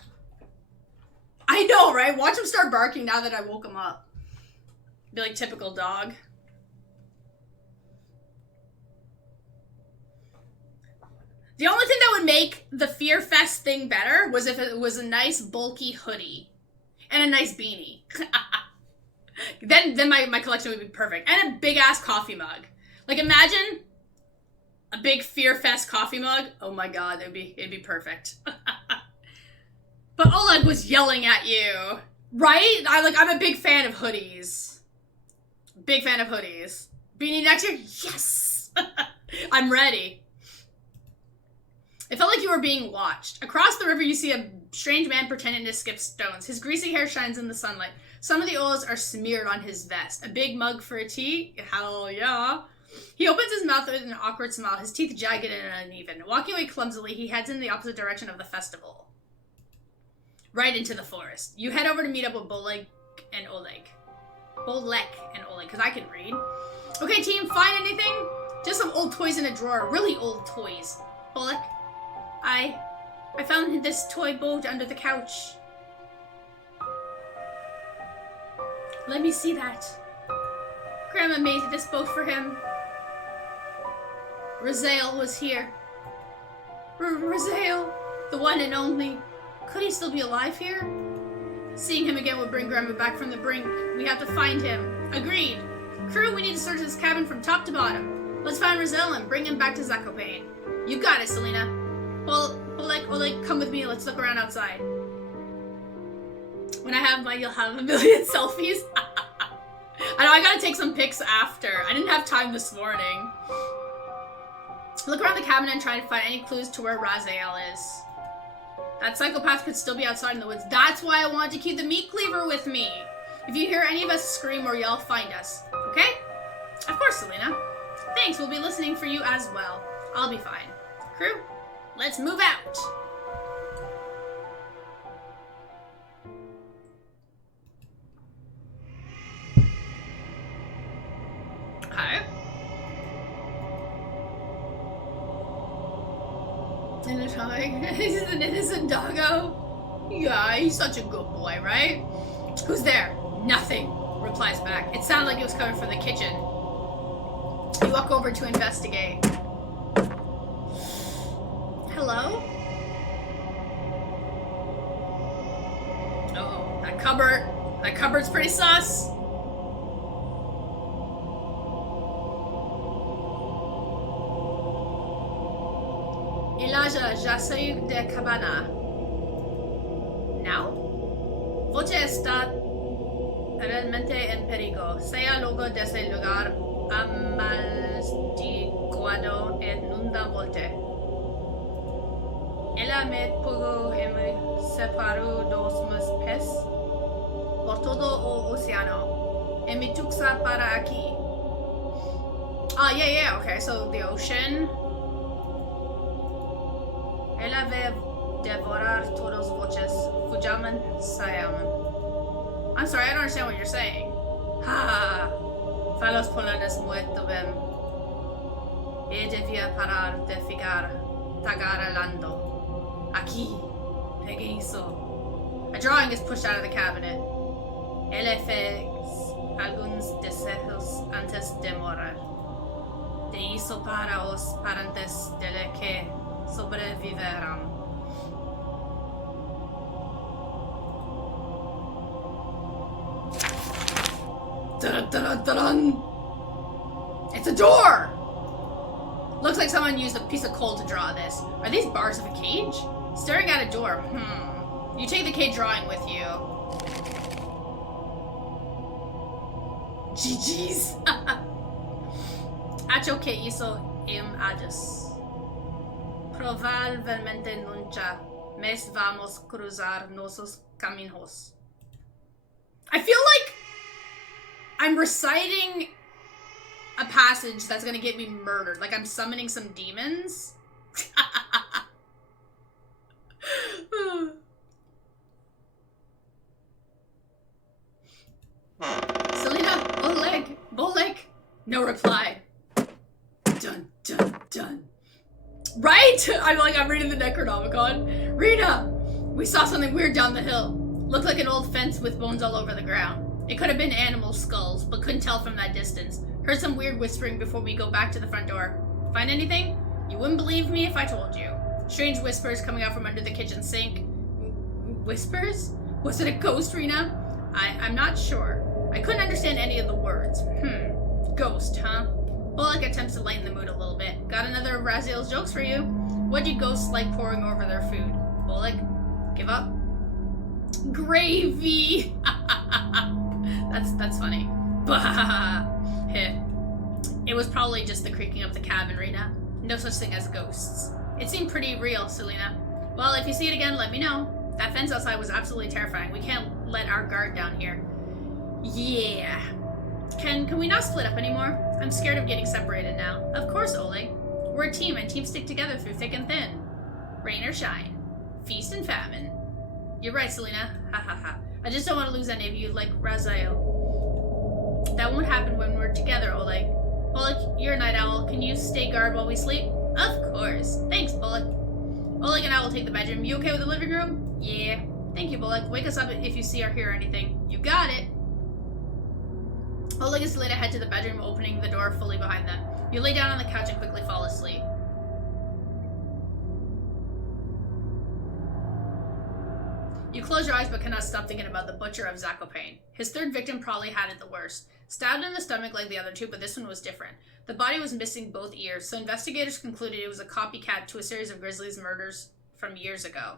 I know, right? Watch him start barking now that I woke him up. Be like typical dog. The only thing that would make the Fear Fest thing better was if it was a nice bulky hoodie. And a nice beanie. then my collection would be perfect. And a big ass coffee mug. Like imagine a big Fear Fest coffee mug. Oh my god, it'd be perfect. But Oleg was yelling at you. Right? I'm a big fan of hoodies. Big fan of hoodies. Beanie next year? Yes! I'm ready. It felt like you were being watched. Across the river, you see a strange man pretending to skip stones. His greasy hair shines in the sunlight. Some of the oils are smeared on his vest. A big mug for a tea? Hell yeah. He opens his mouth with an awkward smile, his teeth jagged and uneven. Walking away clumsily, he heads in the opposite direction of the festival. Right into the forest. You head over to meet up with Bolek and Oleg. Because I can read. Okay, team, find anything? Just some old toys in a drawer. Really old toys. Bolek? I found this toy boat under the couch. Let me see that. Grandma made this boat for him. Raziel was here. Raziel, the one and only. Could he still be alive here? Seeing him again would bring Grandma back from the brink. We have to find him. Agreed. Crew, we need to search this cabin from top to bottom. Let's find Raziel and bring him back to Zakopane. You got it, Selena. Well, Oleg, come with me. Let's look around outside. When I have mine, you'll have a million selfies. I know, I gotta take some pics after. I didn't have time this morning. Look around the cabin and try to find any clues to where Raziel is. That psychopath could still be outside in the woods. That's why I wanted to keep the meat cleaver with me. If you hear any of us scream or yell, find us. Okay? Of course, Selena. Thanks, we'll be listening for you as well. I'll be fine. Crew, let's move out. Okay. He's an innocent doggo. Yeah, he's such a good boy, right? Who's there? Nothing, replies back. It sounded like it was coming from the kitchen. You walk over to investigate. Hello? Uh-oh, that cupboard's pretty sus. Elijah, j'essaie de cabana. Now? Voce está realmente en peligro. Sea luego de ese lugar amastiguado en una volte. Ella me pudo separar dos mis pies por todo el océano. Y me tuxa para aquí. Yeah, okay, so the ocean. Ella ve devorar todos voces, fujaman sayaman. I'm sorry, I don't understand what you're saying. Ha! Falos polones muerto vem. E devia parar de ficar tagarelando. Aquí. Pegueiso. A drawing is pushed out of the cabinet. Ele fez alguns desejos antes de morir. De isso para os parentes dele que sobreviveram. Dun-dun-dun-dun-dun. It's a door! Looks like someone used a piece of coal to draw this. Are these bars of a cage? Staring at a door. You take the cage drawing with you. GG's. Acho que hizo adis. Provavelmente nunca mes vamos cruzar nuestros caminos. I feel like I'm reciting a passage that's gonna get me murdered. Like I'm summoning some demons. Selena, Oleg. No reply. Dun, dun, dun. Right? I'm reading the Necronomicon. Rita, we saw something weird down the hill. Looked like an old fence with bones all over the ground. It could have been animal skulls, but couldn't tell from that distance. Heard some weird whispering before we go back to the front door. Find anything? You wouldn't believe me if I told you. Strange whispers coming out from under the kitchen sink. Whispers? Was it a ghost, Rena? I'm not sure. I couldn't understand any of the words. Ghost, huh? Bullock attempts to lighten the mood a little bit. Got another of Raziel's jokes for you. What do ghosts like pouring over their food? Bullock, give up? Gravy! That's funny. It was probably just the creaking of the cabin, Rena. No such thing as ghosts. It seemed pretty real, Selena. Well, if you see it again, let me know. That fence outside was absolutely terrifying. We can't let our guard down here. Yeah. Can we not split up anymore? I'm scared of getting separated now. Of course, Oleg. We're a team, and teams stick together through thick and thin. Rain or shine. Feast and famine. You're right, Selena. Ha ha ha. I just don't want to lose any of you like Raziel. That won't happen when we're together, Oleg. Bullock, you're a night owl. Can you stay guard while we sleep? Of course. Thanks, Bullock. Oleg and I will take the bedroom. You okay with the living room? Yeah. Thank you, Bullock. Wake us up if you see or hear anything. You got it. Oleg and Selena head to the bedroom, opening the door fully behind them. You lay down on the couch and quickly fall asleep. You close your eyes but cannot stop thinking about the butcher of Zakopane. His third victim probably had it the worst. Stabbed in the stomach like the other two, but this one was different. The body was missing both ears, so investigators concluded it was a copycat to a series of grisly murders from years ago.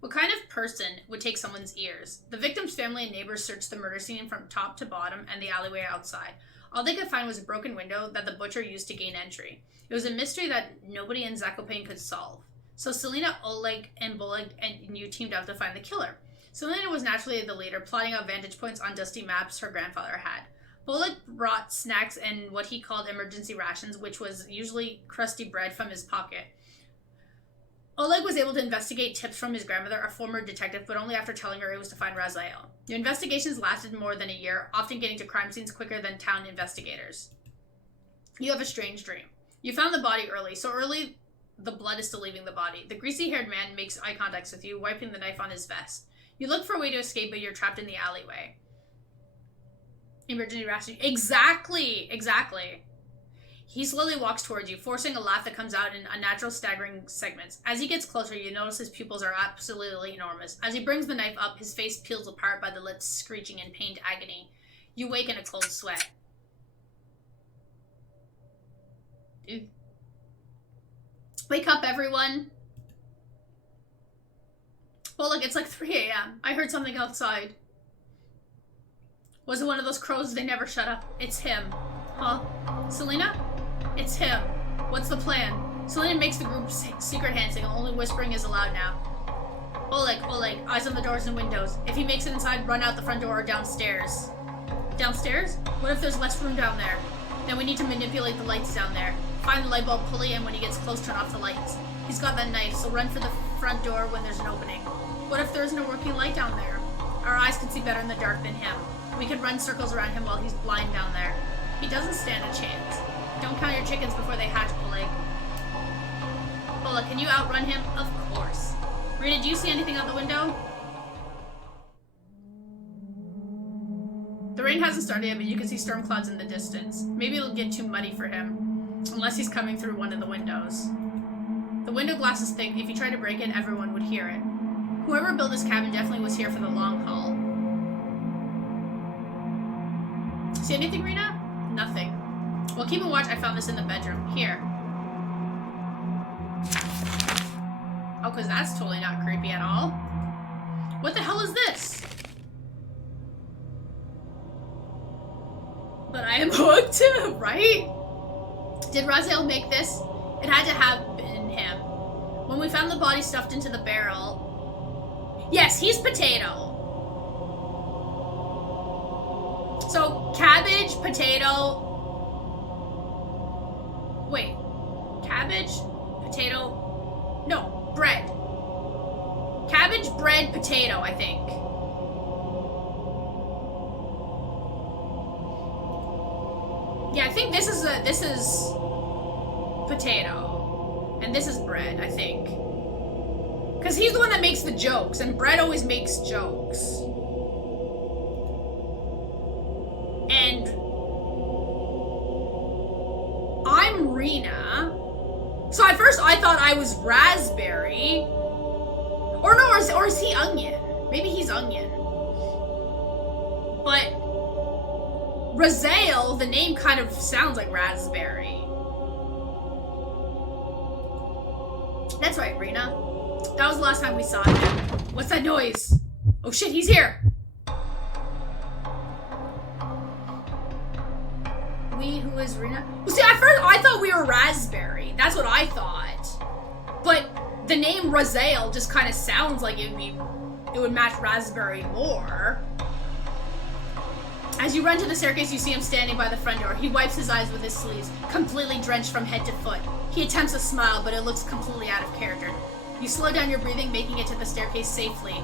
What kind of person would take someone's ears? The victim's family and neighbors searched the murder scene from top to bottom and the alleyway outside. All they could find was a broken window that the butcher used to gain entry. It was a mystery that nobody in Zakopane could solve. So Selena, Oleg, and Bullock and you teamed up to find the killer. Selena was naturally the leader, plotting out vantage points on dusty maps her grandfather had. Bullock brought snacks and what he called emergency rations, which was usually crusty bread from his pocket. Oleg was able to investigate tips from his grandmother, a former detective, but only after telling her it was to find Raziel. Your investigations lasted more than a year, often getting to crime scenes quicker than town investigators. You have a strange dream. You found the body early, so early the blood is still leaving the body. The greasy-haired man makes eye contact with you, wiping the knife on his vest. You look for a way to escape, but you're trapped in the alleyway. Emergency ration. Exactly. He slowly walks towards you, forcing a laugh that comes out in unnatural, staggering segments. As he gets closer, you notice his pupils are absolutely enormous. As he brings the knife up, his face peels apart by the lips screeching in pained agony. You wake in a cold sweat. Dude. Wake up, everyone. Well, look, it's like 3 a.m. I heard something outside. Was it one of those crows? They never shut up. It's him. Huh? Selena? It's him. What's the plan? Selena makes the group's secret hand signal. Only whispering is allowed now. Oleg, eyes on the doors and windows. If he makes it inside, run out the front door or downstairs. Downstairs? What if there's less room down there? Then we need to manipulate the lights down there. Find the light bulb pulley, and when he gets close, turn off the lights. He's got that knife, so run for the front door when there's an opening. What if there's no working light down there? Our eyes can see better in the dark than him. We could run circles around him while he's blind down there. He doesn't stand a chance. Don't count your chickens before they hatch, Bullock. Bullock, can you outrun him? Of course. Rita, do you see anything out the window? The rain hasn't started yet, but you can see storm clouds in the distance. Maybe it'll get too muddy for him, unless he's coming through one of the windows. The window glass is thick. If you try to break it, everyone would hear it. Whoever built this cabin definitely was here for the long haul. See anything, Rena? Nothing. Well, keep a watch. I found this in the bedroom. Here. Oh, because that's totally not creepy at all. What the hell is this? But I am hooked, right? Did Raziel make this? It had to have been him. When we found the body stuffed into the barrel... Yes, he's potato. So, cabbage, potato... Wait. Cabbage, potato... No, bread. Cabbage, bread, potato, I think. Yeah, I think this is potato. And this is bread, I think. Because he's the one that makes the jokes, and bread always makes jokes. And I'm Rena. So at first I thought I was raspberry. Or no, or is he onion? Maybe he's onion. But Raziel, the name kind of sounds like raspberry. That's right, Rena. That was the last time we saw him. What's that noise? Oh shit, he's here! Who is Rena? Well, see, at first I thought we were raspberry. That's what I thought. But the name Raziel just kind of sounds like it would match raspberry more. As you run to the staircase, you see him standing by the front door. He wipes his eyes with his sleeves, completely drenched from head to foot. He attempts a smile, but it looks completely out of character. You slow down your breathing, making it to the staircase safely.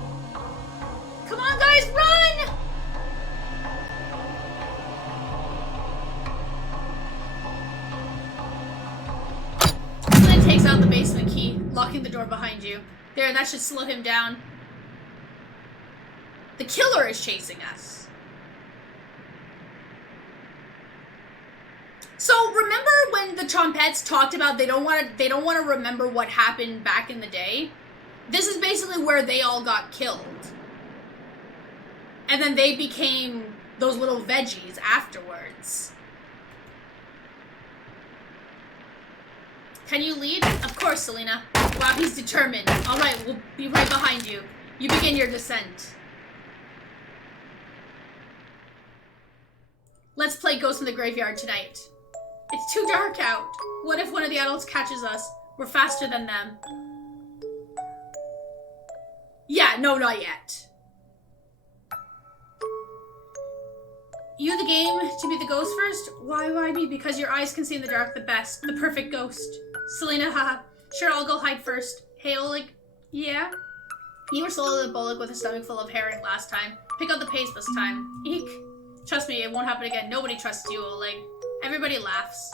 Come on, guys, run! Flynn takes out the basement key, locking the door behind you. There, that should slow him down. The killer is chasing us. So remember when the Trompettes talked about they don't want to remember what happened back in the day? This is basically where they all got killed. And then they became those little veggies afterwards. Can you lead? Of course, Selena. Wow, he's determined. All right, we'll be right behind you. You begin your descent. Let's play Ghost in the Graveyard tonight. It's too dark out. What if one of the adults catches us? We're faster than them. Yeah, no, not yet. You the game to be the ghost first? Why me? Because your eyes can see in the dark the best. The perfect ghost. Selena, haha. Sure, I'll go hide first. Hey, Oleg. Yeah? You were solo the Bullock with a stomach full of herring last time. Pick up the pace this time. Eek. Trust me, it won't happen again. Nobody trusts you, Oleg. Everybody laughs.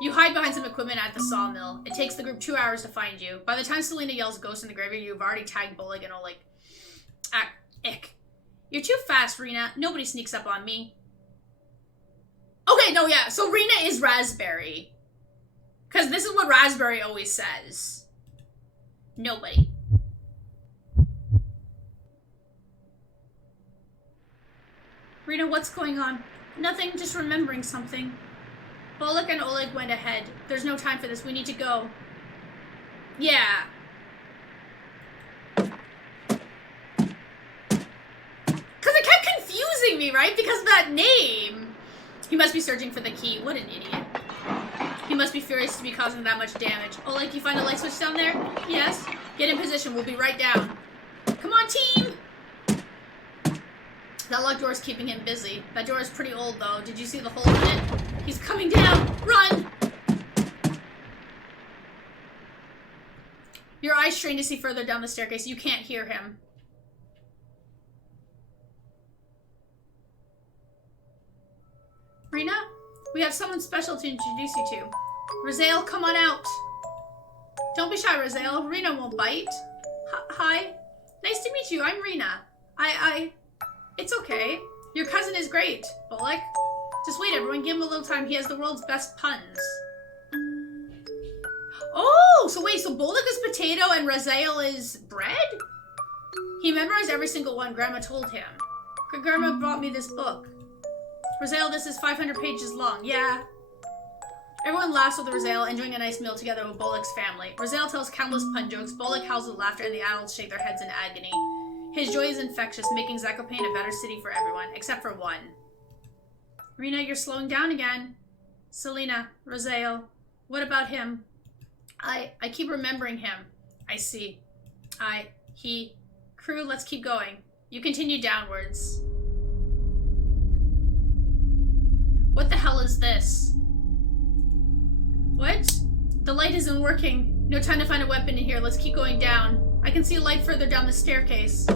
You hide behind some equipment at the sawmill. It takes the group 2 hours to find you. By the time Selena yells ghost in the graveyard, you've already tagged Bullock and Oleg. Ick. You're too fast, Rena. Nobody sneaks up on me. Okay, no, yeah. So Rena is raspberry. Because this is what raspberry always says. Nobody. Rena, what's going on? Nothing, just remembering something. Bullock and Oleg went ahead. There's no time for this. We need to go. Yeah. Because it kept confusing me, right? Because of that name. He must be searching for the key. What an idiot. He must be furious to be causing that much damage. Oleg, you find a light switch down there? Yes. Get in position. We'll be right down. Come on, team! That locked door is keeping him busy. That door is pretty old, though. Did you see the hole in it? He's coming down! Run! eyes strain to see further down the staircase. You can't hear him. Rena, we have someone special to introduce you to. Raziel, come on out. Don't be shy, Raziel. Rena won't bite. Hi. Nice to meet you. I'm Rena. It's okay. Your cousin is great, Bullock. Just wait, everyone. Give him a little time. He has the world's best puns. Oh, so wait, so Bullock is potato and Raziel is bread? He memorized every single one Grandma told him. Grandma brought me this book. Raziel, this is 500 pages long. Yeah. Everyone laughs with Raziel, enjoying a nice meal together with Bullock's family. Raziel tells countless pun jokes, Bullock howls with laughter, and the adults shake their heads in agony. His joy is infectious, making Zakopane a better city for everyone, except for one. Rena, you're slowing down again. Selena, Raziel, what about him? I keep remembering him. I see. He. Crew, let's keep going. You continue downwards. What the hell is this? What? The light isn't working. No time to find a weapon in here. Let's keep going down. I can see a light further down the staircase.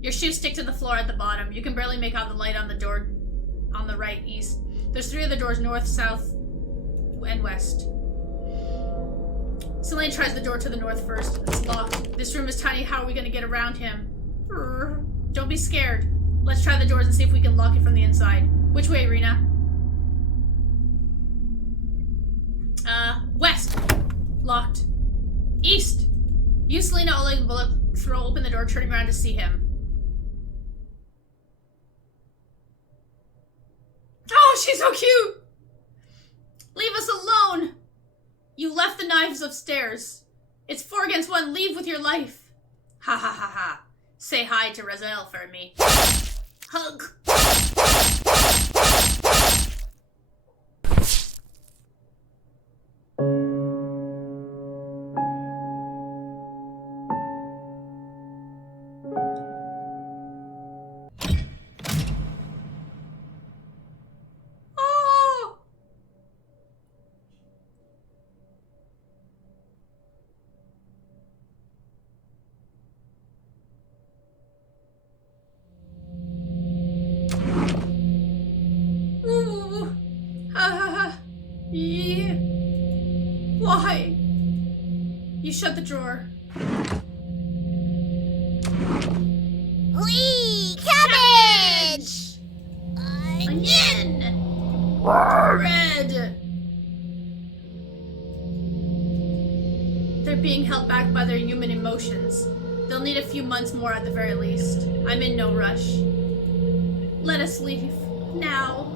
Your shoes stick to the floor at the bottom. You can barely make out the light on the door on the right, east. There's 3 of the doors, north, south, and west. Selene tries the door to the north first. It's locked. This room is tiny. How are we going to get around him? Don't be scared. Let's try the doors and see if we can lock it from the inside. Which way, Rena? West. Locked. East. You, Selena, Oleg, and Bullock throw open the door, turning around to see him. Oh, she's so cute! Leave us alone! You left the knives upstairs. It's 4 against 1. Leave with your life. Ha ha ha ha. Say hi to Raziel for me. Hug. Why? You shut the drawer. Wee! Cabbage! Onion! Bread! They're being held back by their human emotions. They'll need a few months more at the very least. I'm in no rush. Let us leave. Now.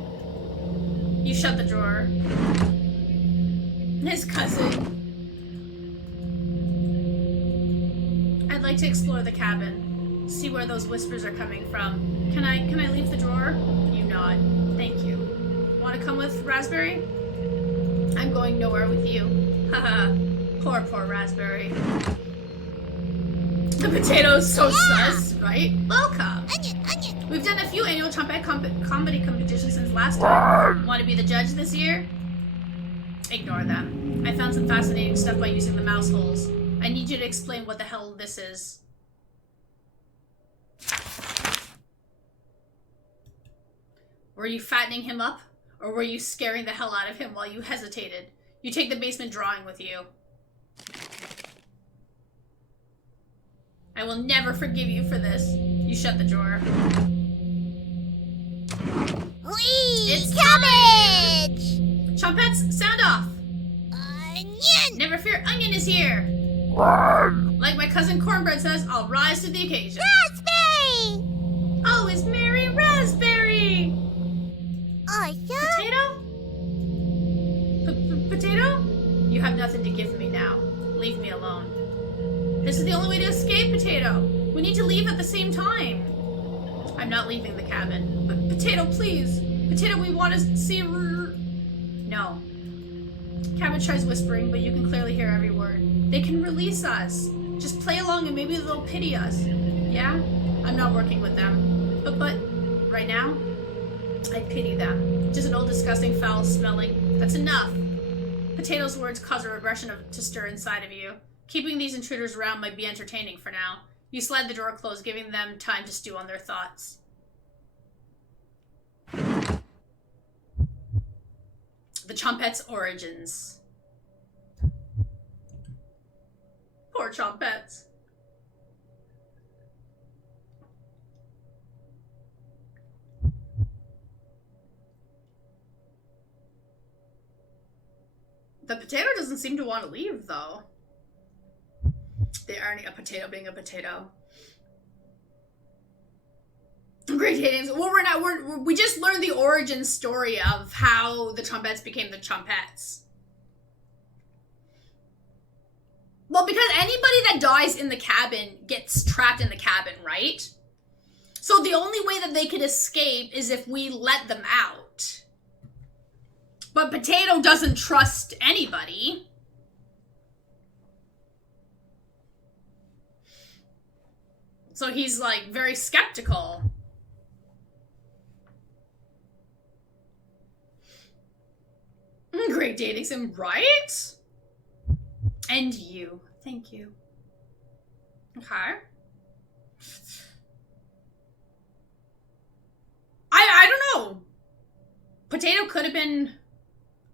You shut the drawer. His cousin. I'd like to explore the cabin. See where those whispers are coming from. Can I leave the drawer? You nod. Thank you. Want to come with Raspberry? I'm going nowhere with you. Haha. Poor Raspberry. The potato's so sus, right? Welcome. Onion! We've done a few annual trumpet comedy competitions since last time. Want to be the judge this year? Ignore them. I found some fascinating stuff by using the mouse holes. I need you to explain what the hell this is. Were you fattening him up? Or were you scaring the hell out of him while you hesitated? You take the basement drawing with you. I will never forgive you for this. You shut the drawer. Wee! It's Cabbage! Trumpets, sound off! Onion! Never fear, Onion is here! Like my cousin Cornbread says, I'll rise to the occasion. Raspberry! Oh, it's Mary Raspberry! Oh, yeah? Potato? Potato? You have nothing to give me now. Leave me alone. This is the only way to escape, Potato. We need to leave at the same time. I'm not leaving the cabin. But Potato, please. Potato, we want to see... No. Cabin tries whispering, but you can clearly hear every word. They can release us. Just play along and maybe they'll pity us. Yeah? I'm not working with them. But right now, I pity them. Just an old disgusting foul smelling. That's enough. Potato's words cause a regression to stir inside of you. Keeping these intruders around might be entertaining for now. You slide the door closed, giving them time to stew on their thoughts. The Chompette's origins. Poor Chompettes. The potato doesn't seem to want to leave, though. The irony of potato being a potato. Great hatings. Well, we just learned the origin story of how the Chompettes became the Chompettes. Well, because anybody that dies in the cabin gets trapped in the cabin, right? So the only way that they could escape is if we let them out. But Potato doesn't trust anybody. So he's like very skeptical. Great dating sim, right? And you. Thank you. Okay. I don't know. Potato could have been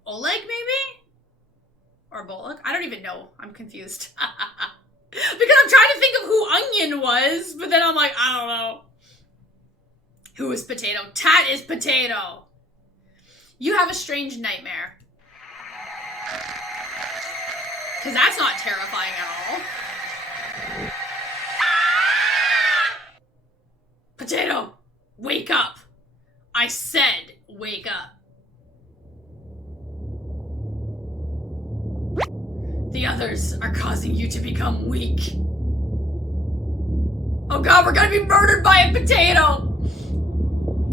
Oleg, maybe? Or Bolek? I don't even know. I'm confused. Because I'm trying to think of who Onion was, but then I'm like, I don't know. Who is Potato? Tat is Potato. You have a strange nightmare. Because that's not terrifying at all. Potato, wake up. I said wake up. The others are causing you to become weak. Oh god, we're gonna be murdered by a potato!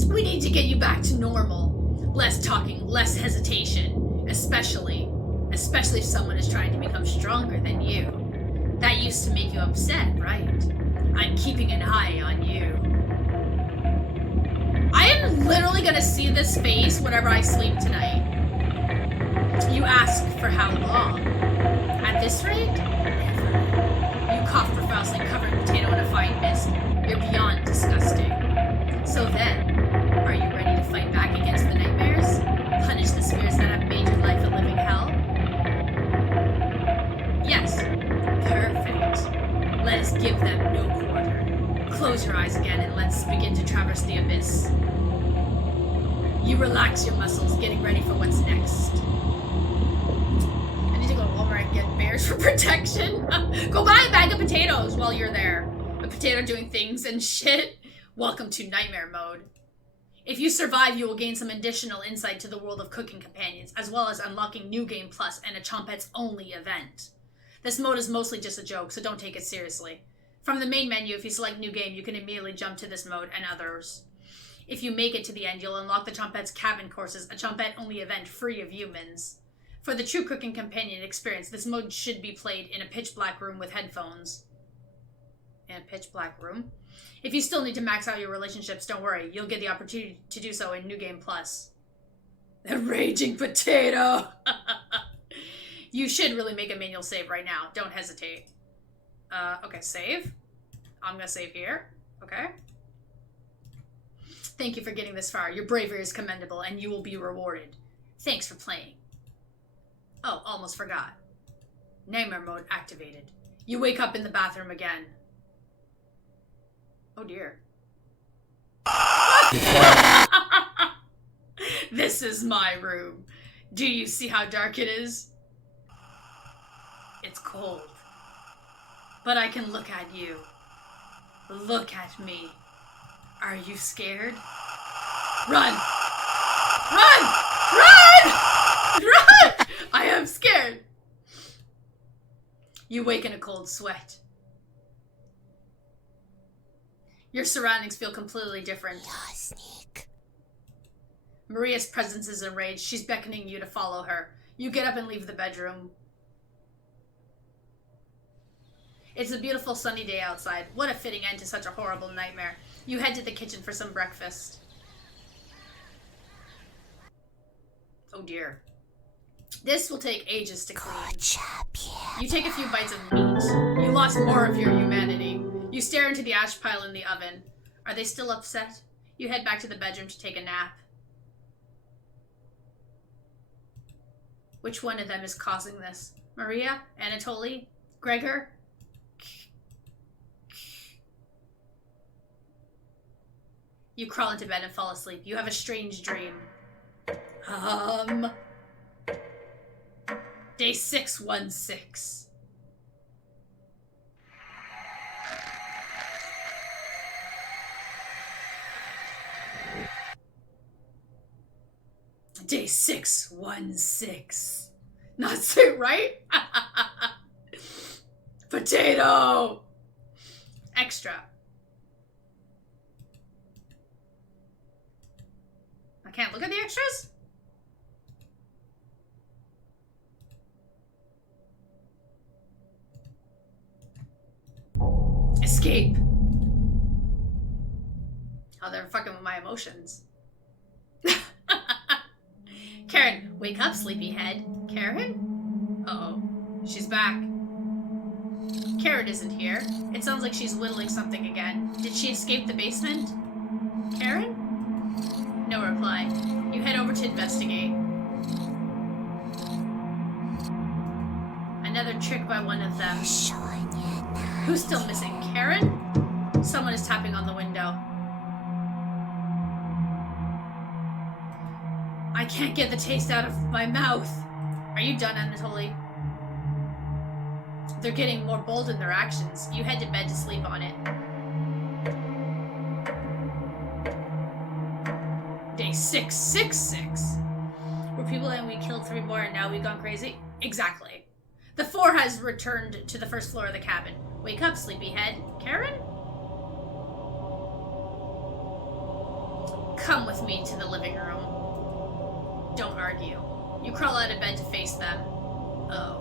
We need to get you back to normal. Less talking, less hesitation. Especially if someone is trying to become stronger than you. That used to make you upset, right? I'm keeping an eye on you. I am literally gonna see this face whenever I sleep tonight. You ask for how long? At this rate, never. You cough profusely, covering Potato in a fine mist. You're beyond disgusting. So then, are you ready to fight back against the nightmares? Punish the spirits that have made your life a living hell? Yes. Perfect. Let us give them no quarter. Close your eyes again and let's begin to traverse the abyss. You relax your muscles, getting ready for what's next. I need to go to Walmart and get bears for protection. Go buy a bag of potatoes while you're there. A potato doing things and shit. Welcome to nightmare mode. If you survive, you will gain some additional insight to the world of cooking companions, as well as unlocking New Game Plus and a Chompette's Only event. This mode is mostly just a joke, so don't take it seriously. From the main menu, if you select New Game, you can immediately jump to this mode and others. If you make it to the end, you'll unlock the Chompette's Cabin Courses, a Chompette-only event free of humans. For the true cooking companion experience, this mode should be played in a pitch-black room with headphones. In a pitch-black room? If you still need to max out your relationships, don't worry. You'll get the opportunity to do so in New Game Plus. The Raging Potato! You should really make a manual save right now. Don't hesitate. Okay, save. I'm gonna save here. Okay. Thank you for getting this far. Your bravery is commendable, and you will be rewarded. Thanks for playing. Oh, almost forgot. Nightmare mode activated. You wake up in the bathroom again. Oh dear. This is my room. Do you see how dark it is? It's cold. But I can look at you. Look at me. Are you scared? Run! Run! Run! Run! I am scared. You wake in a cold sweat. Your surroundings feel completely different. Sneak. Maria's presence is enraged. She's beckoning you to follow her. You get up and leave the bedroom. It's a beautiful sunny day outside. What a fitting end to such a horrible nightmare. You head to the kitchen for some breakfast. Oh dear. This will take ages to clean. Good job, yeah. You take a few bites of meat. You lost more of your humanity. You stare into the ash pile in the oven. Are they still upset? You head back to the bedroom to take a nap. Which one of them is causing this? Maria? Anatoly? Gregor? You crawl into bed and fall asleep. You have a strange dream. Day 616. Day 616. Not it, right? Potato! Extra. I can't look at the extras? Escape. Oh, they're fucking with my emotions. Karen, wake up, sleepyhead. Karen? Uh-oh. She's back. Karen isn't here. It sounds like she's whittling something again. Did she escape the basement? Karen? No reply. You head over to investigate. Another trick by one of them. Who's still missing? Karen? Someone is tapping on the window. I can't get the taste out of my mouth. Are you done, Anatoly? They're getting more bold in their actions. You head to bed to sleep on it. Day 666. We're people and we killed 3 more and now we've gone crazy? Exactly. The 4 has returned to the first floor of the cabin. Wake up, sleepyhead. Karen? Come with me to the living room. Don't argue. You crawl out of bed to face them. Oh.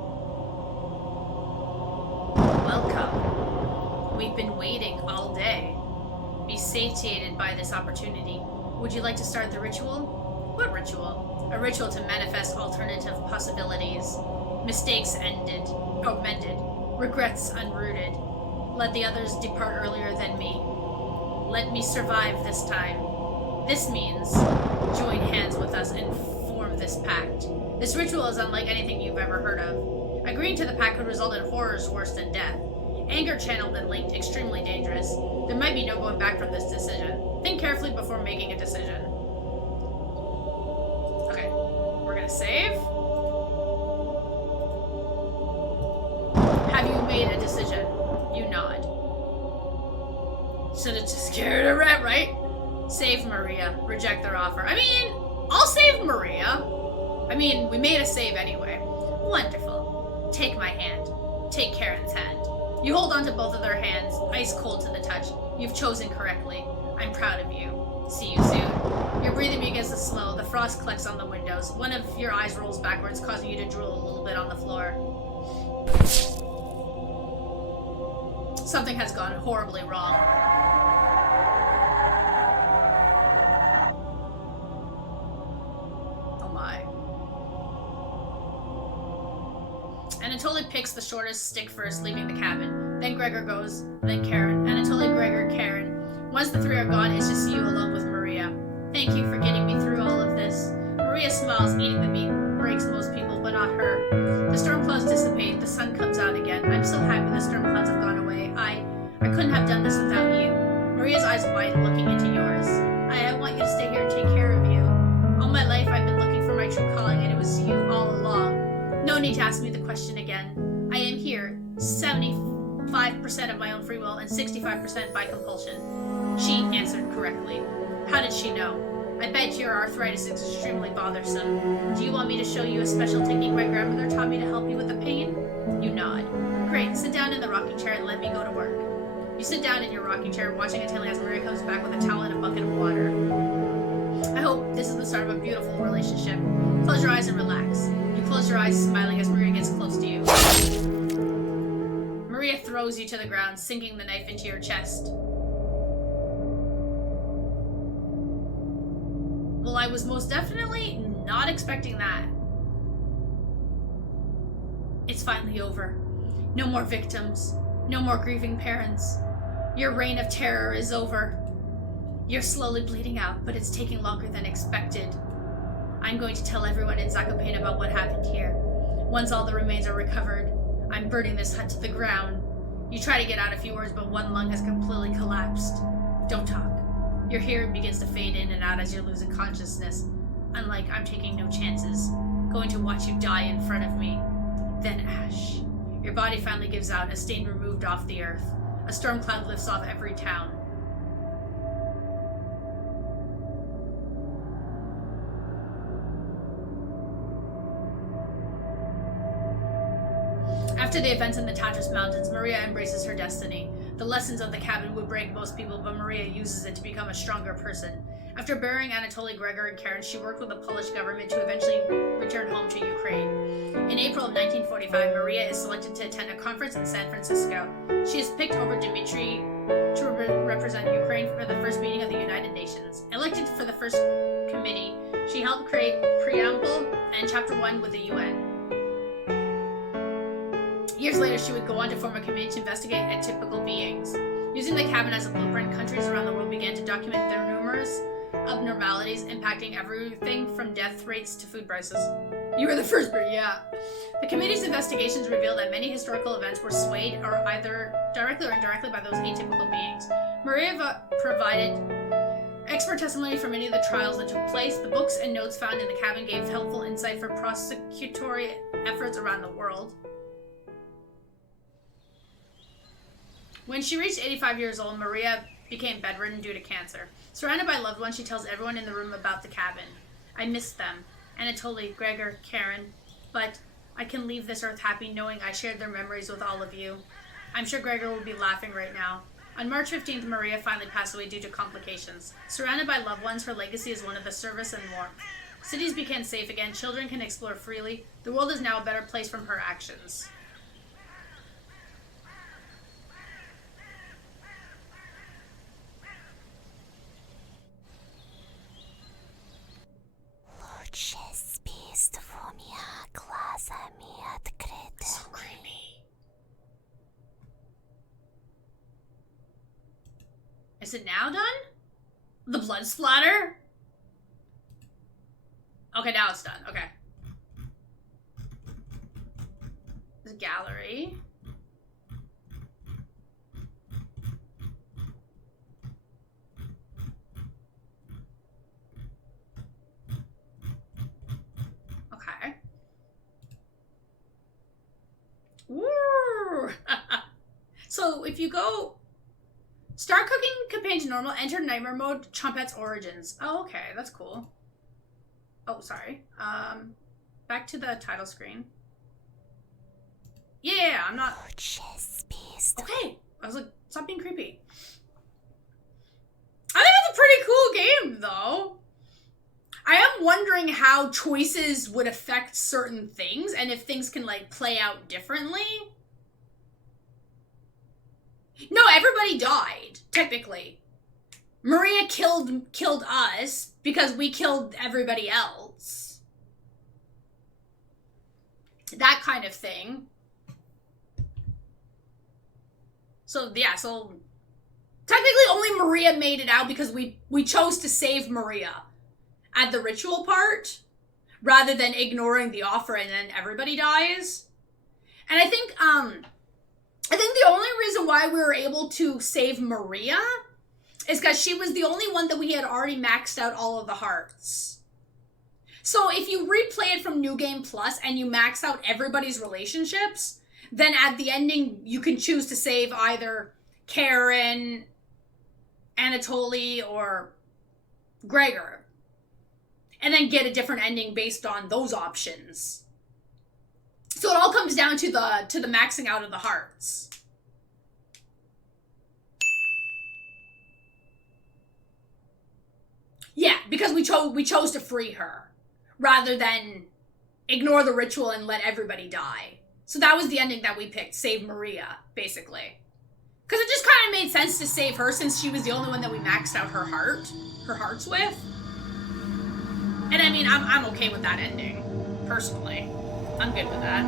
Welcome. We've been waiting all day. Be satiated by this opportunity. Would you like to start the ritual? What ritual? A ritual to manifest alternative possibilities. Mistakes ended. Oh, mended. Regrets unrooted. Let the others depart earlier than me. Let me survive this time. This means join hands with us and form this pact. This ritual is unlike anything you've ever heard of. Agreeing to the pact could result in horrors worse than death. Anger channeled and linked, extremely dangerous. There might be no going back from this decision. Think carefully before making a decision. Okay, we're gonna save. Have you made a decision? You nod. Should've just carried a rat, right? Save Maria. Reject their offer. I mean, I'll save Maria. I mean, we made a save anyway. Wonderful. Take my hand. Take Karen's hand. You hold on to both of their hands, ice cold to the touch. You've chosen correctly. I'm proud of you. See you soon. Your breathing begins to slow. The frost collects on the windows. One of your eyes rolls backwards, causing you to drool a little bit on the floor. Something has gone horribly wrong. Anatoly picks the shortest stick first, leaving the cabin. Then Gregor goes, then Karen. Anatoly, Gregor, Karen. Once the 3 are gone, it's just you alone with Maria. Thank you for getting me through all of this. Maria smiles, eating the meat. Breaks most people, but not her. The storm clouds dissipate, the sun comes out again. I'm so happy the storm clouds have gone away. I couldn't have done this without you. Maria's eyes widen, looking into yours. I want you to stay here and take care of you. All my life I've been looking for my true calling, and it was you all along. No need to ask me the question again. I am here, 75% of my own free will and 65% by compulsion. She answered correctly. How did she know? I bet your arthritis is extremely bothersome. Do you want me to show you a special technique my grandmother taught me to help you with the pain? You nod. Great, sit down in the rocking chair and let me go to work. You sit down in your rocking chair, watching until as Maria comes back with a towel and a bucket of water. I hope this is the start of a beautiful relationship. Close your eyes and relax. You close your eyes, smiling as Maria gets close to you. Maria throws you to the ground, sinking the knife into your chest. Well, I was most definitely not expecting that. It's finally over. No more victims. No more grieving parents. Your reign of terror is over. You're slowly bleeding out, but it's taking longer than expected. I'm going to tell everyone in Zakopane about what happened here. Once all the remains are recovered, I'm burning this hut to the ground. You try to get out a few words, but one lung has completely collapsed. Don't talk. Your hearing begins to fade in and out as you're losing consciousness. Unlike I'm taking no chances, going to watch you die in front of me. Then ash. Your body finally gives out, a stain removed off the earth. A storm cloud lifts off every town. After the events in the Tatras Mountains, Maria embraces her destiny. The lessons of the cabin would break most people, but Maria uses it to become a stronger person. After burying Anatoly, Gregor, and Karen, she worked with the Polish government to eventually return home to Ukraine. In April of 1945, Maria is selected to attend a conference in San Francisco. She is picked over Dmitry to represent Ukraine for the first meeting of the United Nations. Elected for the first committee, she helped create Preamble and Chapter 1 with the UN. Years later, she would go on to form a committee to investigate atypical beings. Using the cabin as a blueprint, countries around the world began to document their numerous abnormalities impacting everything from death rates to food prices. You were the first, but yeah. The committee's investigations revealed that many historical events were swayed or either directly or indirectly by those atypical beings. Maria provided expert testimony for many of the trials that took place. The books and notes found in the cabin gave helpful insight for prosecutory efforts around the world. When she reached 85 years old, Maria became bedridden due to cancer. Surrounded by loved ones, she tells everyone in the room about the cabin. I miss them. Anatoly, Gregor, Karen. But I can leave this earth happy knowing I shared their memories with all of you. I'm sure Gregor will be laughing right now. On March 15th, Maria finally passed away due to complications. Surrounded by loved ones, her legacy is one of the service and warmth. Cities became safe again. Children can explore freely. The world is now a better place from her actions. So creepy. Is it now done? The blood splatter? Okay, now it's done. Okay. The gallery. Okay. Ooh. So if you go start cooking campaign to normal, enter nightmare mode, Chompette's origins. Oh, okay, that's cool. Oh, sorry. Back to the title screen. Yeah, I'm not. Okay, I was like, stop being creepy. I think it's a pretty cool game, though. I am wondering how choices would affect certain things and if things can, like, play out differently. No, everybody died, technically. Maria killed us because we killed everybody else. That kind of thing. So, yeah, so technically only Maria made it out because we chose to save Maria at the ritual part, rather than ignoring the offer and then everybody dies. And I think the only reason why we were able to save Maria is because she was the only one that we had already maxed out all of the hearts. So if you replay it from New Game Plus and you max out everybody's relationships, then at the ending you can choose to save either Karen, Anatoly, or Gregor. And then get a different ending based on those options. So it all comes down to the maxing out of the hearts. Yeah, because we chose to free her rather than ignore the ritual and let everybody die. So that was the ending that we picked, save Maria, basically. Because it just kind of made sense to save her since she was the only one that we maxed out her hearts with. And I mean, I'm okay with that ending, personally. I'm good with that.